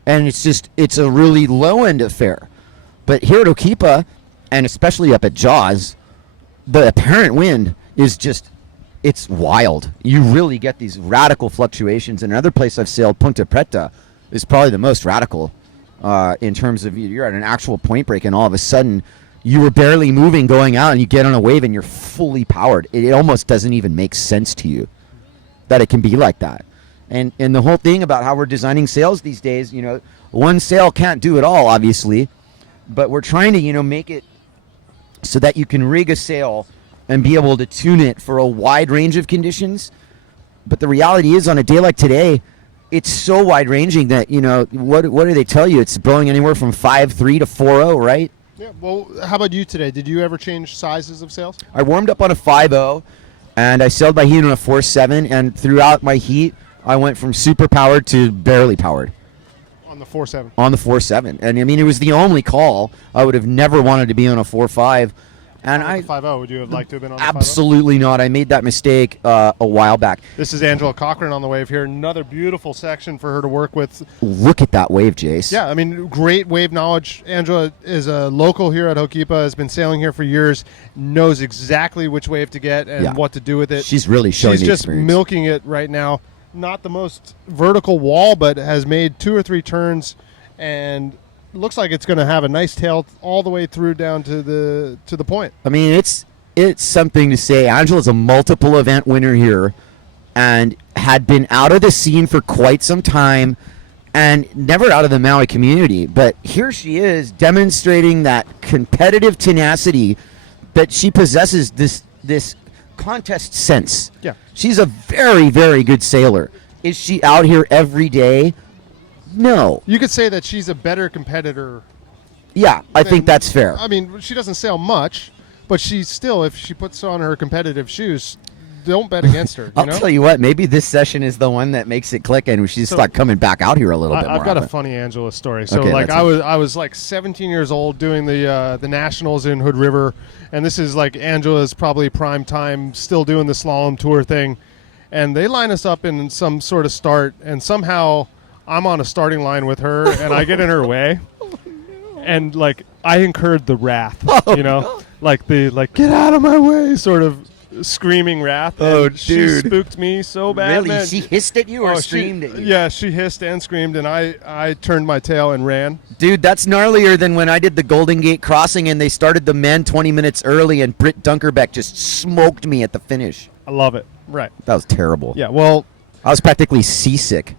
And it's a really low end affair. But here at Hokipa, and especially up at Jaws, the apparent wind is it's wild. You really get these radical fluctuations. And another place I've sailed, Punta Preta, is probably the most radical in terms of you're at an actual point break, and all of a sudden you were barely moving going out, and you get on a wave and you're fully powered. It almost doesn't even make sense to you that it can be like that. And the whole thing about how we're designing sails these days, one sail can't do it all, obviously, but we're trying to, make it so that you can rig a sail and be able to tune it for a wide range of conditions. But the reality is, on a day like today, it's so wide ranging that what do they tell you? It's blowing anywhere from 5.3 to 4.0, right? Yeah. Well, how about you today? Did you ever change sizes of sails? I warmed up on a 5.0, and I sailed my heat on a 4.7, and throughout my heat, I went from super powered to barely powered. On the 4.7. On the 4.7, and I mean it was the only call. I would have never wanted to be on a 4.5, and On the 5.0, would you have liked to have been on the 5.0? absolutely not. I made that mistake a while back. This is Angela Cochran on the wave here. Another beautiful section for her to work with. Look at that wave, Jace. Yeah, I mean, great wave knowledge. Angela is a local here at Hokipa, has been sailing here for years, knows exactly which wave to get and what to do with it. She's really showing She's the just experience. milking it right now. Not the most vertical wall, but has made 2 or 3 turns, and looks like it's going to have a nice tail all the way through down to the point. I mean, it's something to say. Angela's a multiple event winner here and had been out of the scene for quite some time and never out of the Maui community. But here she is demonstrating that competitive tenacity that she possesses, this contest sense. Yeah. She's a very, very good sailor. Is she out here every day? No. You could say that she's a better competitor. Yeah, I think that's fair. I mean, she doesn't sail much, but she's still, if she puts on her competitive shoes, don't bet against her. I'll tell you what, maybe this session is the one that makes it click and she's start coming back out here a little bit more. I've got often. a funny Angela story. So, Okay, like, let's I was like 17 years old doing the nationals in Hood River, and this is like Angela's probably prime time, still doing the slalom tour thing, and they line us up in some sort of start, and somehow I'm on a starting line with her, and I get in her way, and like I incurred the wrath, like get out of my way sort of screaming wrath. Oh, and she dude. spooked me so bad. Really? Man. She hissed at you or Oh, screamed at you? Yeah, she hissed and screamed, and I turned my tail and ran. Dude, that's gnarlier than when I did the Golden Gate Crossing and they started the men 20 minutes early and Britt Dunkerbeck just smoked me at the finish. I love it. Right. That was terrible. Yeah, well, I was practically seasick.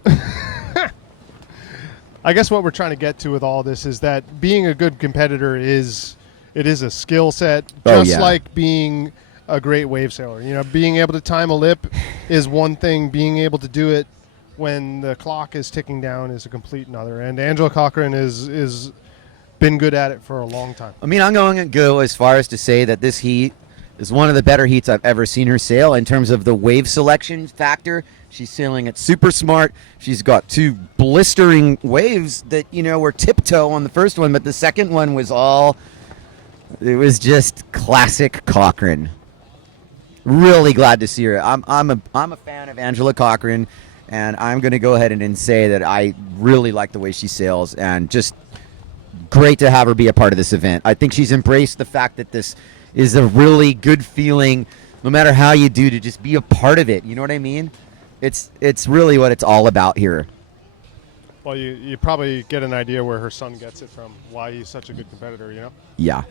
I guess what we're trying to get to with all this is that being a good competitor is a skill set, just like being a great wave sailor. Being able to time a lip is one thing. Being able to do it when the clock is ticking down is a complete another. And Angela Cochran is been good at it for a long time. I mean, I'm going to go as far as to say that this heat is one of the better heats I've ever seen her sail in terms of the wave selection factor. She's sailing it super smart. She's got 2 blistering waves that, were tiptoe on the first one, but the second one was it was just classic Cochran. Really glad to see her. I'm a fan of Angela Cochran, and I'm going to go ahead and say that I really like the way she sails, and just great to have her be a part of this event. I think she's embraced the fact that this is a really good feeling, no matter how you do, to just be a part of it. You know what I mean? It's really what it's all about here. Well, you probably get an idea where her son gets it from, why he's such a good competitor, Yeah.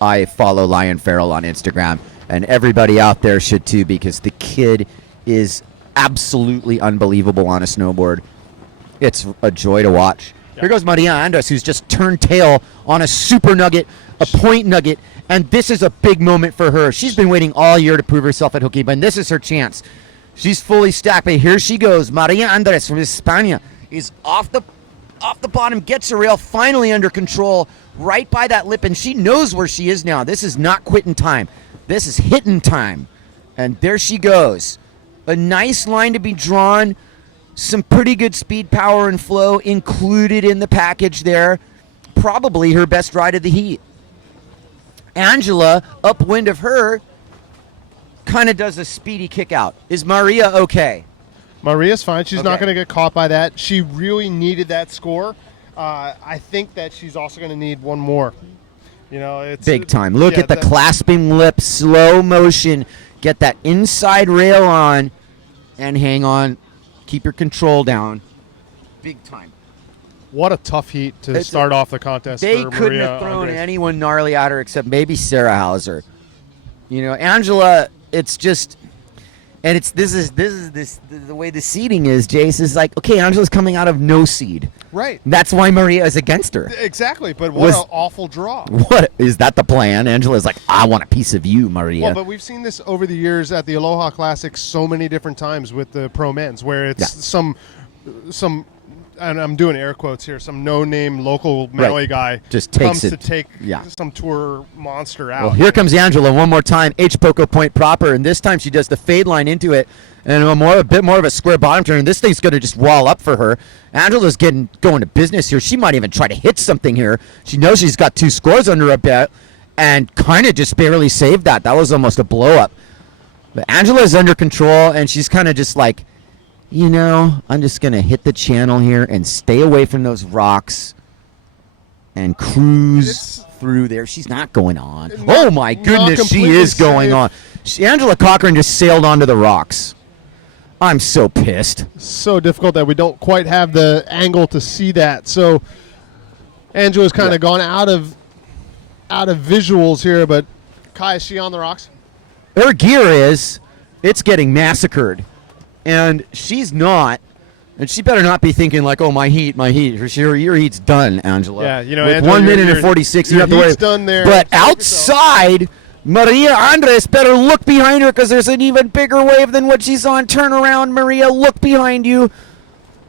I follow Lion Farrell on Instagram, and everybody out there should too, because the kid is absolutely unbelievable on a snowboard. It's a joy to watch. Here goes Maria Andres, who's just turned tail on a super nugget, a point nugget, and this is a big moment for her. She's been waiting all year to prove herself at Hokipa, and this is her chance. She's fully stacked, but here she goes. Maria Andres from España is off the bottom, gets her rail finally under control, right by that lip, and she knows where she is now. This is not quitting time. This is hitting time. And there she goes. A nice line to be drawn. Some pretty good speed, power, and flow included in the package there. Probably her best ride of the heat. Angela, upwind of her, kind of does a speedy kick out. Is Maria okay? Maria's fine. She's not Okay. going to get caught by that. She really needed that score. I think that she's also going to need one more. It's Big time. Look at the clasping lip, slow motion. Get that inside rail on and hang on. Keep your control down. Big time. What a tough heat to start off the contest. They for couldn't Maria have thrown Andres. anyone gnarly at her except maybe Sarah Hauser. Angela, it's just, and this is the way the seeding is. Jace is like, okay, Angela's coming out of no seed. Right. That's why Maria is against her. Exactly, but what an awful draw. What is that the plan? Angela's like, I want a piece of you, Maria. Well, but we've seen this over the years at the Aloha Classic so many different times with the pro men's, where it's some some, and I'm doing air quotes here, some no-name local Maui Right. guy Just takes comes it. to take Yeah. some tour monster out. Well, here comes Angela one more time. H Poco Point proper, and this time she does the fade line into it, and a bit more of a square bottom turn. This thing's going to just wall up for her. Angela's going to business here. She might even try to hit something here. She knows she's got 2 scores under her belt, and kind of just barely saved that. That was almost a blow up. But Angela's under control, and she's kind of just like, I'm just going to hit the channel here and stay away from those rocks and cruise through there. She's not going on. Oh, my goodness, she completely is going safe. on. Angela Cochran just sailed onto the rocks. I'm so pissed. So difficult that we don't quite have the angle to see that. So Angela's kind of gone out of visuals here, but Kai, is she on the rocks? Her gear is, it's getting massacred. And she's not. And she better not be thinking like, oh, my heat. Your heat's done, Angela. Yeah, with Angela, 1 minute your- and 46, you your have to worry. heat's done there. But Save yourself. outside, Maria Andres better look behind her because there's an even bigger wave than what she's on. Turn around, Maria. Look behind you.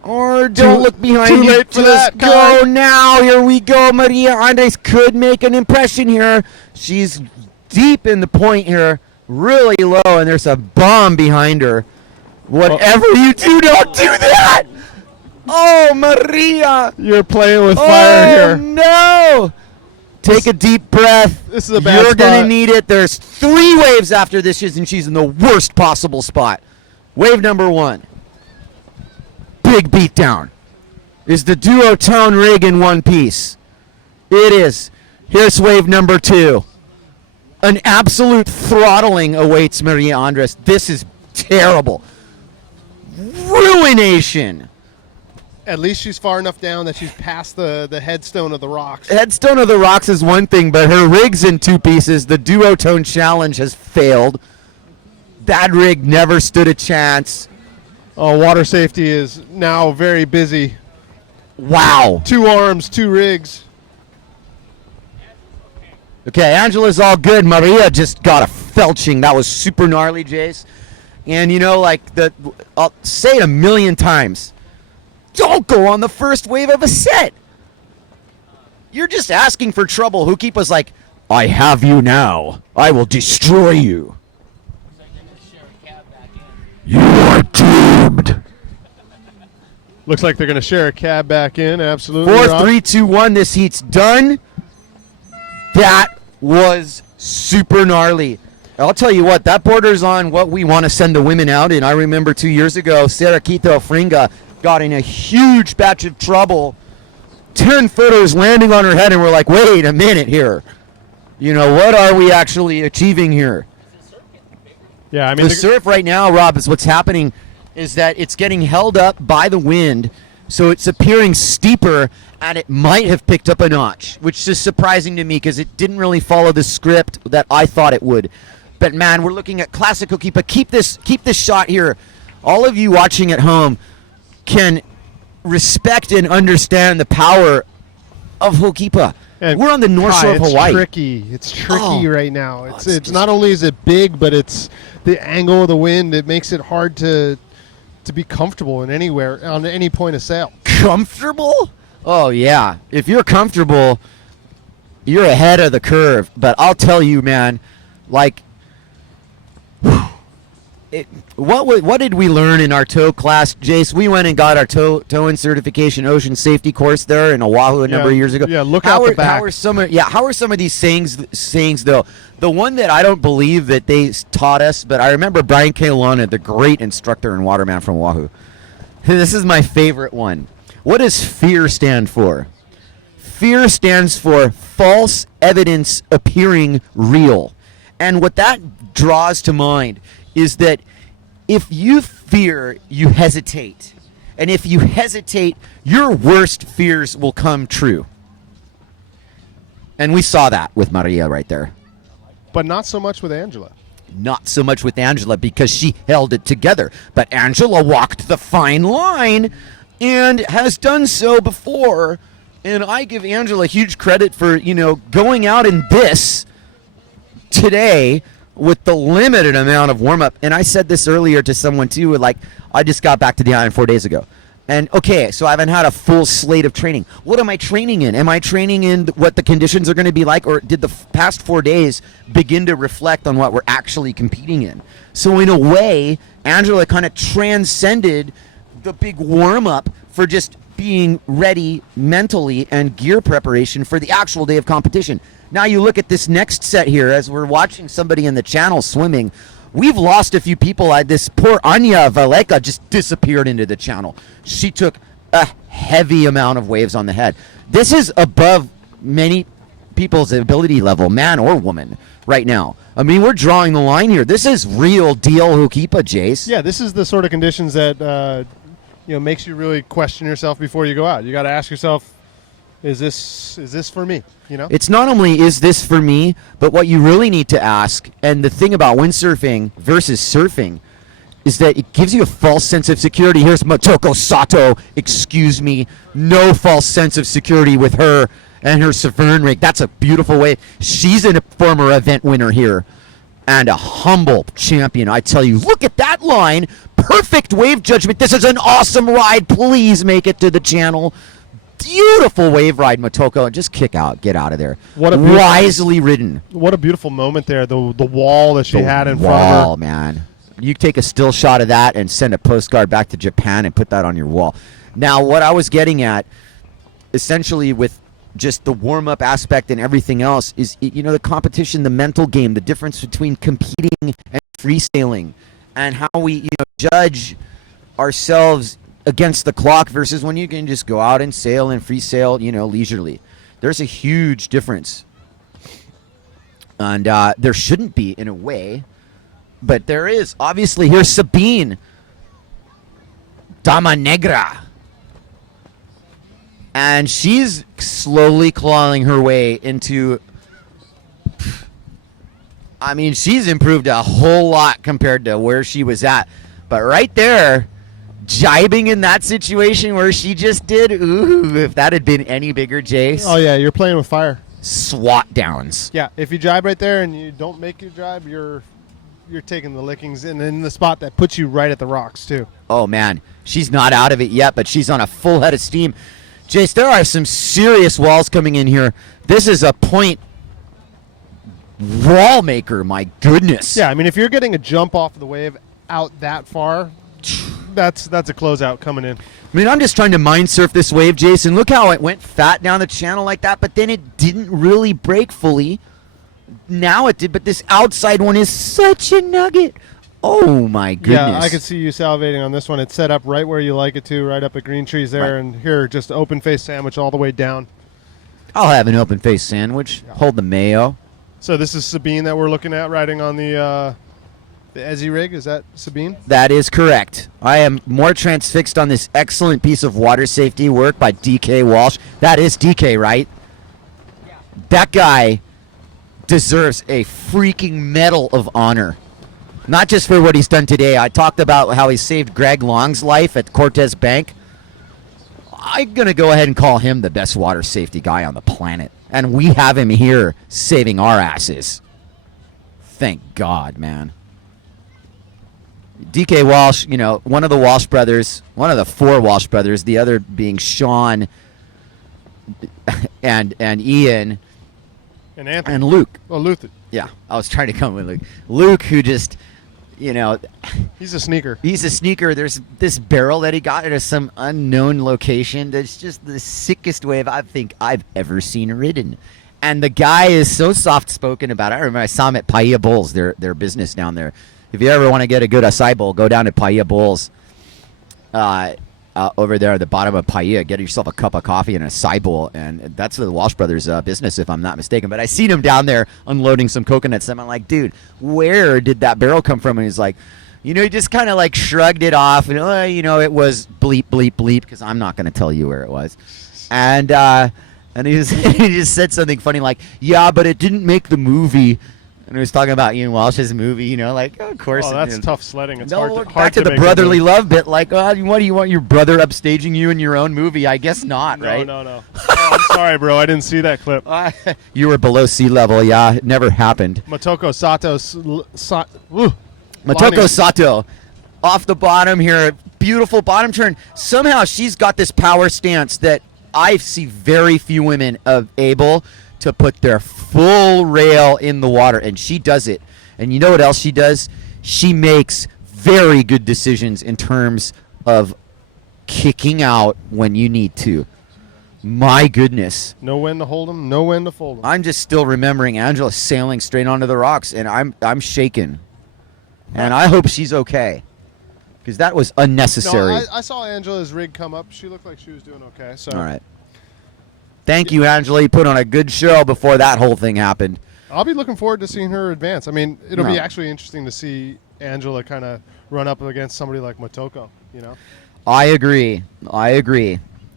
Or don't look behind too you. late for Just that, go Kai. now. Here we go. Maria Andres could make an impression here. She's deep in the point here, really low, and there's a bomb behind her. Whatever you do, don't do that. Oh, Maria. You're playing with fire here. No. Take a deep breath. This is a bad You're spot. going to need it. There's 3 waves after this, and she's in the worst possible spot. Wave number 1. Big beatdown. Is the duotone rig in one piece? It is. Here's wave number 2. An absolute throttling awaits Maria Andres. This is terrible. Ruination. At least she's far enough down that she's past the headstone of the rocks. Headstone of the Rocks is one thing, but her rig's in 2 pieces. The duotone challenge has failed. That rig never stood a chance. Oh, water safety is now very busy. Wow. 2 arms, 2 rigs. Okay, Angela's all good. Maria just got a felching. That was super gnarly, Jace. And I'll say it a million times. Don't go on the first wave of a set. You're just asking for trouble. Hukipa's like, I have you now. I will destroy you. You are doomed. Looks like they're going to share a cab back in. Absolutely. 4, Rob. 3, 2, 1. This heat's done. That was super gnarly. I'll tell you what, that borders on what we want to send the women out in. I remember 2 years ago, Sarah Quito Fringa got in a huge batch of trouble. 10 footers landing on her head, and we're like, wait a minute here. What are we actually achieving here? Yeah, I mean, The surf right now, Rob, is what's happening is that it's getting held up by the wind, so it's appearing steeper, and it might have picked up a notch, which is surprising to me because it didn't really follow the script that I thought it would. But man, we're looking at classic Hokipa. Keep this shot here. All of you watching at home can respect and understand the power of Hokipa. and We're on the north shore of Hawaii. It's tricky right now. It's it's not only is it big, but it's the angle of the wind. It makes it hard to be comfortable in anywhere on any point of sail. Comfortable? Oh yeah. If you're comfortable, you're ahead of the curve. But I'll tell you, man, what did we learn in our tow class, Jace? We went and got our towing certification ocean safety course there in Oahu a number of years ago. Yeah, look out the back. How are some of these sayings though? The one that I don't believe that they taught us, but I remember Brian Kailana, the great instructor and waterman from Oahu. This is my favorite one. What does FEAR stand for? FEAR stands for false evidence appearing real. And what that draws to mind is that if you fear, you hesitate. And if you hesitate, your worst fears will come true. And we saw that with Maria right there. But not so much with Angela. Not so much with Angela because she held it together. But Angela walked the fine line and has done so before. And I give Angela huge credit for, going out in this today with the limited amount of warm-up. And I said this earlier to someone too, I just got back to the island 4 days ago. And okay, so I haven't had a full slate of training. What am I training in? Am I training in what the conditions are going to be like, or did the past 4 days begin to reflect on what we're actually competing in? So in a way, Angela kind of transcended the big warm-up for just being ready mentally and gear preparation for the actual day of competition. Now you look at this next set here as we're watching somebody in the channel swimming. We've lost a few people. This poor Anya Valeka just disappeared into the channel. She took a heavy amount of waves on the head. This is above many people's ability level, man or woman, right now. I mean, we're drawing the line here. This is real deal Hukipa, Jace. Yeah, this is the sort of conditions that makes you really question yourself before you go out. You got to ask yourself, is this for me? You know, it's not only is this for me, but what you really need to ask, and the thing about windsurfing versus surfing, is that it gives you a false sense of security. Here's Motoko Sato. Excuse me, no false sense of security with her and her Severn rig. That's a beautiful way. She's a former event winner here and a humble champion. I tell you, look at that line. Perfect wave judgment. This is an awesome ride. Please make it to the channel. Beautiful wave ride, Motoko. Just kick out. Get out of there. What a wisely ridden. What a beautiful moment there. The wall that she had in front of her. Man. You take a still shot of that and send a postcard back to Japan and put that on your wall. Now, what I was getting at, essentially with just the warm-up aspect and everything else, is the competition, the mental game, the difference between competing and freestyling, and how we judge ourselves against the clock versus when you can just go out and sail and free sail, leisurely. There's a huge difference. And there shouldn't be, in a way, but there is. Obviously, here's Sabine Dama Negra. And she's slowly clawing her way into... I mean, she's improved a whole lot compared to where she was at. But right there, jibing in that situation where she just did, ooh, if that had been any bigger, Jace. Oh, yeah, you're playing with fire. SWAT downs. Yeah, if you jibe right there and you don't make your jibe, you're taking the lickings and in the spot that puts you right at the rocks, too. Oh, man. She's not out of it yet, but she's on a full head of steam. Jace, there are some serious walls coming in here. This is a point wall maker, my goodness. Yeah, I mean, if you're getting a jump off of the wave out that far, that's a closeout coming in. I mean, I'm just trying to mind surf this wave, Jason. Look how it went fat down the channel like that, but then it didn't really break fully. Now it did, but this outside one is such a nugget. Oh, my goodness. Yeah, I could see you salivating on this one. It's set up right where you like it to, right up at Green Trees there, Right. and here, just open face sandwich all the way down. I'll have an open face sandwich. Yeah. Hold the mayo. So this is Sabine that we're looking at riding on the Ezzy rig. Is that Sabine? That is correct. I am more transfixed on this excellent piece of water safety work by DK Walsh. That is DK, right? Yeah. That guy deserves a freaking medal of honor. Not just for what he's done today. I talked about how he saved Greg Long's life at Cortez Bank. I'm going to go ahead and call him the best water safety guy on the planet. And we have him here saving our asses. Thank God, man. DK Walsh, one of the Walsh brothers, one of the four Walsh brothers, the other being Sean and Ian And Anthony. and Luke. Oh, Luther. Yeah, I was trying to come with Luke. Luke, who just, He's a sneaker. he's a sneaker. There's this barrel that he got at some unknown location that's just the sickest wave I think I've ever seen ridden. And the guy is so soft-spoken about it. I remember I saw him at Paia Bowls, their business down there. If you ever want to get a good acai bowl, go down to Paia Bowls over there at the bottom of Paia. Get yourself a cup of coffee and an acai bowl. And that's the Walsh Brothers business, if I'm not mistaken. But I seen him down there unloading some coconuts. And I'm like, dude, where did that barrel come from? And he's like, he just kind of like shrugged it off. And, it was bleep, bleep, bleep, because I'm not going to tell you where it was. And he just said something funny like, yeah, but it didn't make the movie. And he was talking about Ian Walsh's movie, of course. Oh, that's tough sledding. It's No, hard to, back to the make brotherly a love bit. Like, what do you want your brother upstaging you in your own movie? I guess not, No, right? no. Oh, I'm sorry, bro. I didn't see that clip. You were below sea level. Yeah, it never happened. Motoko Sato. Motoko Sato, off the bottom here. Beautiful bottom turn. Somehow she's got this power stance that I see very few women able to put their full rail in the water, and she does it. And you know what else she does? She makes very good decisions in terms of kicking out when you need to. My goodness. Know when to hold them, know when to fold them. I'm just still remembering Angela sailing straight onto the rocks, and I'm shaken. And I hope she's okay, because that was unnecessary. No, I saw Angela's rig come up. She looked like she was doing okay. So All right. Thank you, Angela. You put on a good show before that whole thing happened. I'll be looking forward to seeing her advance. I mean, it'll be No. actually interesting to see Angela kind of run up against somebody like Motoko, you know? I agree.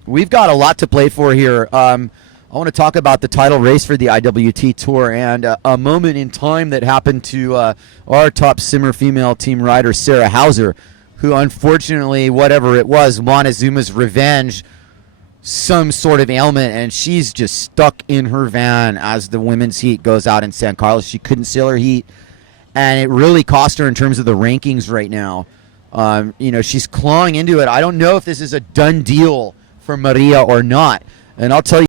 We've got a lot to play for here. I want to talk about the title race for the IWT Tour and a moment in time that happened to our top simmer female team rider, Sarah Hauser, who unfortunately, whatever it was, Montezuma's revenge, some sort of ailment, and she's just stuck in her van as the women's heat goes out in San Carlos. She couldn't sail her heat, and it really cost her in terms of the rankings right now. She's clawing into it. I don't know if this is a done deal for Maria or not. And I'll tell you